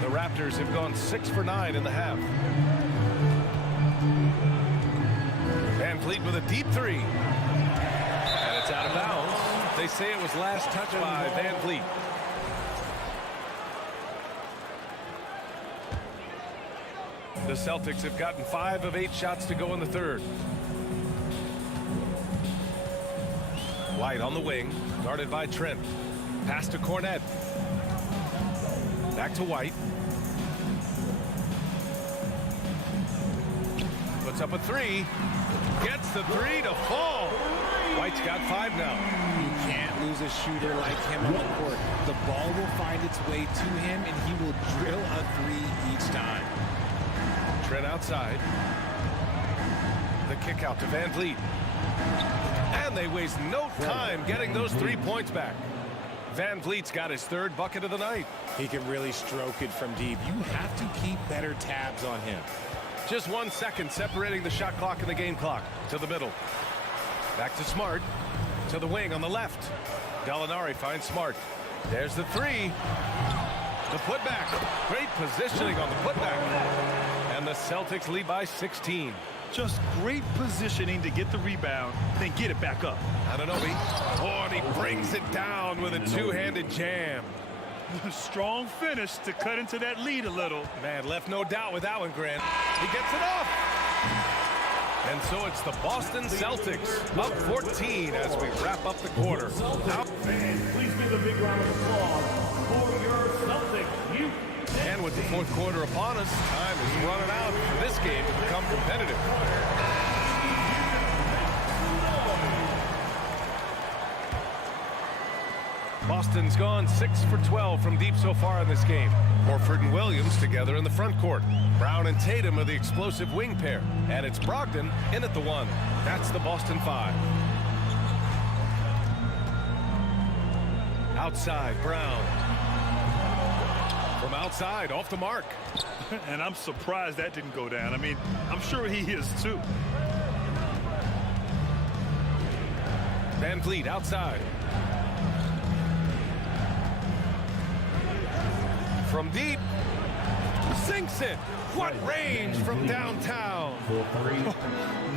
The Raptors have gone 6 for 9 in the half. Van Vliet with a deep three. And it's out of bounds. They say it was last touched by Van Vliet. The Celtics have gotten 5 of 8 shots to go in the third. White on the wing, guarded by Trent. Pass to Cornette. Back to White. Puts up a three. Gets the three to fall. White's got 5 now. You can't lose a shooter like him on the court. The ball will find its way to him, and he will drill a three each time. Trent outside. The kick out to Van Vliet. And they waste no time getting those 3 points back. Van Vliet's got his 3rd bucket of the night. He can really stroke it from deep. You have to keep better tabs on him. Just 1 second separating the shot clock and the game clock. To the middle. Back to Smart. To the wing on the left. Gallinari finds Smart. There's the three. The putback. Great positioning on the putback. And the Celtics lead by 16. Just great positioning to get the rebound, then get it back up. Anunoby. Oh, and he brings it down with a two-handed jam. Strong finish to cut into that lead a little. Man, left no doubt with that one, Grant. He gets it off. And so it's the Boston Celtics up 14 as we wrap up the quarter. Fans, please give a big round of applause for your Celtics. And with the fourth quarter upon us, time is running out for this game to become competitive. Boston's gone 6 for 12 from deep so far in this game. Horford and Williams together in the front court. Brown and Tatum are the explosive wing pair. And it's Brogdon in at the 1. That's the Boston 5. Outside, Brown. From outside, off the mark. And I'm surprised that didn't go down. I mean, I'm sure he is too. Van Vliet outside. From deep. Sinks it. What range from downtown.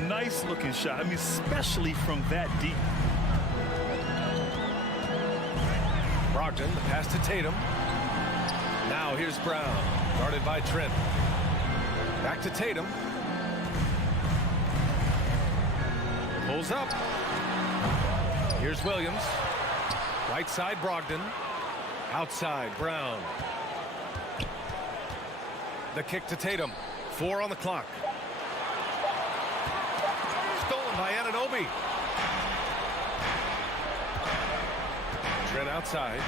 Nice looking shot. I mean, especially from that deep. Brogdon, the pass to Tatum. Now here's Brown, guarded by Trent. Back to Tatum. Pulls up. Here's Williams. Right side, Brogdon. Outside, Brown. The kick to Tatum. 4 on the clock. Stolen by Anunoby. Trent outside.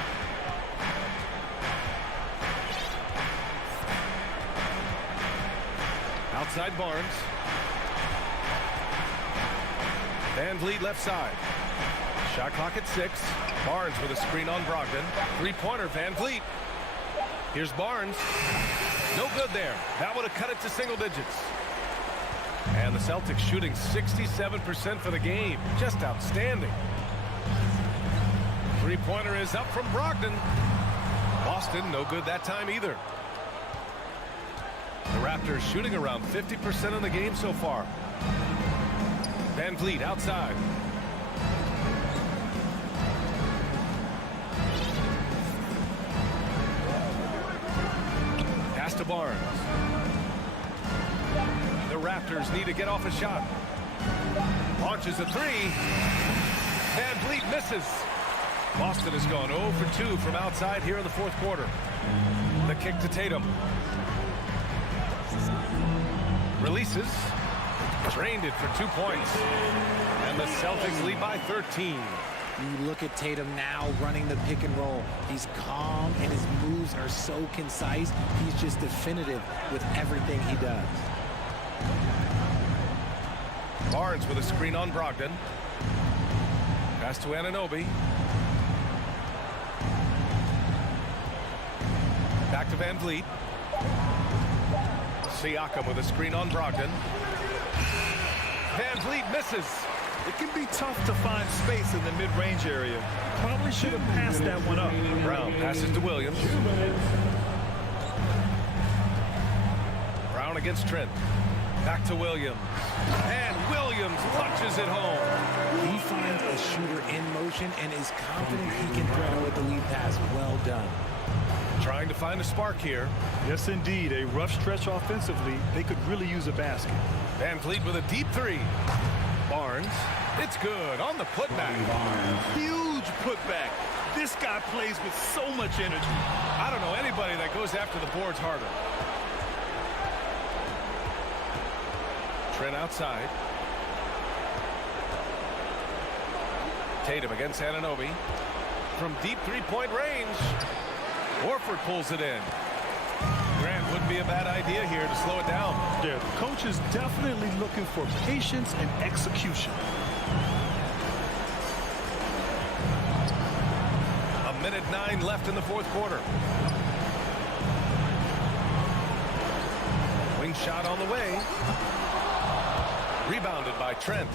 Outside Barnes. Van Vliet left side. Shot clock at 6. Barnes with a screen on Brogdon. Three-pointer, Van Vliet. Here's Barnes. No good there. That would have cut it to single digits. And the Celtics shooting 67% for the game. Just outstanding. Three-pointer is up from Brogdon. Boston, no good that time either. The Raptors shooting around 50% in the game so far. Van Vliet outside. Pass to Barnes. The Raptors need to get off a shot. Launches a 3. Van Vliet misses. Boston has gone 0 for 2 from outside here in the fourth quarter. The kick to Tatum. Releases. Drained it for 2 points. And the Celtics lead by 13. You look at Tatum now running the pick and roll. He's calm and his moves are so concise. He's just definitive with everything he does. Barnes with a screen on Brogdon. Pass to Anunoby. Back to Van Vliet. Siakam with a screen on Brogdon. Van Vliet misses. It can be tough to find space in the mid-range area. Probably should have passed that one up. Brown passes to Williams. Brown against Trent. Back to Williams. And Williams punches it home. He finds a shooter in motion and is confident he can thread with the lead pass. Well done. Trying to find a spark here. Yes, indeed. A rough stretch offensively. They could really use a basket. Van Vliet with a deep 3. Barnes. It's good on the putback. Huge putback. This guy plays with so much energy. I don't know anybody that goes after the boards harder. Trent outside. Tatum against Anunoby. From deep three-point range. Horford pulls it in. Grant wouldn't be a bad idea here to slow it down. Yeah, the coach is definitely looking for patience and execution. A minute 9 left in the fourth quarter. Wing shot on the way. Rebounded by Trent.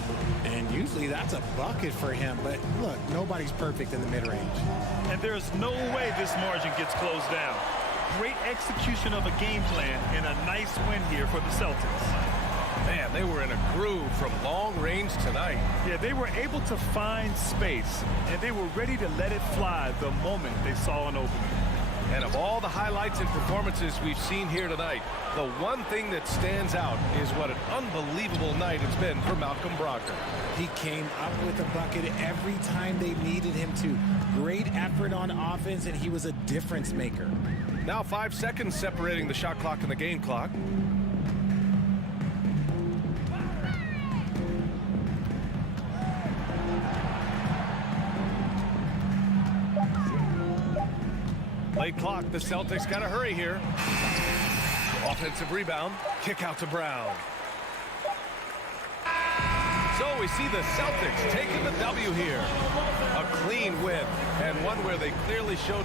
And usually that's a bucket for him, but look, nobody's perfect in the mid-range. And there's no way this margin gets closed down. Great execution of a game plan and a nice win here for the Celtics. Man, they were in a groove from long range tonight. Yeah, they were able to find space, and they were ready to let it fly the moment they saw an opening. And of all the highlights and performances we've seen here tonight, the one thing that stands out is what an unbelievable night it's been for Malcolm Brogdon. He came up with a bucket every time they needed him to. Great effort on offense, and he was a difference maker. Now 5 seconds separating the shot clock and the game clock. Late clock, the Celtics got to hurry here. Offensive rebound, kick out to Brown. So we see the Celtics taking the W here. A clean win, and one where they clearly showed...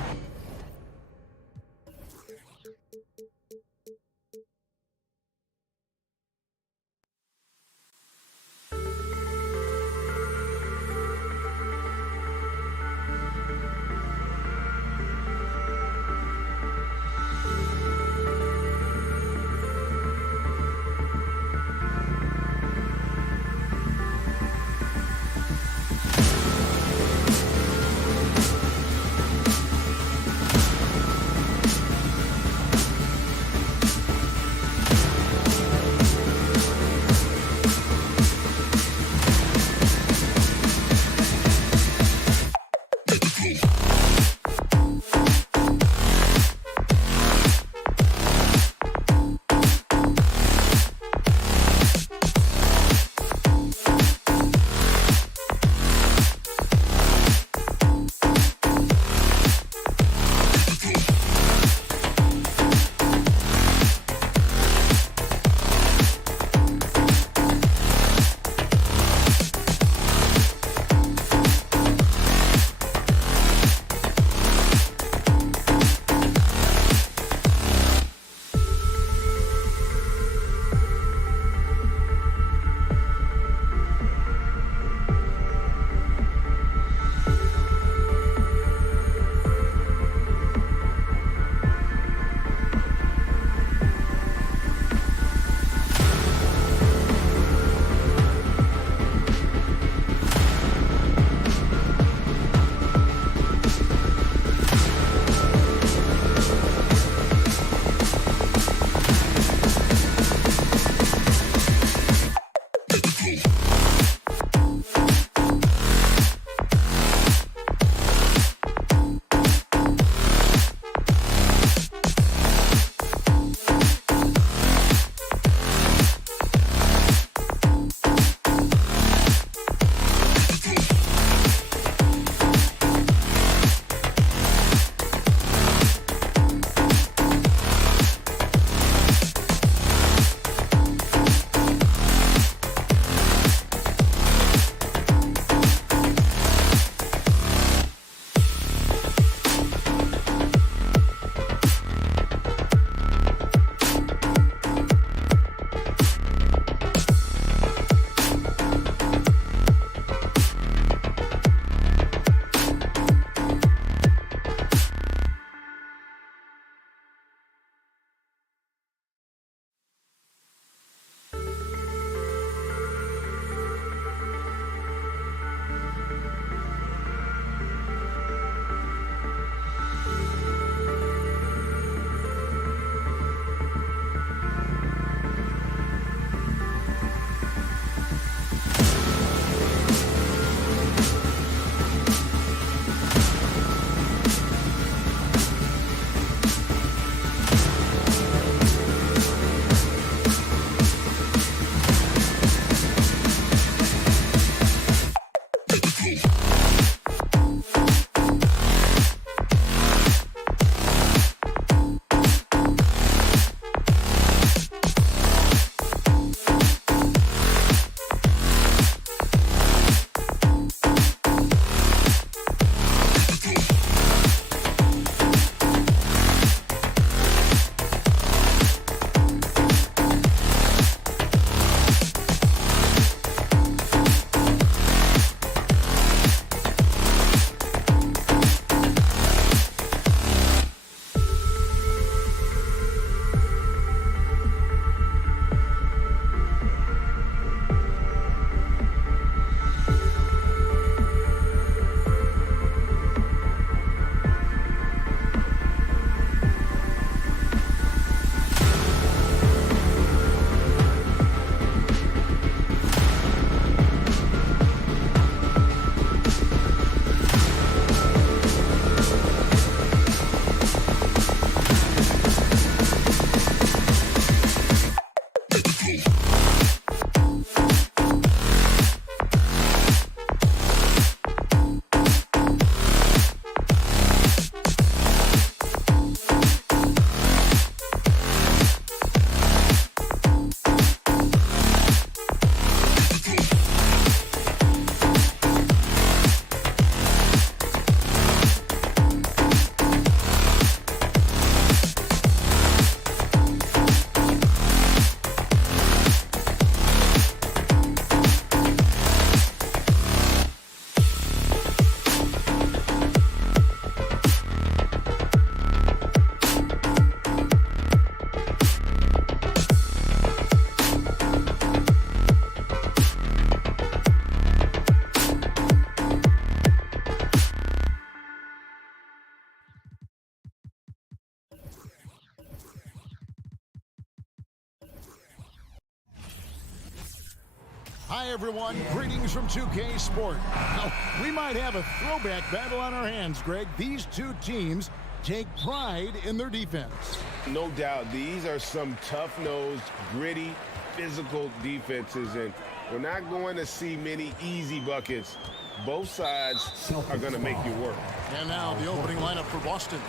Hi, everyone. Greetings from 2K Sport. Now, we might have a throwback battle on our hands, Greg. These two teams take pride in their defense. No doubt, these are some tough-nosed, gritty, physical defenses, and we're not going to see many easy buckets. Both sides are going to make you work. And now the opening lineup for Boston.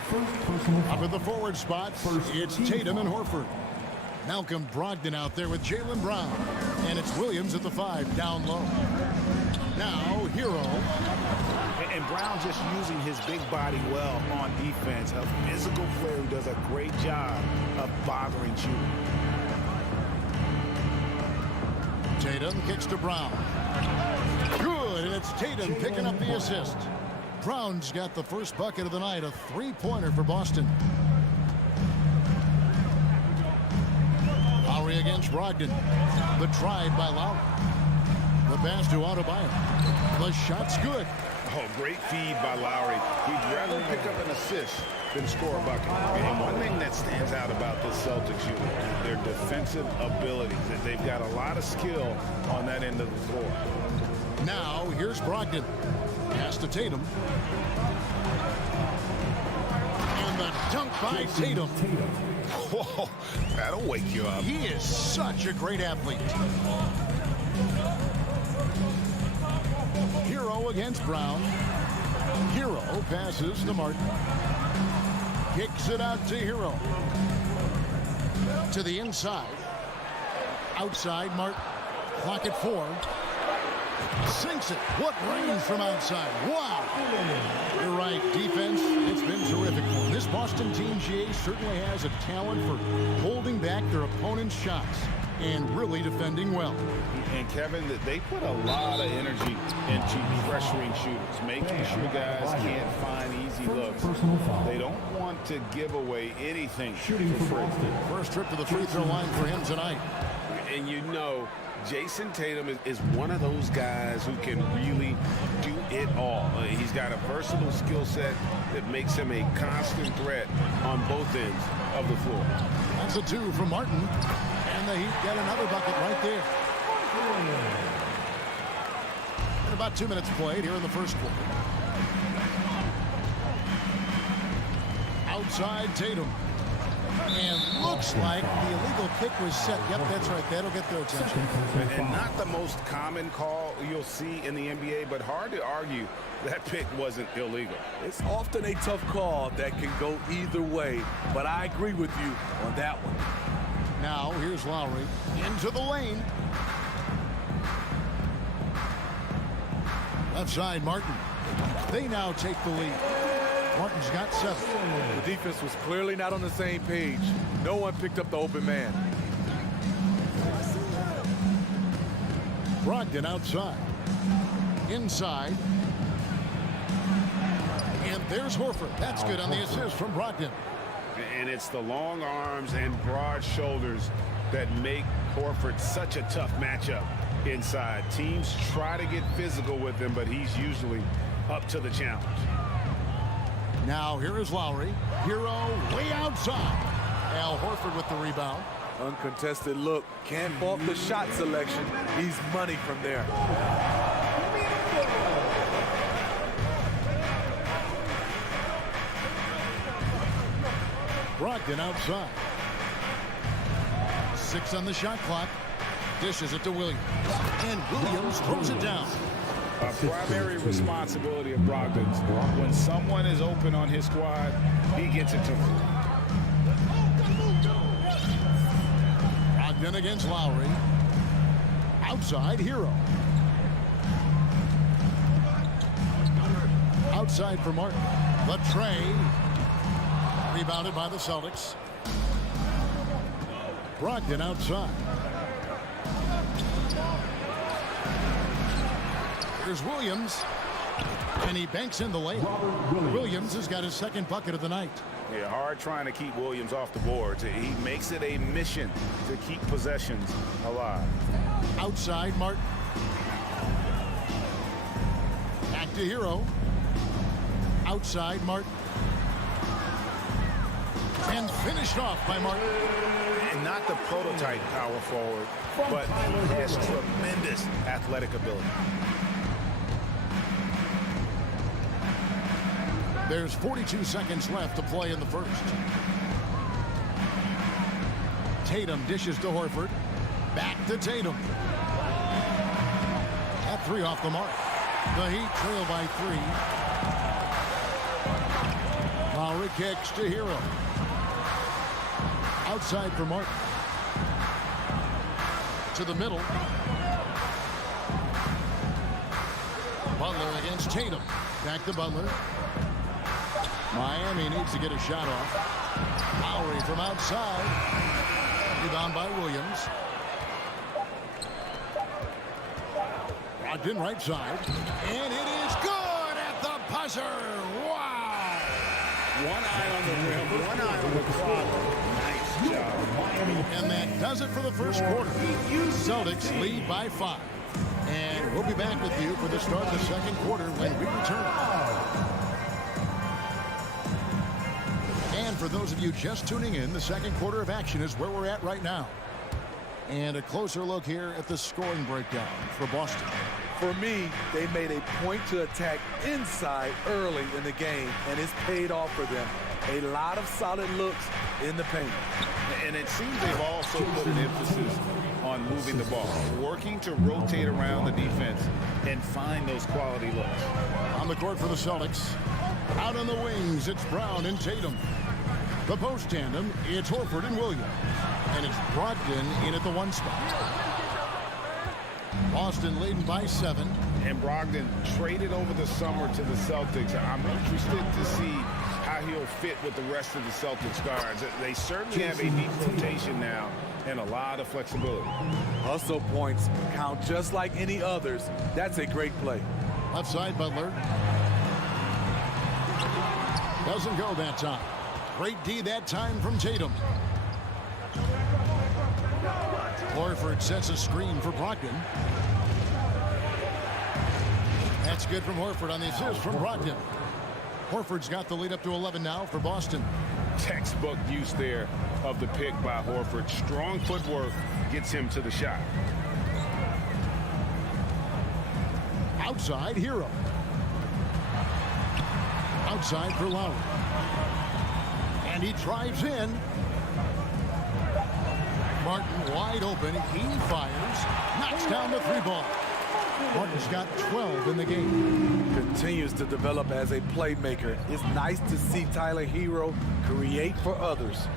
Up at the forward spot, it's Tatum and Horford. Malcolm Brogdon out there with Jaylen Brown. And it's Williams at the 5, down low. Now, Hero. And Brown just using his big body well on defense. A physical player who does a great job of bothering shooting. Tatum kicks to Brown. Good, and it's Tatum picking up the assist. Brown's got the first bucket of the night, a three-pointer for Boston. Lowry against Brogdon. The drive by Lowry. The pass to Adebayo. The shot's good. Oh, great feed by Lowry. He'd rather pick up an assist than score a bucket. And one thing that stands out about this Celtics unit is their defensive abilities. That they've got a lot of skill on that end of the floor. Now, here's Brogdon. Pass to Tatum. And the dunk by Tatum. Whoa, that'll wake you up. He is such a great athlete. Hero against Brown. Hero passes to Martin. Kicks it out to Hero. To the inside. Outside, Martin. Clock at 4. Sinks it. What range from outside. Wow. You're right. Defense, it's been terrific for them. This Boston team, GA, certainly has a talent for holding back their opponent's shots and really defending well. And Kevin, they put a lot of energy into pressuring shooters, making sure guys can't find easy looks. They don't want to give away anything for free. First trip to the free throw line for him tonight. And you know, Jason Tatum is one of those guys who can really do it all. He's got a versatile skill set that makes him a constant threat on both ends of the floor. That's a 2 from Martin. And the Heat get another bucket right there. And about 2 minutes played here in the first quarter. Outside Tatum. And looks like the illegal kick was set. Yep, that's right. That'll get their attention. And not the most common call you'll see in the NBA, but hard to argue that pick wasn't illegal. It's often a tough call that can go either way, but I agree with you on that one. Now, here's Lowry into the lane. Left side, Martin. They now take the lead. Martin's got 7. The defense was clearly not on the same page. No one picked up the open man. Brogdon outside. Inside. And there's Horford. That's good on the assist from Brogdon. And it's the long arms and broad shoulders that make Horford such a tough matchup inside. Teams try to get physical with him, but he's usually up to the challenge. Now here is Lowry. Hero way outside. Al Horford with the rebound. Uncontested look. Can't fault the shot selection. He's money from there. Brogdon outside. 6 on the shot clock. Dishes it to Williams. And Williams throws it down. A primary responsibility of Brogdon's. When someone is open on his squad, he gets it to him. Brogdon against Lowry. Outside, Hero. Outside for Martin. The tray. Rebounded by the Celtics. Brogdon outside. Here's Williams. And he banks in the lane. Williams has got his second bucket of the night. Yeah, hard trying to keep Williams off the boards. He makes it a mission to keep possessions alive. Outside, Martin. Back to Hero. Outside, Martin. And finished off by Martin. And not the prototype power forward, but he has tremendous athletic ability. There's 42 seconds left to play in the first. Tatum dishes to Horford. Back to Tatum. That three off the mark. The Heat trail by 3. Lowry kicks to Hero. Outside for Martin. To the middle. Butler against Tatum. Back to Butler. Miami needs to get a shot off. Lowry from outside. Rebound by Williams. Brogdon right side. And it is good at the buzzer. Wow. One eye on the rim, one eye on the clock. Nice job. And that does it for the first quarter. Celtics lead by 5. And we'll be back with you for the start of the second quarter when we return. And for those of you just tuning in, the second quarter of action is where we're at right now. And a closer look here at the scoring breakdown for Boston. For me, they made a point to attack inside early in the game, and it's paid off for them. A lot of solid looks in the paint. And it seems they've also put an emphasis on moving the ball, working to rotate around the defense and find those quality looks. On the court for the Celtics. Out on the wings, it's Brown and Tatum. The post tandem, it's Horford and Williams. And it's Brogdon in at the 1 spot. Boston leading by 7. And Brogdon traded over the summer to the Celtics. I'm interested to see how he'll fit with the rest of the Celtics guards. They certainly have a deep rotation now and a lot of flexibility. Hustle points count just like any others. That's a great play. Left side, Butler. Doesn't go that time. Great D that time from Tatum. Horford sets a screen for Brogdon. That's good from Horford on the assist from Brogdon. Horford's got the lead up to 11 now for Boston. Textbook use there of the pick by Horford. Strong footwork gets him to the shot. Outside, Hero. Outside for Lowry. And he drives in. Martin wide open. He fires. Knocks down the 3-ball. Martin's got 12 in the game. Continues to develop as a playmaker. It's nice to see Tyler Hero create for others.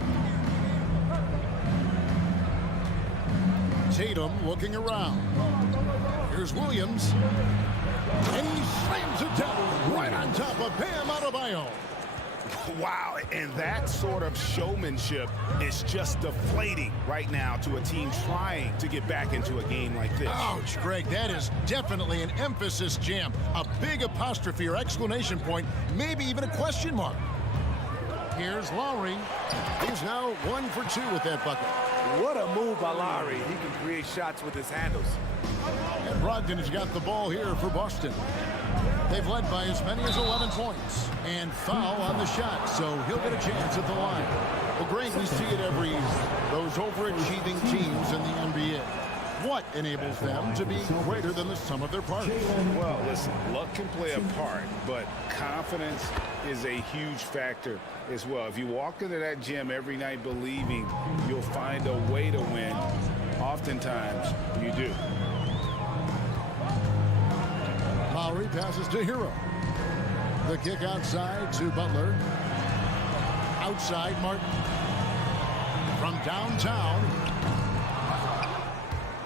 Tatum looking around. Here's Williams. And he slams it down right on top of Bam Adebayo. Wow, and that sort of showmanship is just deflating right now to a team trying to get back into a game like this. Ouch, Greg, that is definitely an emphasis jam. A big apostrophe or exclamation point, maybe even a question mark. Here's Lowry. He's now 1 for 2 with that bucket. What a move by Lowry. He can create shots with his handles. And Brogdon has got the ball here for Boston. They've led by as many as 11 points. And foul on the shot, so he'll get a chance at the line. Well, Greg, we see it every year. Those overachieving teams in the NBA. What enables them to be greater than the sum of their parts? Well, listen, luck can play a part, but confidence is a huge factor as well. If you walk into that gym every night believing you'll find a way to win, oftentimes you do. Lowry passes to Hero. The kick outside to Butler. Outside, Martin. From downtown.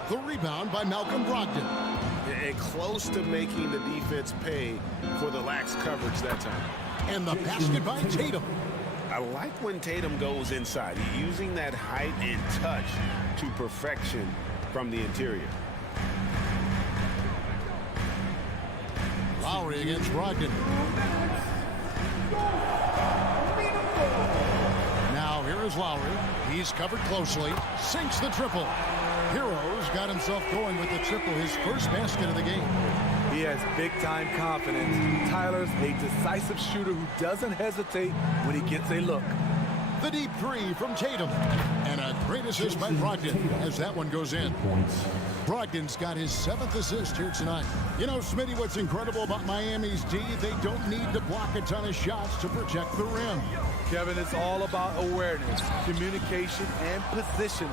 The rebound by Malcolm Brogdon. And close to making the defense pay for the lax coverage that time. And the basket by Tatum. I like when Tatum goes inside. He's using that height and touch to perfection from the interior. Lowry against Brogdon. Now here is Lowry. He's covered closely. Sinks the triple. Hero's got himself going with the triple, his first basket of the game. He has big-time confidence. Tyler's a decisive shooter who doesn't hesitate when he gets a look. The deep three from Tatum. And a Great assist by Brogdon as that one goes in. Brogdon's got his 7th assist here tonight. You know, Smitty, what's incredible about Miami's D, they don't need to block a ton of shots to protect the rim. Kevin, it's all about awareness, communication, and positioning.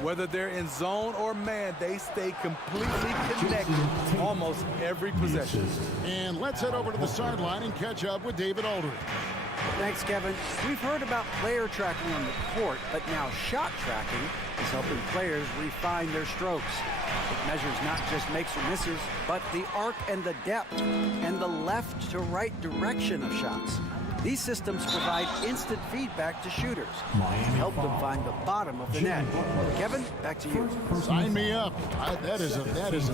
Whether they're in zone or man, they stay completely connected almost every possession. And let's head over to the sideline and catch up with David Aldridge. Thanks, Kevin. We've heard about player tracking on the court, but now shot tracking is helping players refine their strokes. It measures not just makes or misses, but the arc and the depth and the left to right direction of shots. These systems provide instant feedback to shooters and help them find the bottom of the net. Kevin, back to you. Sign me up. That is a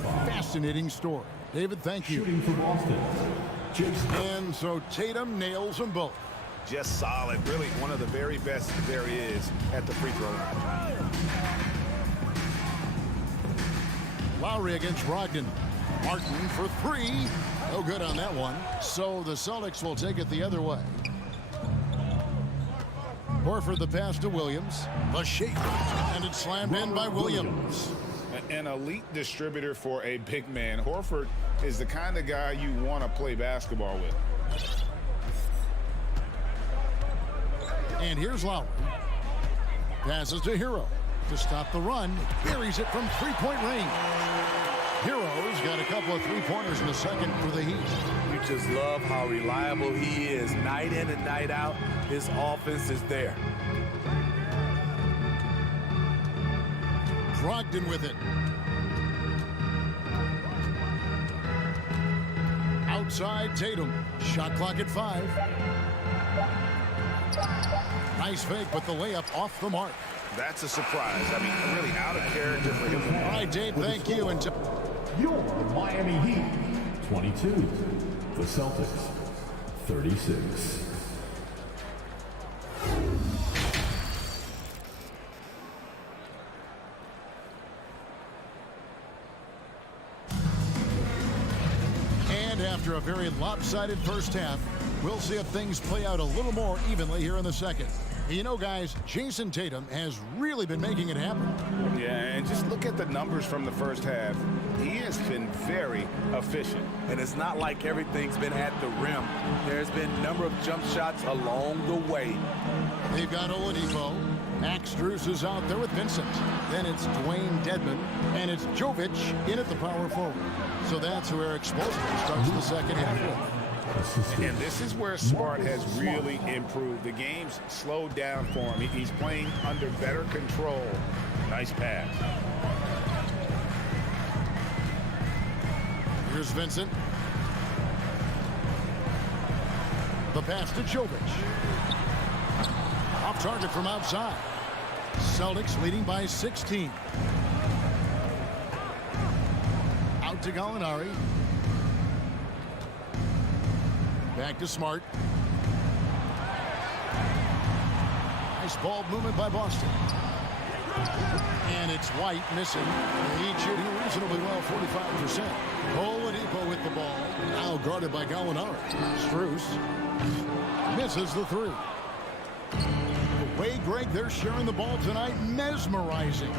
fascinating story. David, thank you. Shooting for Boston. And so Tatum nails them both. Just solid. Really one of the very best there is at the free throw line. Lowry against Brogdon. Martin for 3. No good on that one. So the Celtics will take it the other way. Horford the pass to Williams. The shake. And it's slammed in by Williams. An elite distributor for a big man. Horford is the kind of guy you want to play basketball with. And here's Lowry. Passes to Hero to stop the run. Buries it from three-point range. Hero's got a couple of three-pointers in the second for the Heat. You just love how reliable he is. Night in and night out, his offense is there. Brogdon with it. Outside Tatum. Shot clock at 5. Nice fake, but the layup off the mark. That's a surprise. I mean, really out of character for him. All right, Dave, thank you. And your Miami Heat, 22. The Celtics, 36. And after a very lopsided first half, we'll see if things play out a little more evenly here in the second. You know, guys, Jason Tatum has really been making it happen. Yeah, and just look at the numbers from the first half. He has been very efficient. And it's not like everything's been at the rim. There's been a number of jump shots along the way. They've got Oladipo. Max Strus is out there with Vincent. Then it's Dwayne Dedmon. And it's Jovic in at the power forward. So that's who Eric Spoelstra starts the second half with. And this is where Smart has really improved. The game's slowed down for him. He's playing under better control. Nice pass. Here's Vincent. The pass to Jovic. Off target from outside. Celtics leading by 16. Out to Gallinari. Back to Smart. Nice ball movement by Boston. And it's White missing. The Heat shooting reasonably well, 45%. Oladipo with the ball. Now guarded by Gallinari. Strus misses the 3. The way, Greg, they're sharing the ball tonight, mesmerizing.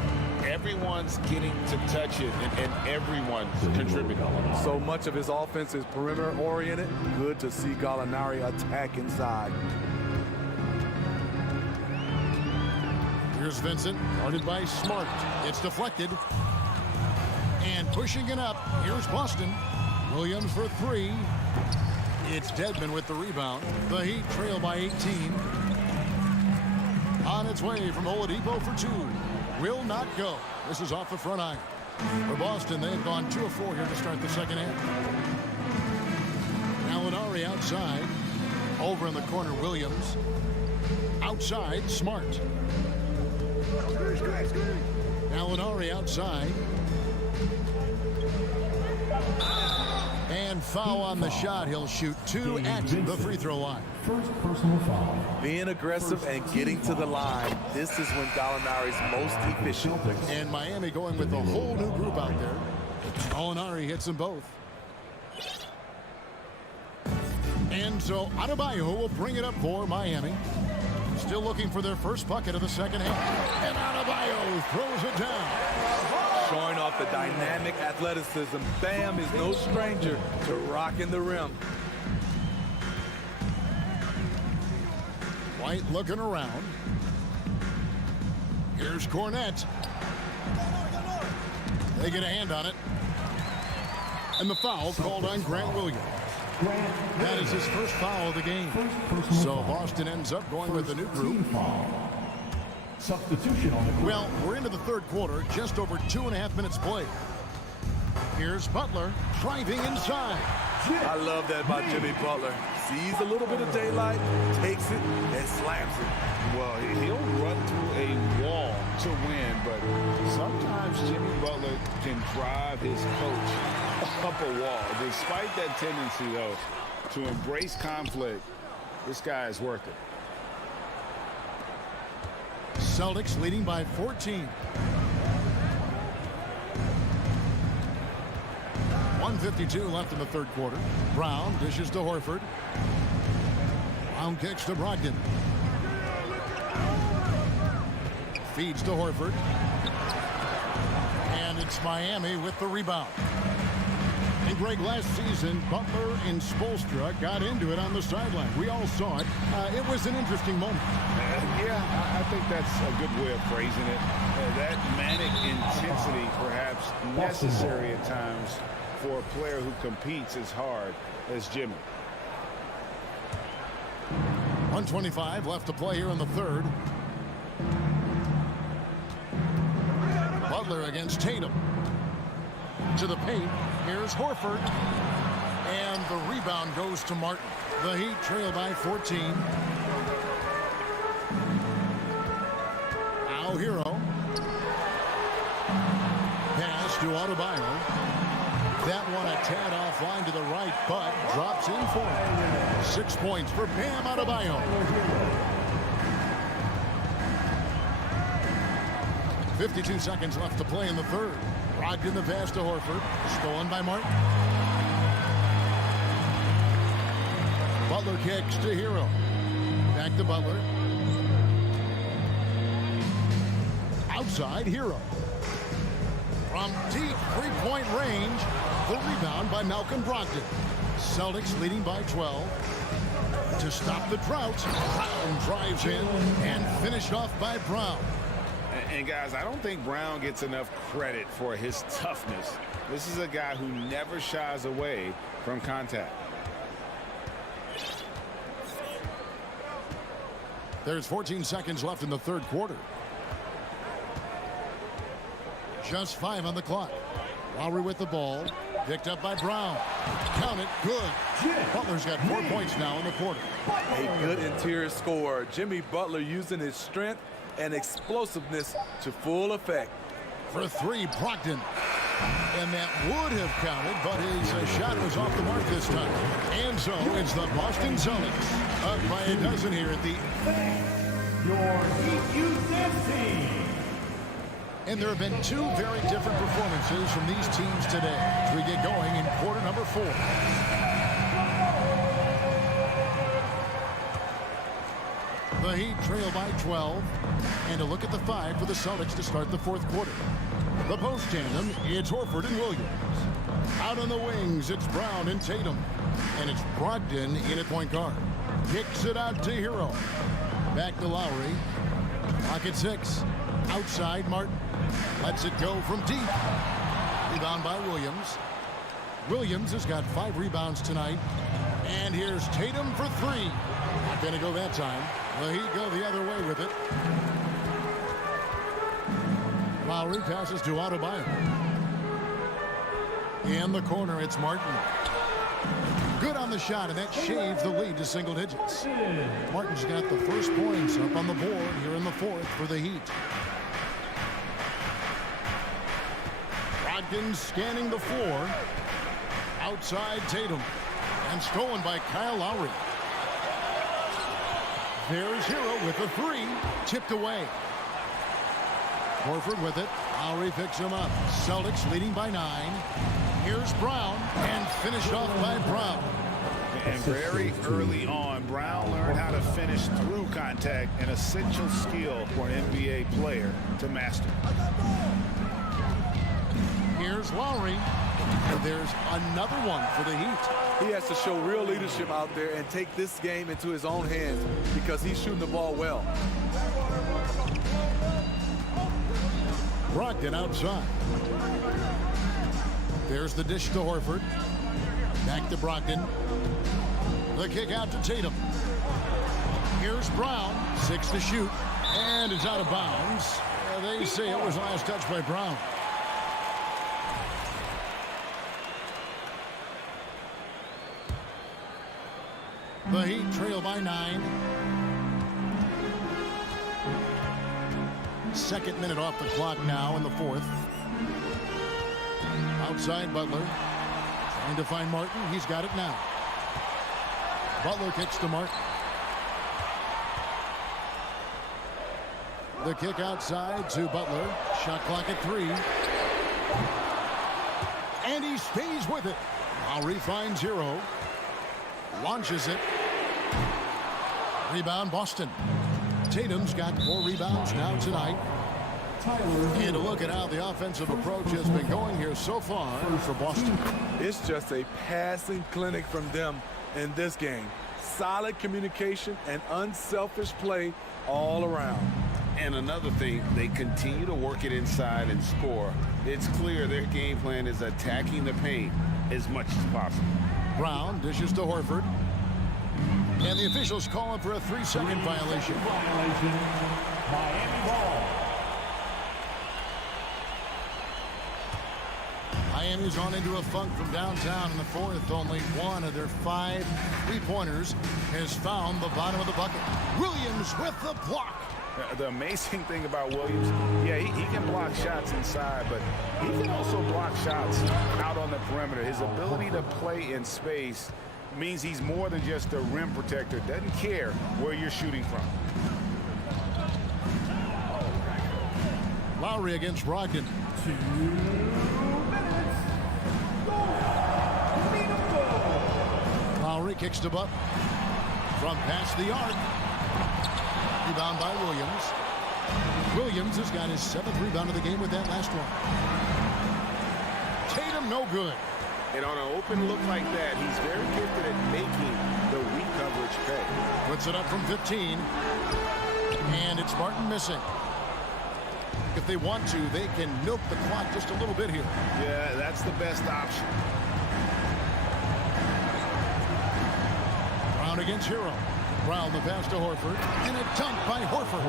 Everyone's getting to touch it, and everyone's contributing. So much of his offense is perimeter-oriented. Good to see Gallinari attack inside. Here's Vincent, guarded by Smart. It's deflected. And pushing it up, here's Boston. Williams for 3. It's Dedmon with the rebound. The Heat trail by 18. On its way from Oladipo for 2. Will not go. This is off the front iron. For Boston, they've gone 2 of 4 here to start the second half. Gallinari outside. Over in the corner, Williams. Outside, Smart. Gallinari outside. And foul on the shot. He'll shoot 2 at the free throw line. First personal foul. Being aggressive and getting to the line. This is when Gallinari's most efficient. And Miami going with a whole new group out there. Gallinari hits them both. And so Adebayo will bring it up for Miami. Still looking for their first bucket of the second half. And Adebayo throws it down. Showing off the dynamic athleticism. Bam is no stranger to rocking the rim. White looking around. Here's Cornette. They get a hand on it. And the foul called on Grant Williams. That is his first foul of the game. So Boston ends up going with a new group. Substitution on the court. Well, we're into the third quarter, just over 2.5 minutes played. Here's Butler driving inside. I love that about Jimmy Butler. Sees a little bit of daylight, takes it, and slams it. Well, he'll run through a wall to win, but sometimes Jimmy Butler can drive his coach up a wall. Despite that tendency, though, to embrace conflict, this guy is worth it. Celtics leading by 14. 1:52 left in the third quarter. Brown dishes to Horford. Brown kicks to Brogdon. Feeds to Horford. And it's Miami with the rebound. And Greg, last season, Butler and Spoelstra got into it on the sideline. We all saw it. It was an interesting moment. Yeah, I think that's a good way of phrasing it. That manic intensity, perhaps necessary at times for a player who competes as hard as Jimmy. 1:25 left to play here in the third. Butler against Tatum. To the paint. Here's Horford. And the rebound goes to Martin. The Heat trail by 14. Now Hero. Pass to Adebayo. That one a tad offline to the right, but drops in for him. 6 points for Bam Adebayo. 52 seconds left to play in the third. Brogdon the pass to Horford. Stolen by Martin. Butler kicks to Hero. Back to Butler. Outside Hero. From deep three-point range, the rebound by Malcolm Brogdon. Celtics leading by 12. To stop the drought, Brown drives in and finished off by Brown. And guys, I don't think Brown gets enough credit for his toughness. This is a guy who never shies away from contact. There's 14 seconds left in the third quarter. Just 5 on the clock. Lowry with the ball. Picked up by Brown. Count it. Good. Butler's got 4 points now in the quarter. A good interior scorer. Jimmy Butler using his strength and explosiveness to full effect. For three, Brogdon. And that would have counted, but his shot was off the mark this time. And so it's the Boston Celtics up by a dozen here at the Your Heat team. And there have been two very different performances from these teams today as we get going in quarter number 4. The Heat trail by 12. And a look at the 5 for the Celtics to start the fourth quarter. The post tandem, it's Horford and Williams. Out on the wings, it's Brown and Tatum. And it's Brogdon in at point guard. Kicks it out to Hero. Back to Lowry. Clock at 6. Outside, Martin. Lets it go from deep. Rebound by Williams. Williams has got 5 rebounds tonight. And here's Tatum for 3. Not going to go that time. The Heat go the other way with it. Lowry passes to Adebayo. In the corner, it's Martin. Good on the shot, and that shaves the lead to single digits. Martin's got the first points up on the board here in the fourth for the Heat. Brogdon scanning the floor. Outside Tatum. And stolen by Kyle Lowry. There's Hero with the 3. Tipped away. Horford with it. Lowry picks him up. Celtics leading by 9. Here's Brown. And finished off by Brown. And very early on, Brown learned how to finish through contact, an essential skill for an NBA player to master. Here's Lowry. And there's another one for the Heat. He has to show real leadership out there and take this game into his own hands because he's shooting the ball well. Brogdon outside. There's the dish to Horford. Back to Brogdon. The kick out to Tatum. Here's Brown. 6 to shoot. And it's out of bounds. They say it was last touch by Brown. The Heat trail by 9. Second minute off the clock now in the fourth. Outside Butler. Trying to find Martin. He's got it now. Butler kicks to Martin. The kick outside to Butler. Shot clock at 3. And he stays with it. Lowry finds Hero. Launches it. Rebound Boston. Tatum's got 4 rebounds now tonight. And a look at how the offensive approach has been going here so far for Boston. It's just a passing clinic from them in this game. Solid communication and unselfish play all around. And another thing, they continue to work it inside and score. It's clear their game plan is attacking the paint as much as possible. Brown dishes to Horford. And the officials calling for a 3-second violation. Miami ball. Miami's on into a funk from downtown in the fourth. Only one of their 5 three-pointers has found the bottom of the bucket. Williams with the block. The amazing thing about Williams, yeah, he can block shots inside, but he can also block shots out on the perimeter. His ability to play in space means he's more than just a rim protector. Doesn't care where you're shooting from. Lowry against Brogdon. 2 minutes. Lowry kicks to Butler. From past the arc. Rebound by Williams. Williams has got his 7th rebound of the game with that last one. Tatum no good. And on an open look like that, he's very gifted at making the weak coverage pay. Puts it up from 15. And it's Martin missing. If they want to, they can milk the clock just a little bit here. Yeah, that's the best option. Brown against Hero. Brown the pass to Horford. And a dunk by Horford.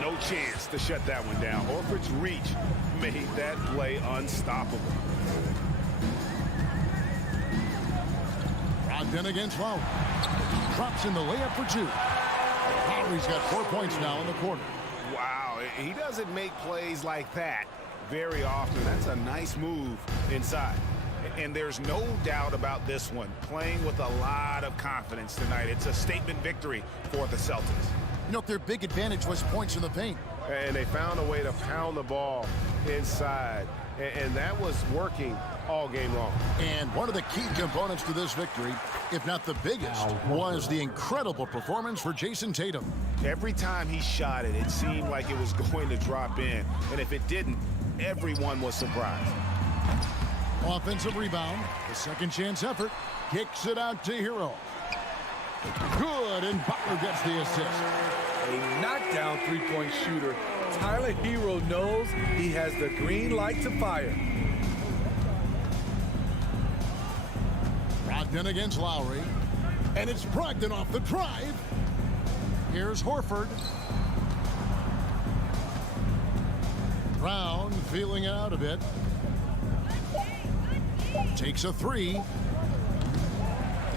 No chance to shut that one down. Horford's reach made that play unstoppable. Brogdon against Lowry. Drops in the layup for 2. Lowry's got 4 points now in the quarter. Wow, he doesn't make plays like that very often. That's a nice move inside. And there's no doubt about this one. Playing with a lot of confidence tonight. It's a statement victory for the Celtics. You know, their big advantage was points in the paint. And they found a way to pound the ball inside. And that was working all game long. And one of the key components to this victory, if not the biggest, was the incredible performance for Jason Tatum. Every time he shot it, it seemed like it was going to drop in. And if it didn't, everyone was surprised. Offensive rebound. The second chance effort. Kicks it out to Hero. Good, and Butler gets the assist. A knockdown three-point shooter. Tyler Hero knows he has the green light to fire. Brogdon against Lowry. And it's Brogdon off the drive. Here's Horford. Brown feeling it out a bit. Takes a 3.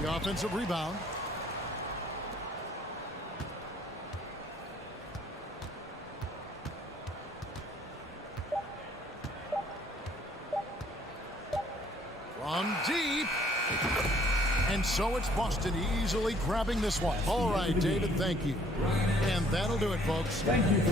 The offensive rebound. From deep. And so it's Boston easily grabbing this one. All right, David, thank you. And that'll do it, folks. Thank you for